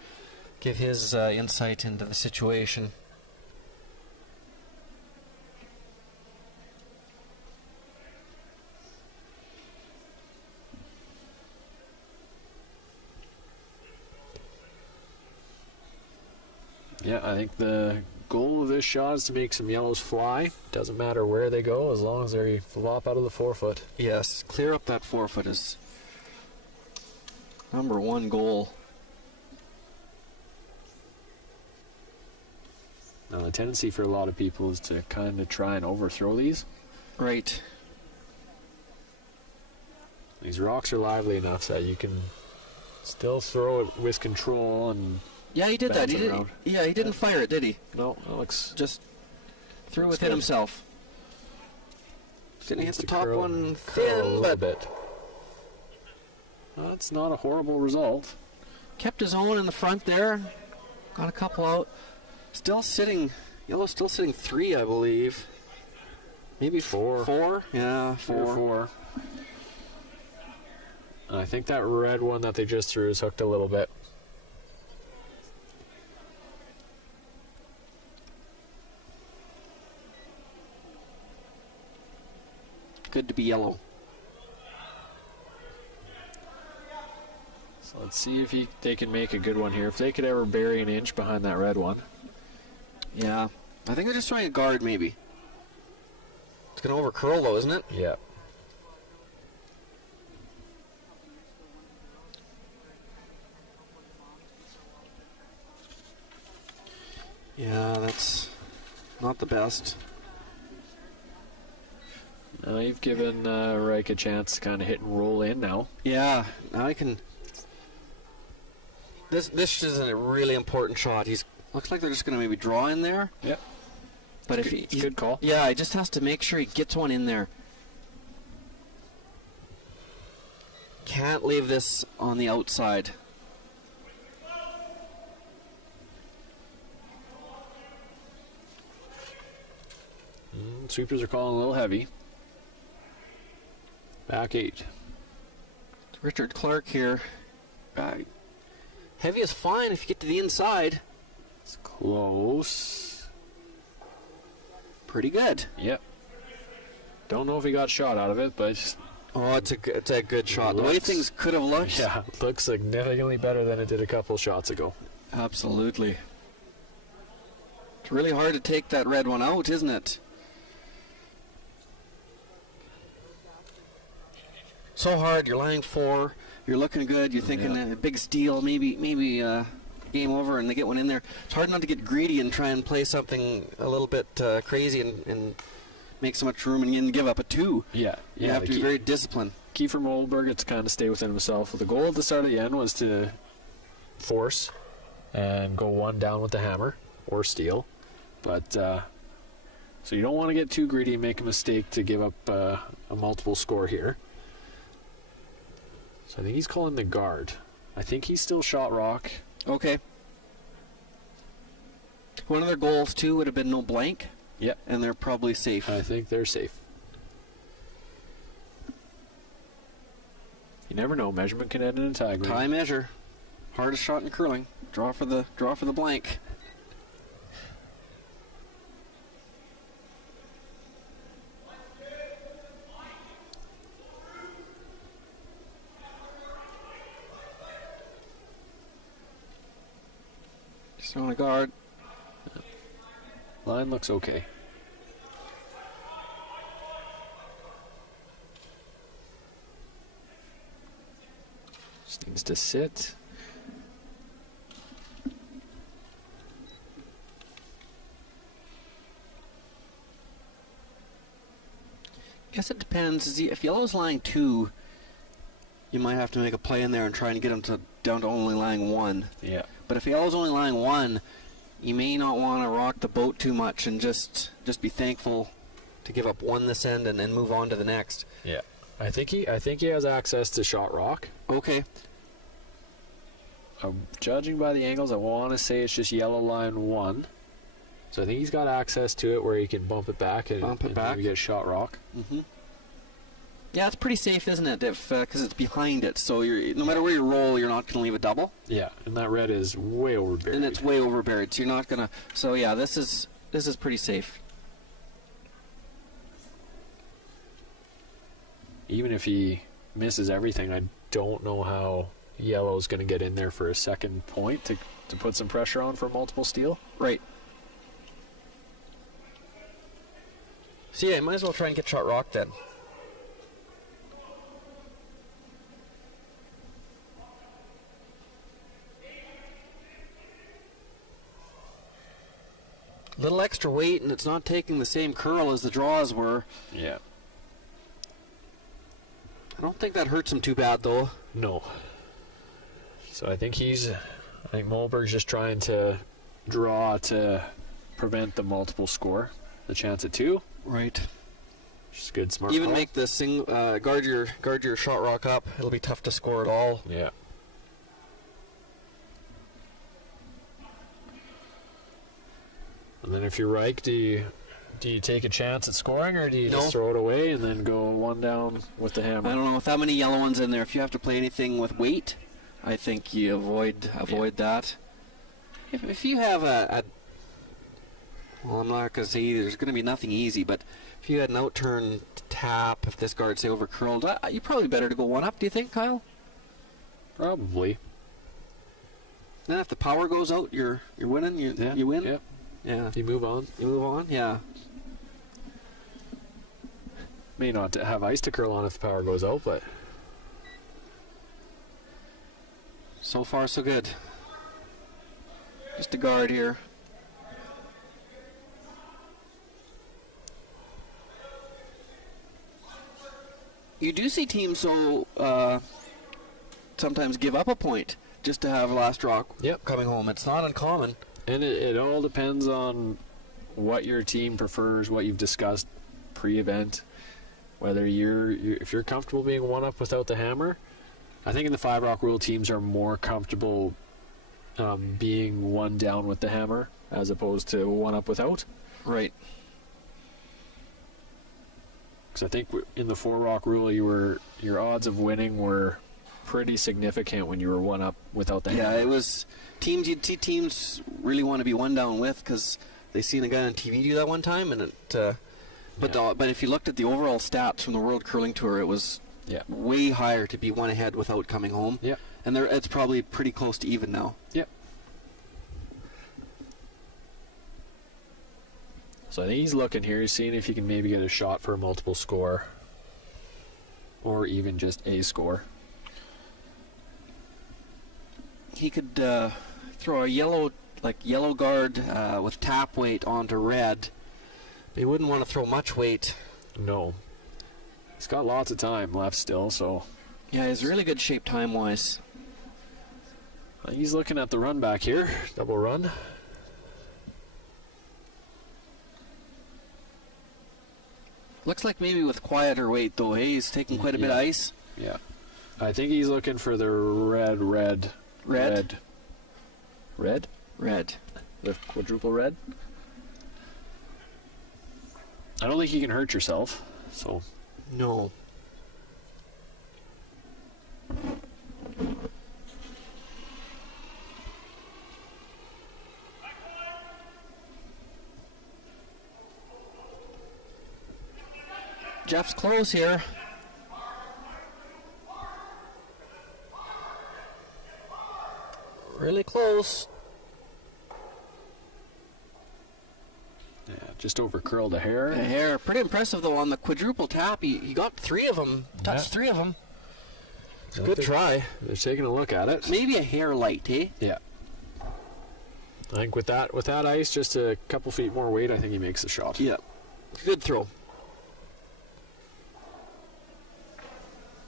give his insight into the situation. Yeah, I think the goal of this shot is to make some yellows fly. Doesn't matter where they go as long as they flop out of the 4 foot. Yes, clear up that 4 foot is number 1 goal. Now the tendency for a lot of people is to kind of try and overthrow these. Right. These rocks are lively enough that you can still throw it with control and. Yeah, he did that. He didn't fire it, did he? No, Alex just threw within himself. Didn't hit the top one thin, a little bit. That's not a horrible result. Kept his own in the front there. Got a couple out. Still sitting. Yellow's still sitting 3, I believe. Maybe 4. 4? Yeah, 4. And I think that red one that they just threw is hooked a little bit. Good to be yellow. So let's see if they can make a good one here. If they could ever bury an inch behind that red one. Yeah. I think they're just trying a guard, maybe. It's going to over curl, though, isn't it? Yeah. Yeah, that's not the best. Now you've given Reich a chance to kind of hit and roll in now. Yeah, now I can. This is a really important shot. Looks like they're just going to maybe draw in there. Yep. But it's if good call. Yeah, he just has to make sure he gets one in there. Can't leave this on the outside. Sweepers are calling a little heavy. Back 8. Richard Clark here Heavy is fine if you get to the inside. It's close. Pretty good. Yep. Don't know if he got shot out of it, but Oh, it's a good shot. The way things could have looked. yeah, it looks significantly better than it did a couple shots ago. Absolutely. It's really hard to take that red one out, isn't it? So hard. You're lying 4. You're looking good. You're thinking a big steal, maybe game over, and they get one in there. It's hard not to get greedy and try and play something a little bit crazy and make so much room and then give up a 2. Yeah. You have to be very disciplined. Key for Moldberg to kind of stay within himself. The goal at the start of the end was to force and go 1 down with the hammer or steal. But so you don't want to get too greedy and make a mistake to give up a multiple score here. So I think he's calling the guard. I think he's still shot rock. Okay. One of their goals, too, would have been no blank. Yep. And they're probably safe. I think they're safe. You never know. Measurement can end in a tie. Tie measure. Hardest shot in curling. Draw for the blank. Just on a guard. Line looks okay. Just needs to sit. Guess it depends. If yellow's lying 2, you might have to make a play in there and try and get him down to only lying 1. Yeah. But if yellow's only lying 1, you may not want to rock the boat too much and just be thankful to give up 1 this end and move on to the next. Yeah. I think he has access to shot rock. Okay. Judging by the angles, I want to say it's just yellow line 1. So I think he's got access to it where he can bump it back and maybe get shot rock. Mm-hmm. Yeah, it's pretty safe, isn't it? Because it's behind it, so no matter where you roll, you're not going to leave a double. Yeah, and that red is way overburied. And it's way overburied, so you're not going to. So yeah, this is pretty safe. Even if he misses everything, I don't know how yellow's going to get in there for a second point to put some pressure on for a multiple steal. Right. So yeah, you might as well try and get shot rock then. Little extra weight, and it's not taking the same curl as the draws were. Yeah. I don't think that hurts him too bad, though. No. So I think Moldberg's just trying to draw to prevent the multiple score, the chance at 2. Right. Just good, smart. Even make the guard your shot rock up. It'll be tough to score at all. Yeah. And then if you're right, do you take a chance at scoring, or do you just throw it away and then go 1 down with the hammer? I don't know, with that many yellow ones in there, if you have to play anything with weight, I think you avoid that. If you have well, I'm not going to say there's going to be nothing easy, but if you had an out-turn tap, if this guard, say, over-curled, you're probably better to go 1 up, do you think, Kyle? Probably. Then if the power goes out, you're winning, you win? Yeah. Yeah. You move on. Yeah. May not have ice to curl on if the power goes out, but so far so good. Just a guard here. You do see teams sometimes give up a point just to have last draw coming home. It's not uncommon. And it all depends on what your team prefers, what you've discussed pre-event. Whether if you're comfortable being 1 up without the hammer, I think in the 5 rock rule, teams are more comfortable being 1 down with the hammer as opposed to 1 up without. Right. Because I think in the 4 rock rule, your odds of winning were pretty significant when you were one up without the Yeah, hammer. it was teams. You'd see teams really want to be one down with because they seen a guy on TV do that one time, and it. But if you looked at the overall stats from the World Curling Tour, it was way higher to be one ahead without coming home. Yeah. And it's probably pretty close to even now. Yep. So I think he's looking here. He's seeing if he can maybe get a shot for a multiple score. Or even just a score. He could throw a yellow guard with tap weight onto red. But he wouldn't want to throw much weight. No. He's got lots of time left still, so... Yeah, he's really good shape time-wise. He's looking at the run back here. Double run. Looks like maybe with quieter weight, though. Hey, he's taking quite a bit of ice. Yeah. I think he's looking for the red. Red? Red? Red. The quadruple red? I don't think you can hurt yourself, so... No. Jeff's close here. Really close. Yeah, just over curled a hair. A hair. Pretty impressive, though, on the quadruple tap. He got 3 of them. Touched 3 of them. It's a good try. They're taking a look at it. Maybe a hair light, eh? Yeah. I think with that ice, just a couple feet more weight, I think he makes the shot. Yeah. Good throw.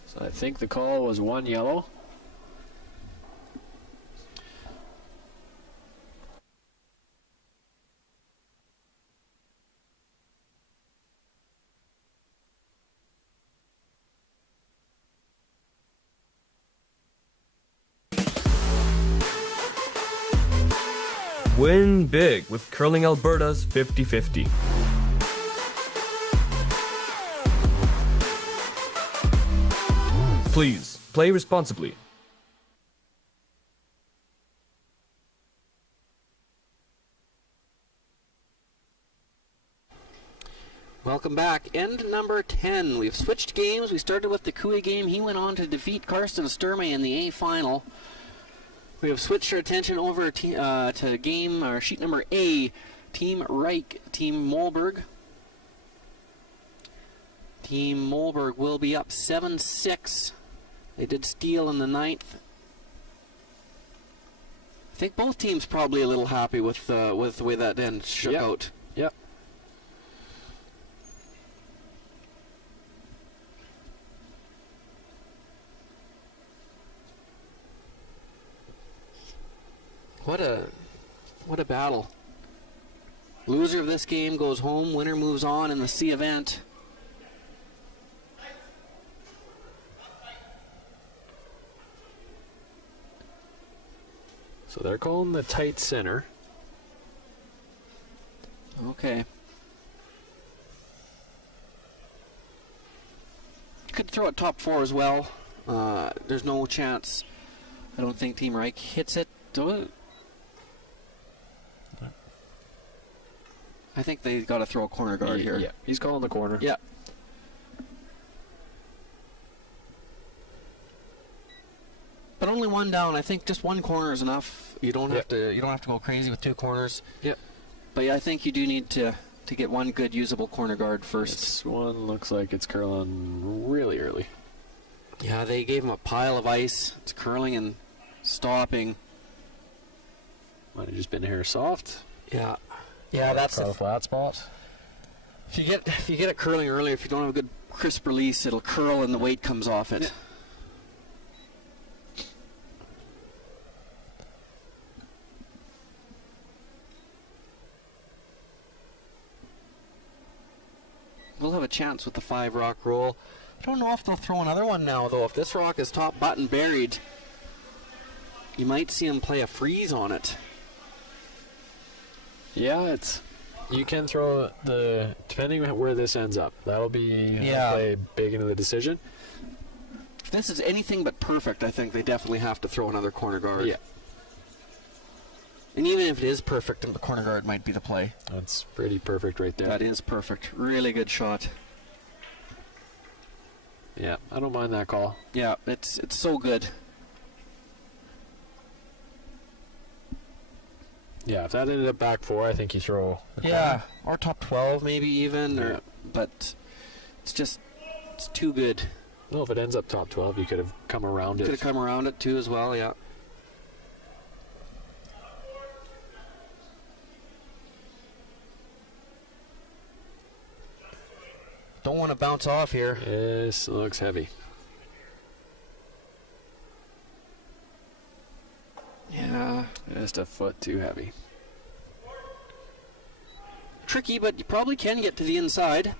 So I think the call was 1 yellow. Win big with Curling Alberta's 50-50. Please, play responsibly. Welcome back. End number 10. We've switched games. We started with the Cooey game. He went on to defeat Karsten Sturmey in the A final. We have switched our attention over to game or sheet number A. Team Reich, Team Molberg. Team Molberg will be up 7-6. They did steal in the 9th. I think both teams probably a little happy with the way that end shook out. Yep. What a battle. Loser of this game goes home. Winner moves on in the C event. So they're calling the tight center. Okay. Could throw it top 4 as well. There's no chance. I don't think Team Reich hits it. I think they got to throw a corner guard here. Yeah, he's calling the corner. Yeah. But only one down. I think just one corner is enough. You don't have to. You don't have to go crazy with 2 corners. Yep. But yeah, I think you do need to get one good usable corner guard first. This one looks like it's curling really early. Yeah, they gave him a pile of ice. It's curling and stopping. Might have just been hair soft. Yeah. Yeah, that's a flat spot. If you get it curling early, if you don't have a good crisp release, it'll curl and the weight comes off it. Yeah. We'll have a chance with the 5 rock roll. I don't know if they'll throw another one now, though. If this rock is top button buried, you might see him play a freeze on it. Yeah, you can throw depending on where this ends up. That'll be play big into the decision. If this is anything but perfect, I think they definitely have to throw another corner guard. Yeah. And even if it is perfect, the corner guard might be the play. That's pretty perfect right there. That is perfect. Really good shot. Yeah, I don't mind that call. Yeah, it's so good. Yeah, if that ended up back 4, I think you throw the Yeah, or top 12 maybe even, or, but it's too good. No, if it ends up top 12, you could have come around it. Could have come around it too as well, yeah. Don't want to bounce off here. This looks heavy. Yeah. Just a foot too heavy. Tricky, but you probably can get to the inside.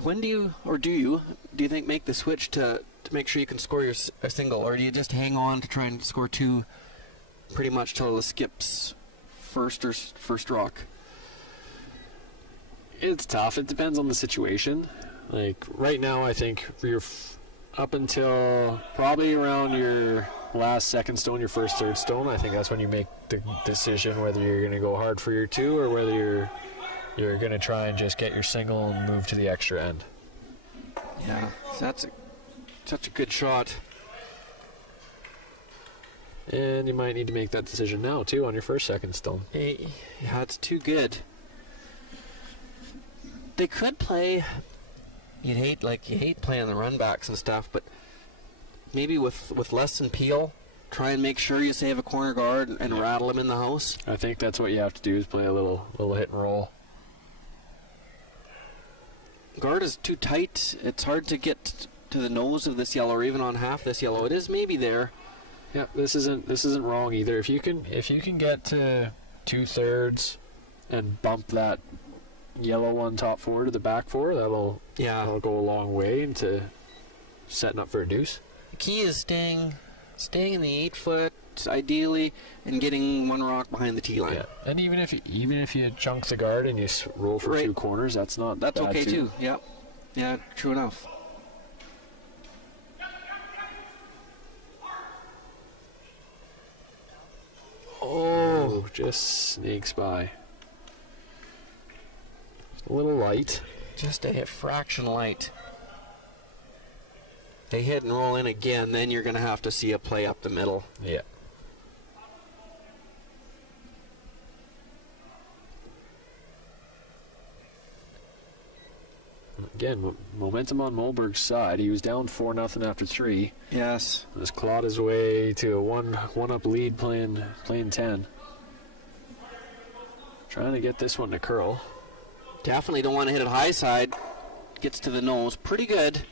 When do you think make the switch to make sure you can score a single, or do you just hang on to try and score 2 pretty much till the skip's first rock? It's tough. It depends on the situation. Like right now, I think for your up until probably around your last second stone, your first third stone, I think that's when you make the decision whether you're going to go hard for your 2 or whether you're going to try and just get your single and move to the extra end. Yeah, that's such a good shot. And you might need to make that decision now too on your second stone. Yeah, it's too good. They could play. You hate playing the run backs and stuff, but maybe with less than Peel, try and make sure you save a corner guard and rattle him in the house. I think that's what you have to do, is play a little hit and roll. Guard is too tight. It's hard to get to the nose of this yellow, or even on half this yellow. It is maybe there. Yeah, this isn't wrong either. If you can get to 2/3 and bump that yellow one top 4 to the back 4, that'll go a long way into setting up for a deuce. The key is staying in the 8 foot ideally, and getting 1 rock behind the tee line. Yeah, and even if you chunk the guard and you roll for 2 corners, that's bad okay too. Yep. Yeah, true enough. Oh, just sneaks by. A little light. Just a fraction light. They hit and roll in again, then you're going to have to see a play up the middle. Yeah. Again, momentum on Mollberg's side. He was down 4-0 after 3. Yes. Has clawed his way to a one-up lead playing 10. Trying to get this one to curl. Definitely don't want to hit it high side. Gets to the nose. Pretty good.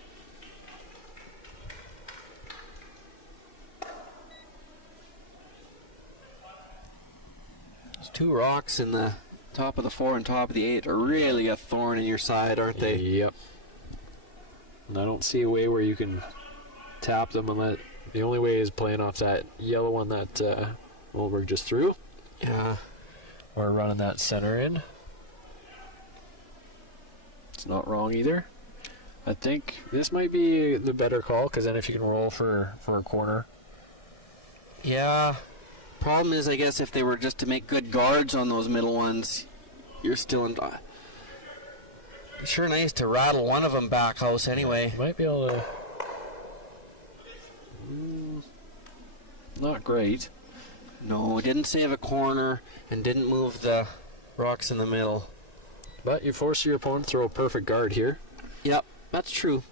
Those 2 rocks in the top of the 4 and top of the 8 are really a thorn in your side, aren't they? Yep. And I don't see a way where you can tap them and let. The only way is playing off that yellow one that Mollberg just threw. Yeah. Or running that center in. It's not wrong either. I think this might be the better call, because then if you can roll for a corner. Yeah. Problem is, I guess, if they were just to make good guards on those middle ones, you're still in. Sure nice to rattle one of them back house anyway. Might be able to. Not great. No, didn't save a corner and didn't move the rocks in the middle. But you force your opponent to throw a perfect guard here. Yep, that's true.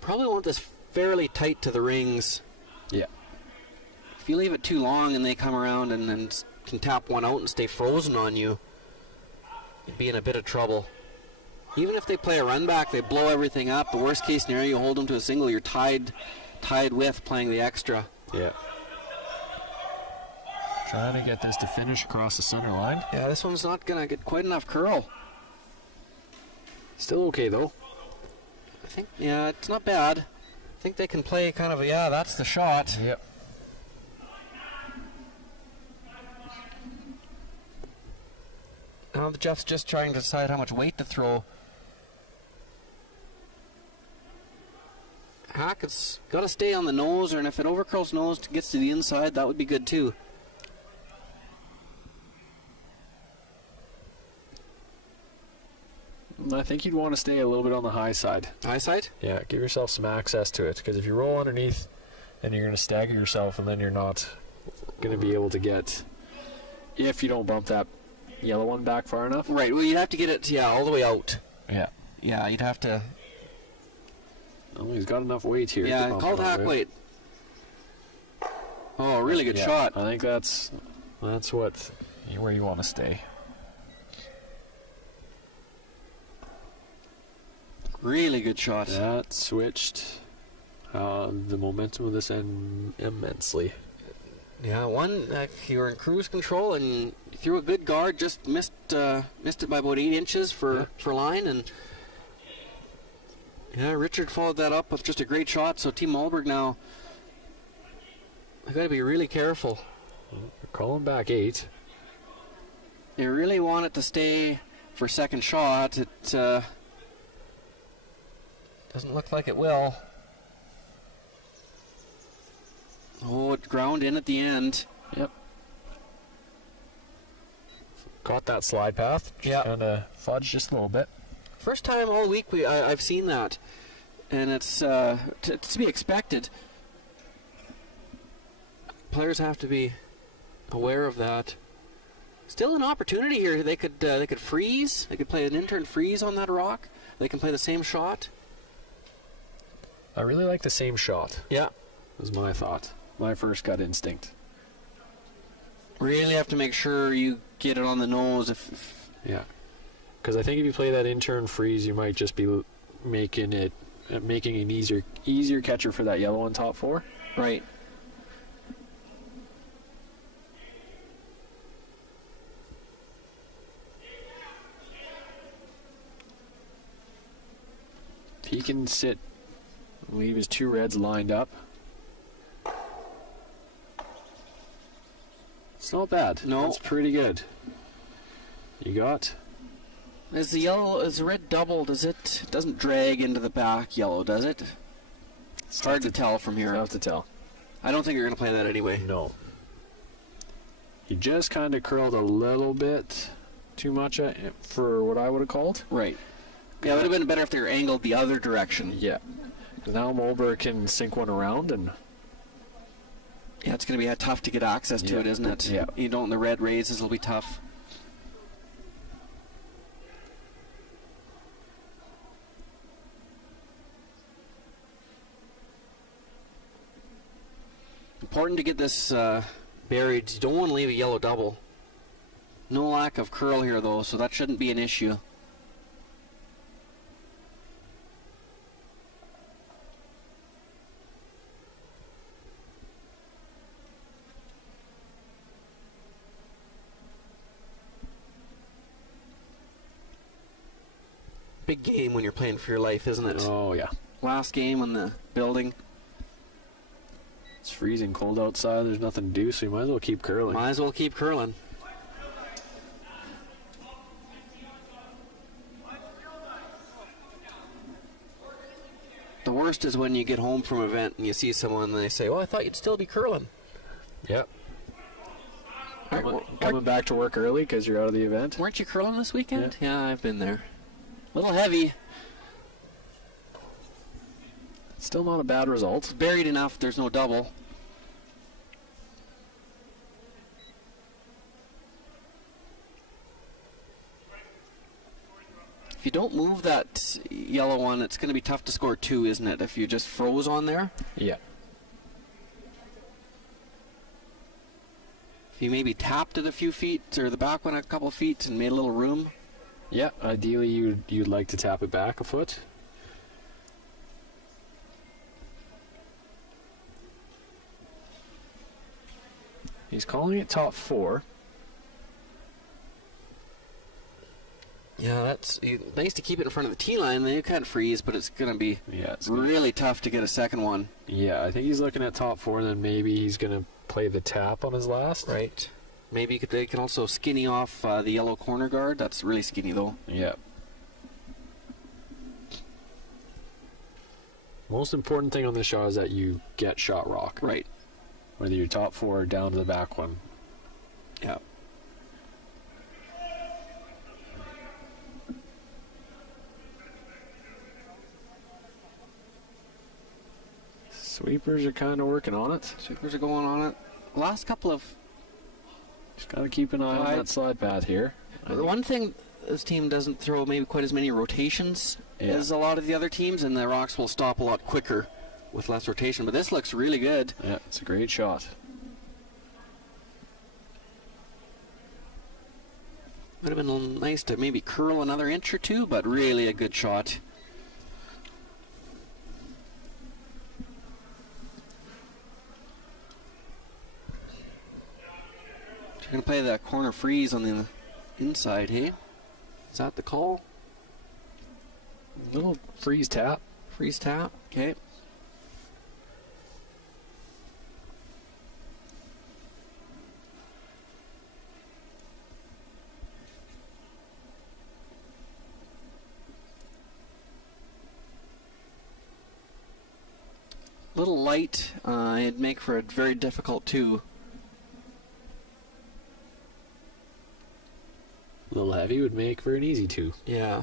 Probably want this fairly tight to the rings. Yeah. If you leave it too long and they come around and can tap one out and stay frozen on you, you'd be in a bit of trouble. Even if they play a run back, they blow everything up. The worst case scenario, you hold them to a single, you're tied with playing the extra. Yeah. Trying to get this to finish across the center line. Yeah, this one's not going to get quite enough curl. Still okay, though. I think, yeah, it's not bad. I think they can play kind of a, yeah, that's the shot. Yep. Now Jeff's just trying to decide how much weight to throw. Hackett's got to stay on the nose, and if it overcurls nose, gets to the inside, that would be good too. I think you'd want to stay a little bit on the high side. High side? Yeah, give yourself some access to it, because if you roll underneath, then you're going to stagger yourself, and then you're not going to be able to get, if you don't bump that yellow one back far enough. Right, well, you'd have to get it, all the way out. Yeah. Yeah, you'd have to... Oh, he's got enough weight here. Yeah, called hack weight. Oh, really good shot. I think that's what where you want to stay. Really good shot. That switched the momentum of this end immensely. Yeah, you were in cruise control and threw a good guard, just missed it by about 8 inches for line, and Richard followed that up with just a great shot. So Team Malberg now, they've got to be really careful. They're calling back 8. They really want it to stay for second shot. It doesn't look like it will. Oh, it ground in at the end. Yep. Got that slide path. Yeah. Kind of fudged just a little bit. First time all week I've seen that, and it's to be expected. Players have to be aware of that. Still an opportunity here. They could freeze. They could play an intern freeze on that rock. They can play the same shot. I really like the same shot. Yeah. Was my thought. My first gut instinct. Really have to make sure you get it on the nose. Yeah. Because I think if you play that intern freeze, you might just be making an easier catcher for that yellow on top 4. Right. If he can sit, leave his 2 reds lined up. It's not bad. No. That's pretty good. You got... Is the red double, it doesn't drag into the back yellow, does it? It's hard to tell from here. Tough to tell. I don't think you're going to play that anyway. No. You just kind of curled a little bit too much for what I would have called. Right. Yeah, it would have been better if they were angled the other direction. Yeah. Because now Mulber can sink one around and... Yeah, it's going to be tough to get access to it, isn't it? Yeah. You don't, the red raises will be tough. Important to get this buried. You don't want to leave a yellow double. No lack of curl here, though, so that shouldn't be an issue. Big game when you're playing for your life, isn't it? Oh, yeah. Last game on the building. It's freezing cold outside. There's nothing to do, so you might as well keep curling. Might as well keep curling. The worst is when you get home from an event and you see someone and they say, "Oh, I thought you'd still be curling." Yep. Coming back to work early because you're out of the event. Weren't you curling this weekend? Yeah, I've been there. A little heavy. Still not a bad result. It's buried enough, there's no double. If you don't move that yellow one, it's going to be tough to score 2, isn't it? If you just froze on there. Yeah. If you maybe tapped it a few feet, or the back one a couple feet, and made a little room. Yeah, ideally you'd like to tap it back a foot. He's calling it top 4. Yeah, that's nice to keep it in front of the tee line. Then you can't freeze, but it's going to be really tough to get a second one. Yeah, I think he's looking at top 4, and then maybe he's going to play the tap on his last. Right. Maybe they can also skinny off the yellow corner guard. That's really skinny, though. Yeah. Most important thing on this shot is that you get shot rock. Right. Whether you're top four or down to the back one. Yeah. Sweepers are kind of working on it. Sweepers are going on it. Last couple of... Just got to keep an eye on that slide path here. The one thing, this team doesn't throw maybe quite as many rotations as a lot of the other teams, and the rocks will stop a lot quicker with less rotation. But this looks really good. Yeah, it's a great shot. Would have been nice to maybe curl another inch or two, but really a good shot. You're going to play that corner freeze on the inside, hey? Is that the call? Little freeze tap. Freeze tap, okay. Little light, it'd make for a very difficult two. A little heavy would make for an easy two. Yeah.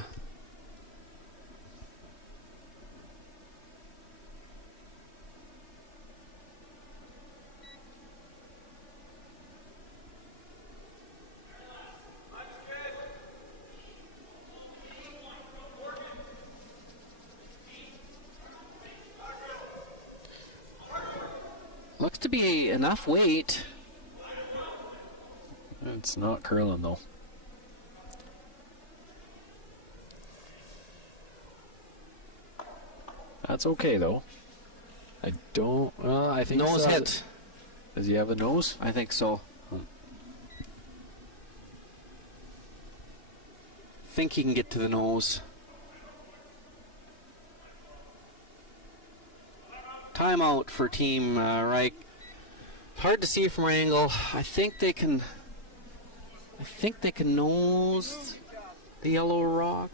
Looks to be enough weight. It's not curling though. That's okay though. I don't. I think Nose hit. Does he have a nose? I think so. Think he can get to the nose. Timeout for Team Reich. Hard to see from our angle. I think they can nose the yellow rock.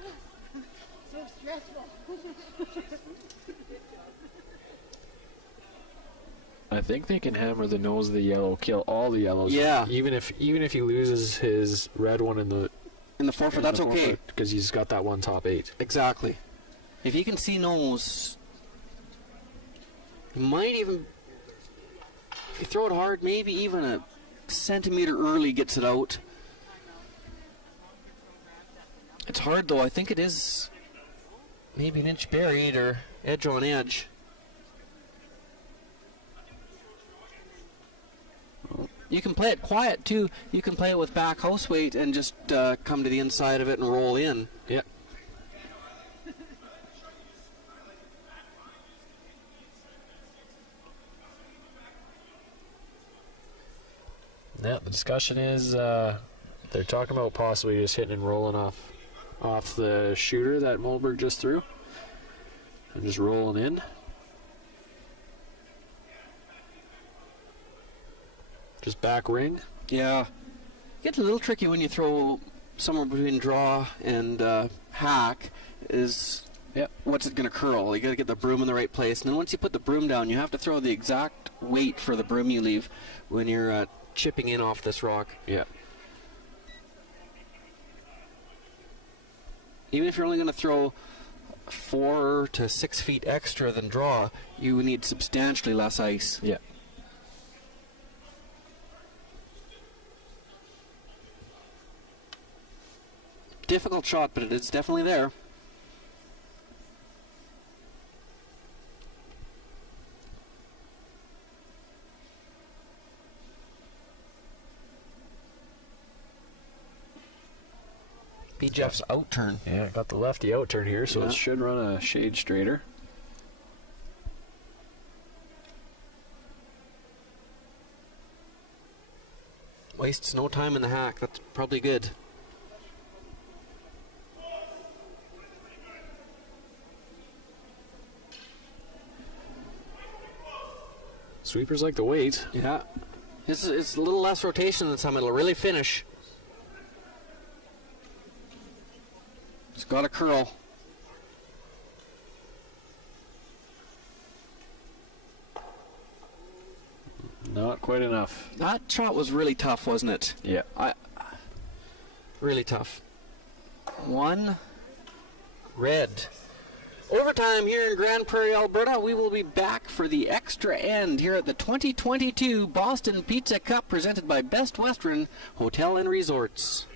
I think they can hammer the nose of the yellow, kill all the yellows. Yeah. Even if he loses his red one in the forfeit, that's okay. Because he's got that one top 8. Exactly. If he can see nose, he might even, if you throw it hard, maybe even a centimeter early gets it out. It's hard though. I think it is maybe an inch buried or edge on edge. You can play it quiet too. You can play it with back house weight and just come to the inside of it and roll in. Yep. Yeah, the discussion is they're talking about possibly just hitting and rolling off the shooter that Moldberg just threw and just rolling in. Just back ring. Yeah. Gets a little tricky when you throw somewhere between draw and hack is what's it going to curl. You got to get the broom in the right place. And then once you put the broom down, you have to throw the exact weight for the broom you leave when you're chipping in off this rock. Yeah. Even if you're only going to throw 4 to 6 feet extra than draw, you need substantially less ice. Yeah. Difficult shot, but it's definitely there. Be Jeff's out turn. Yeah, got the lefty out turn here, so it should run a shade straighter. Wastes no time in the hack. That's probably good. Sweepers like the weight. Yeah. It's a little less rotation than some. It'll really finish. It's got a curl. Not quite enough. That shot was really tough, wasn't it? Yeah. Really tough. 1 red. Overtime here in Grand Prairie, Alberta. We will be back for the extra end here at the 2022 Boston Pizza Cup presented by Best Western Hotel and Resorts.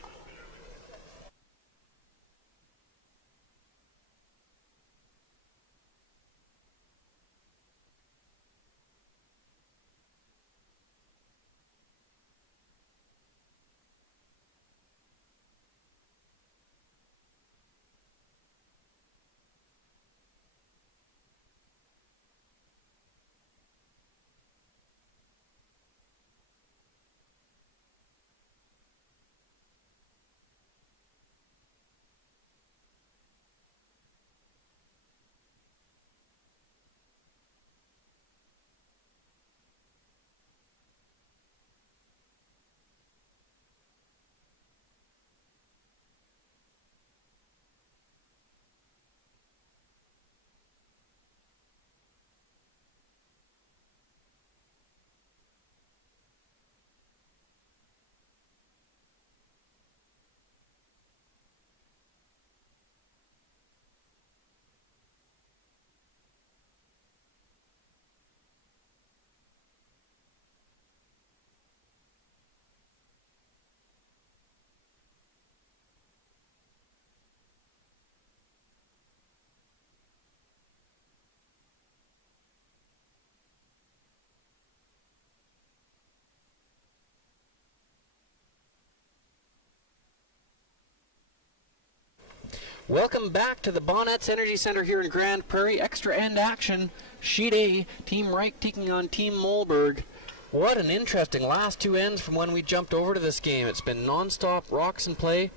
Welcome back to the Bonnets Energy Center here in Grand Prairie. Extra end action. Sheet A, Team Reich taking on Team Mohlberg. What an interesting last two ends from when we jumped over to this game. It's been non-stop rocks in play.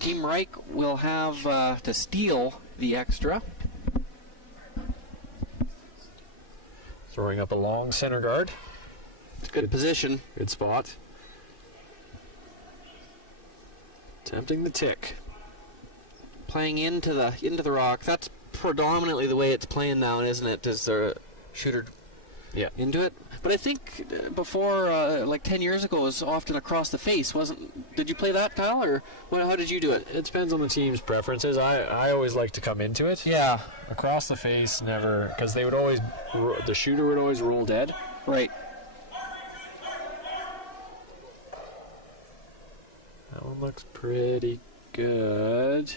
Team Reich will have to steal the extra. Throwing up a long center guard. Good position. Good spot. Attempting the tick. Playing into the rock. That's predominantly the way it's playing now, isn't it? Is the shooter into it? But I think before, like 10 years ago, it was often across the face. Did you play that, Kyle, or how did you do it? It depends on the team's preferences. I always like to come into it. Yeah. Across the face, never, because they would always, the shooter would always roll dead. Right. That one looks pretty good.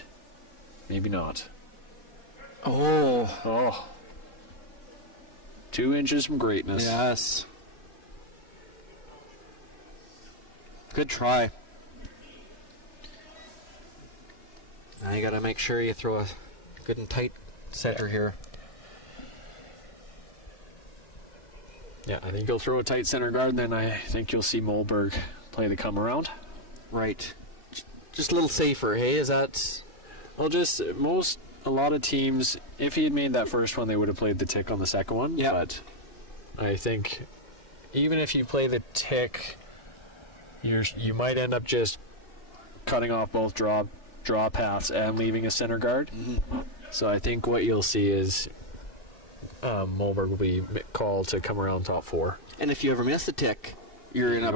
Maybe not. Oh. 2 inches from greatness. Yes. Good try. Now you got to make sure you throw a good and tight center here. Yeah, I think you'll throw a tight center guard, then I think you'll see Mohlberg play the come around. Right. Just a little safer, hey? Is that... Well, a lot of teams, if he had made that first one, they would have played the tick on the second one. Yeah. But I think even if you play the tick, you might end up just cutting off both draw paths and leaving a center guard. Mm-hmm. So I think what you'll see is Mohlberg will be called to come around top 4. And if you ever miss the tick, you're in a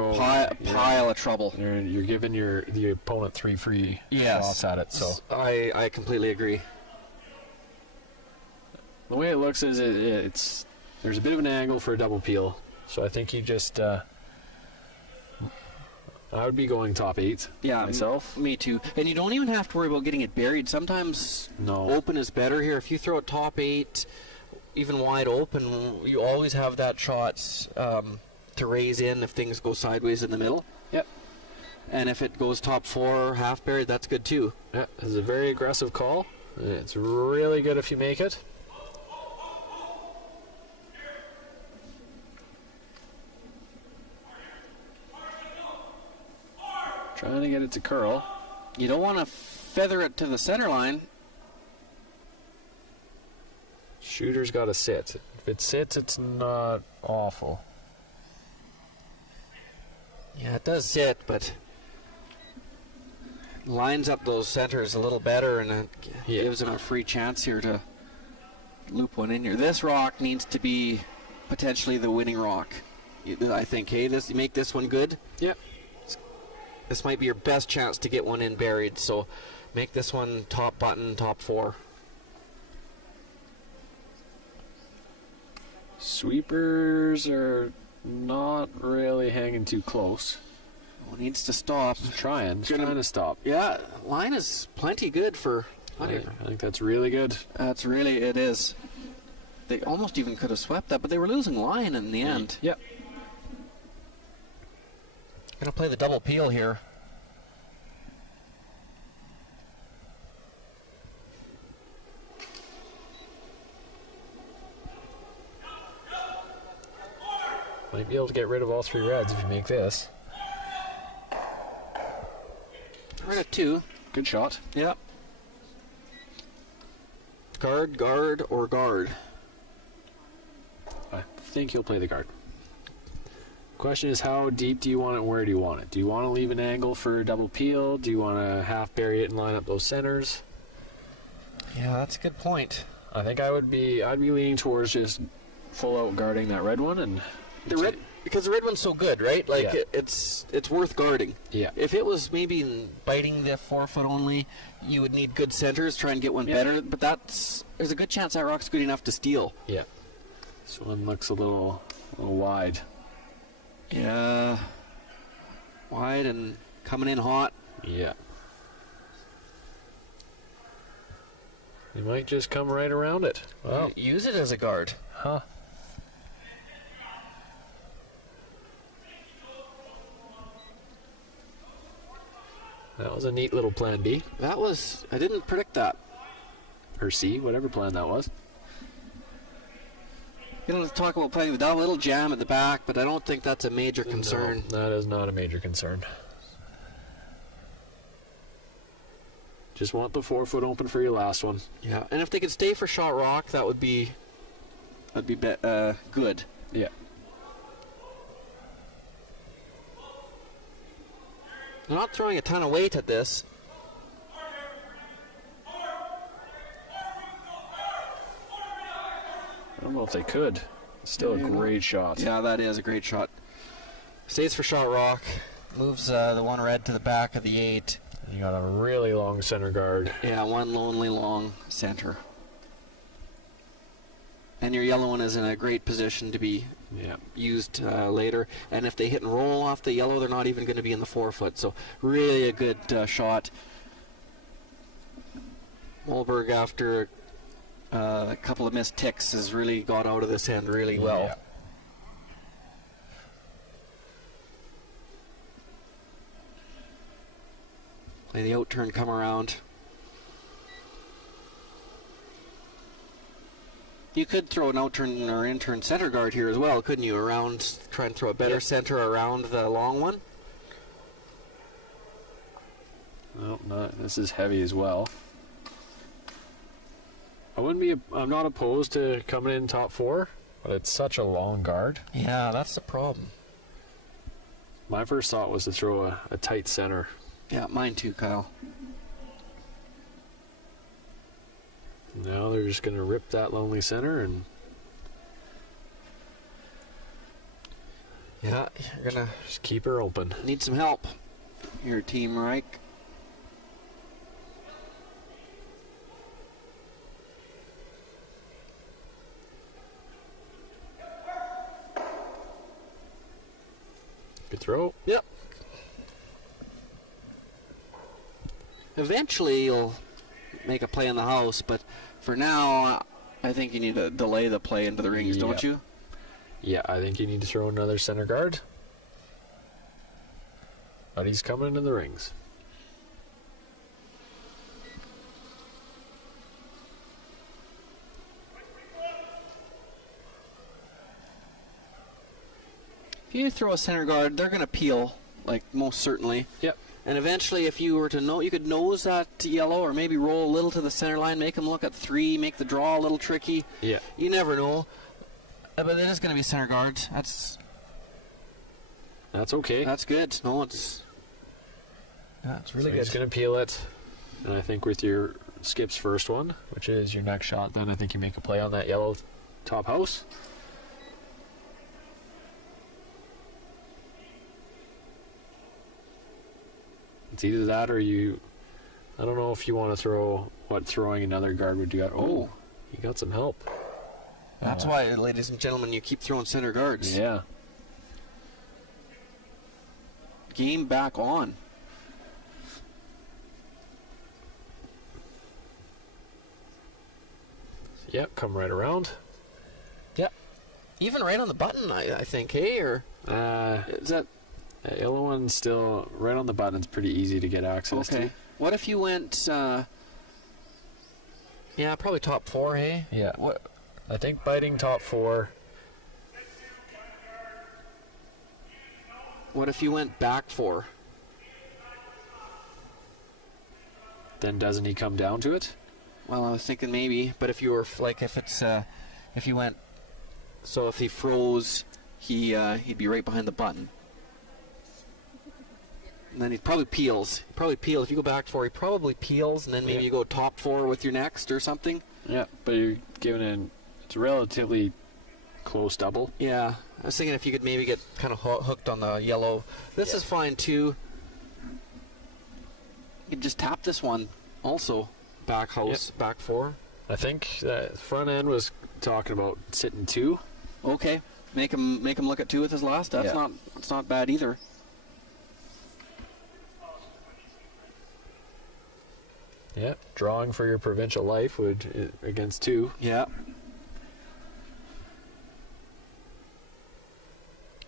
pile of trouble. You're giving the opponent 3 free shots at it. So I completely agree. The way it looks is there's a bit of an angle for a double peel. So I think you just I would be going top 8 myself. Me too. And you don't even have to worry about getting it buried. Sometimes open is better here. If you throw it top 8, even wide open, you always have that shot to raise in if things go sideways in the middle. Yep. And if it goes top 4, half buried, that's good too. Yeah, it's a very aggressive call. It's really good if you make it. Trying to get it to curl. You don't want to feather it to the center line. Shooter's got to sit. If it sits, it's not awful. Yeah, it does sit, but lines up those centers a little better, and it gives him a free chance here to loop one in here. This rock needs to be potentially the winning rock, I think. Hey, you make this one good. Yep. This might be your best chance to get one in buried, so make this one top button, top 4. Sweepers are not really hanging too close. Well, needs to stop. Trying to stop. Yeah, line is plenty good for I think that's really good. It is. They almost even could have swept that, but they were losing line in the end. Yep. Gonna play the double peel here. Might be able to get rid of all 3 reds if you make this. Rid of 2. Good shot. Yep. Guard, guard, or guard? I think he'll play the guard. Question is, how deep do you want it and where do you want it? Do you want to leave an angle for double peel? Do you want to half bury it and line up those centers? Yeah, that's a good point. I think I'd be leaning towards just full out guarding that red one, and because the red one's so good, right? Like it's worth guarding. Yeah. If it was maybe biting the 4 foot only, you would need good centers, try and get one better. But there's a good chance that rock's good enough to steal. Yeah. This one looks a little wide. Yeah. Wide and coming in hot. Yeah. You might just come right around it. Well, use it as a guard. Huh. That was a neat little plan B. I didn't predict that. Or C, whatever plan that was. You know, talk about playing the double, little jam at the back, but I don't think that's a major concern. No, that is not a major concern. Just want the 4 foot open for your last one. Yeah, and if they could stay for shot rock, that would be good. Yeah. They're not throwing a ton of weight at this. I don't know if they could. Still a great shot. Yeah, that is a great shot. Stays for shot rock. Moves the 1 red to the back of the 8. You got a really long center guard. Yeah, 1 lonely long center. And your yellow one is in a great position to be used later. And if they hit and roll off the yellow, they're not even going to be in the 4 foot. So really a good shot. Molberg, after a couple of missed ticks, has really got out of this end really well. Yeah. Play the out turn, come around. You could throw an out turn or in turn center guard here as well, couldn't you? Around, try and throw a better center around the long one. No, this is heavy as well. I'm not opposed to coming in top 4, but it's such a long guard. Yeah, that's the problem. My first thought was to throw a tight center. Yeah, mine too, Kyle. Now they're just going to rip that lonely center and... Yeah, you're going to... just keep her open. Need some help. Your team, Reich. Good throw. Yep. Eventually you'll make a play in the house, but for now, I think you need to delay the play into the rings, don't you? Yeah, I think you need to throw another center guard. But he's coming into the rings. If you throw a center guard, they're going to peel, like most certainly. Yep. And eventually, if you were to know, you could nose that yellow or maybe roll a little to the center line, make them look at 3, make the draw a little tricky. Yeah. You never know. But it is going to be center guard. That's okay. That's good. No, it's really You're good. just going to peel it. And I think with your Skip's first one, which is your next shot, then I think you make a play on that yellow top house. It's either that or you... I don't know if you want to throw what throwing another guard would do. Oh, you got some help. That's why, ladies and gentlemen, you keep throwing center guards. Yeah. Game back on. Yep, come right around. Yep. Even right on the button, I think, hey? Or is that... The yellow one's still right on the button. It's pretty easy to get access to. What if you went... yeah, probably top 4, hey? Yeah. What? I think biting top 4. What if you went back 4? Then doesn't he come down to it? Well, I was thinking maybe, but if you were like, if you went, so if he froze, he'd be right behind the button, and then he probably peels. If you go back 4, he probably peels, and then maybe you go top 4 with your next or something. Yeah, but you're giving in. It's a relatively close double. Yeah, I was thinking if you could maybe get kind of hooked on the yellow. This is fine too. You could just tap this one also. Back house, back 4. I think that front end was talking about sitting 2. Okay, make him look at 2 with his last. That's not bad either. Yeah, drawing for your provincial life would against 2. Yeah.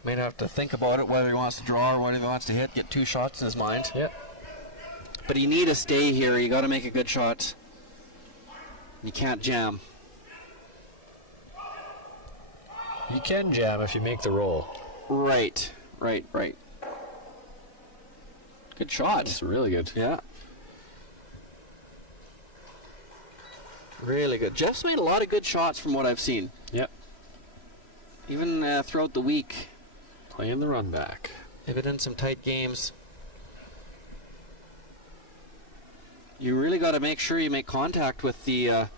Might have to think about it, whether he wants to draw or whether he wants to hit. Get 2 shots in his mind. Yep. But you need to stay here. You got to make a good shot. You can't jam. You can jam if you make the roll. Right. Good shot. It's really good. Yeah. Really good. Jeff's made a lot of good shots from what I've seen. Yep. Even throughout the week. Playing the run back. They've been in some tight games. You really got to make sure you make contact with the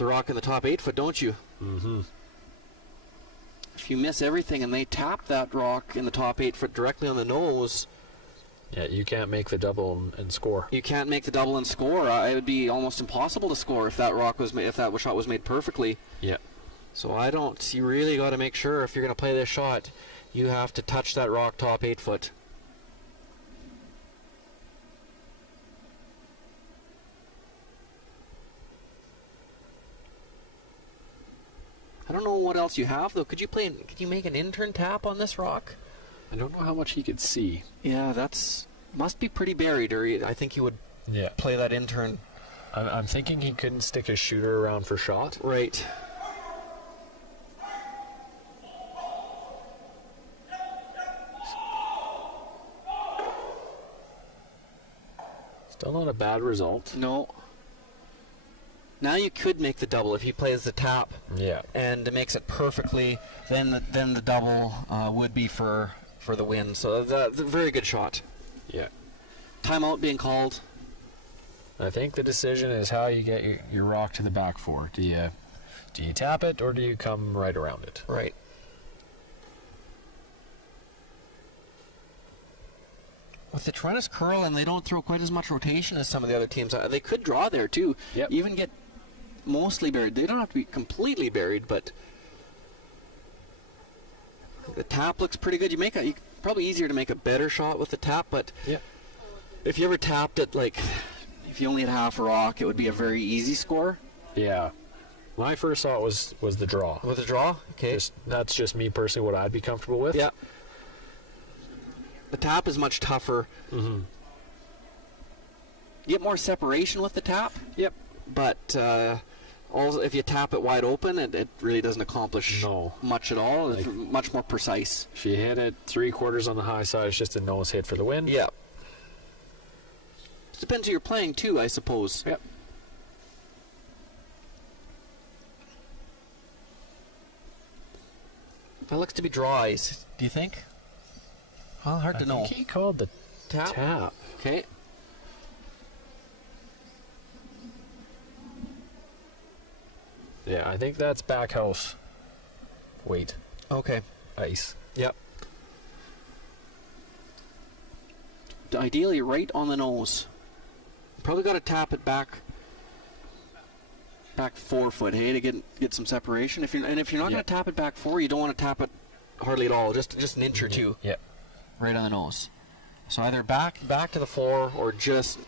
rock in the top 8 foot, don't you? Mm-hmm. If you miss everything and they tap that rock in the top 8 foot directly on the nose, yeah, you can't make the double and score. You can't make the double and score. It would be almost impossible to score if that shot was made perfectly. Yeah. So you really got to make sure if you're going to play this shot, you have to touch that rock top 8 foot. I don't know what else you have though. Could you make an intern tap on this rock? I don't know how much he could see. Yeah, must be pretty buried, or I think he would play that intern. I'm thinking he couldn't stick his shooter around for shot. Right. Still not a bad result. No. Now you could make the double if he plays the tap. Yeah. And makes it perfectly. Then the double would be for the win. So that's a very good shot. Yeah. Timeout being called. I think the decision is how you get your rock to the back 4. Do you tap it or do you come right around it? Right. With the Toronto's curl and they don't throw quite as much rotation as some of the other teams, they could draw there too. Yep. Even get mostly buried. They don't have to be completely buried, but the tap looks pretty good. Probably easier to make a better shot with the tap, but if you ever tapped it, like if you only had half a rock, it would be a very easy score. Yeah. My first thought was the draw. With the draw? Okay. That's just me personally, what I'd be comfortable with. Yeah. The tap is much tougher. Mm-hmm. You get more separation with the tap. Yep. But also, if you tap it wide open, it really doesn't accomplish much at all. It's much more precise. If you hit it 3/4 on the high side, it's just a nose hit for the win. Yeah. It depends who you're playing too, I suppose. Yep. That looks to be draw ice. Do you think? Well, hard to know. He called the tap. Okay. Yeah, I think that's back house. Wait. Okay. Ice. Yep. Ideally right on the nose. Probably got to tap it back 4 foot, hey, to get some separation. If you're not going to tap it back 4, you don't want to tap it hardly at all. Just an inch or two. Yeah. Right on the nose. So either back to the floor or just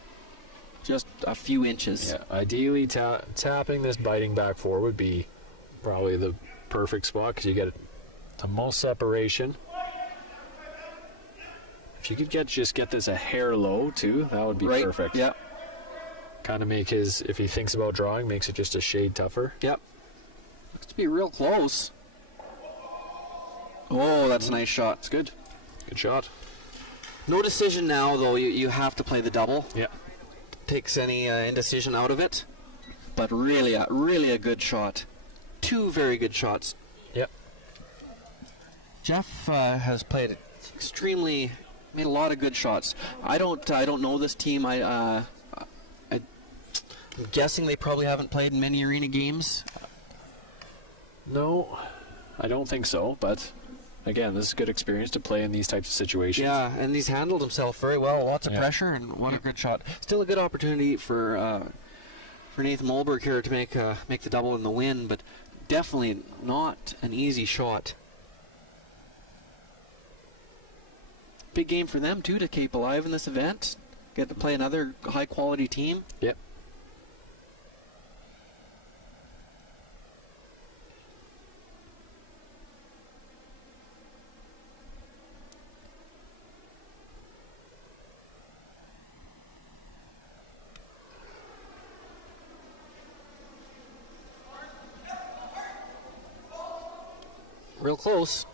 a few inches. Yeah. Ideally, tapping this biting back 4 would be probably the perfect spot because you get the most separation. If you could get this a hair low too, that would be perfect. Yeah. Kind of make his, if he thinks about drawing, makes it just a shade tougher. Yep. Looks to be real close. Oh, that's a nice shot. It's good. Good shot. No decision now, though. You have to play the double. Yeah. Takes any indecision out of it. But really a good shot. 2 very good shots. Yep. Jeff has played made a lot of good shots. I don't know this team. I'm guessing they probably haven't played in many arena games. No, I don't think so, but again, this is good experience to play in these types of situations. Yeah, and he's handled himself very well. Lots of pressure, and what a good shot. Still a good opportunity for Nathan Mulberg here to make the double in the win, but definitely not an easy shot. Big game for them, too, to keep alive in this event. Get to play another high-quality team. Yep. Real close.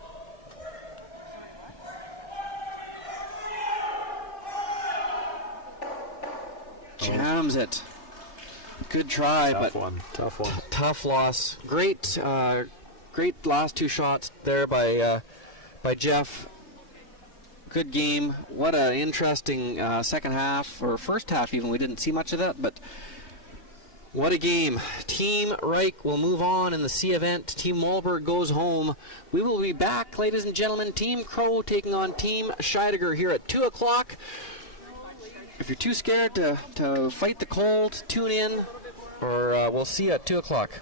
Jams it. Good try, Tough one. tough loss. Great last 2 shots there by Jeff. Good game. What an interesting second half, or first half even. We didn't see much of that, but what a game. Team Reich will move on in the C event. Team Mulberg goes home. We will be back, ladies and gentlemen. Team Crow taking on Team Scheidegger here at 2 o'clock. If you're too scared to fight the cold, tune in, or we'll see you at 2 o'clock.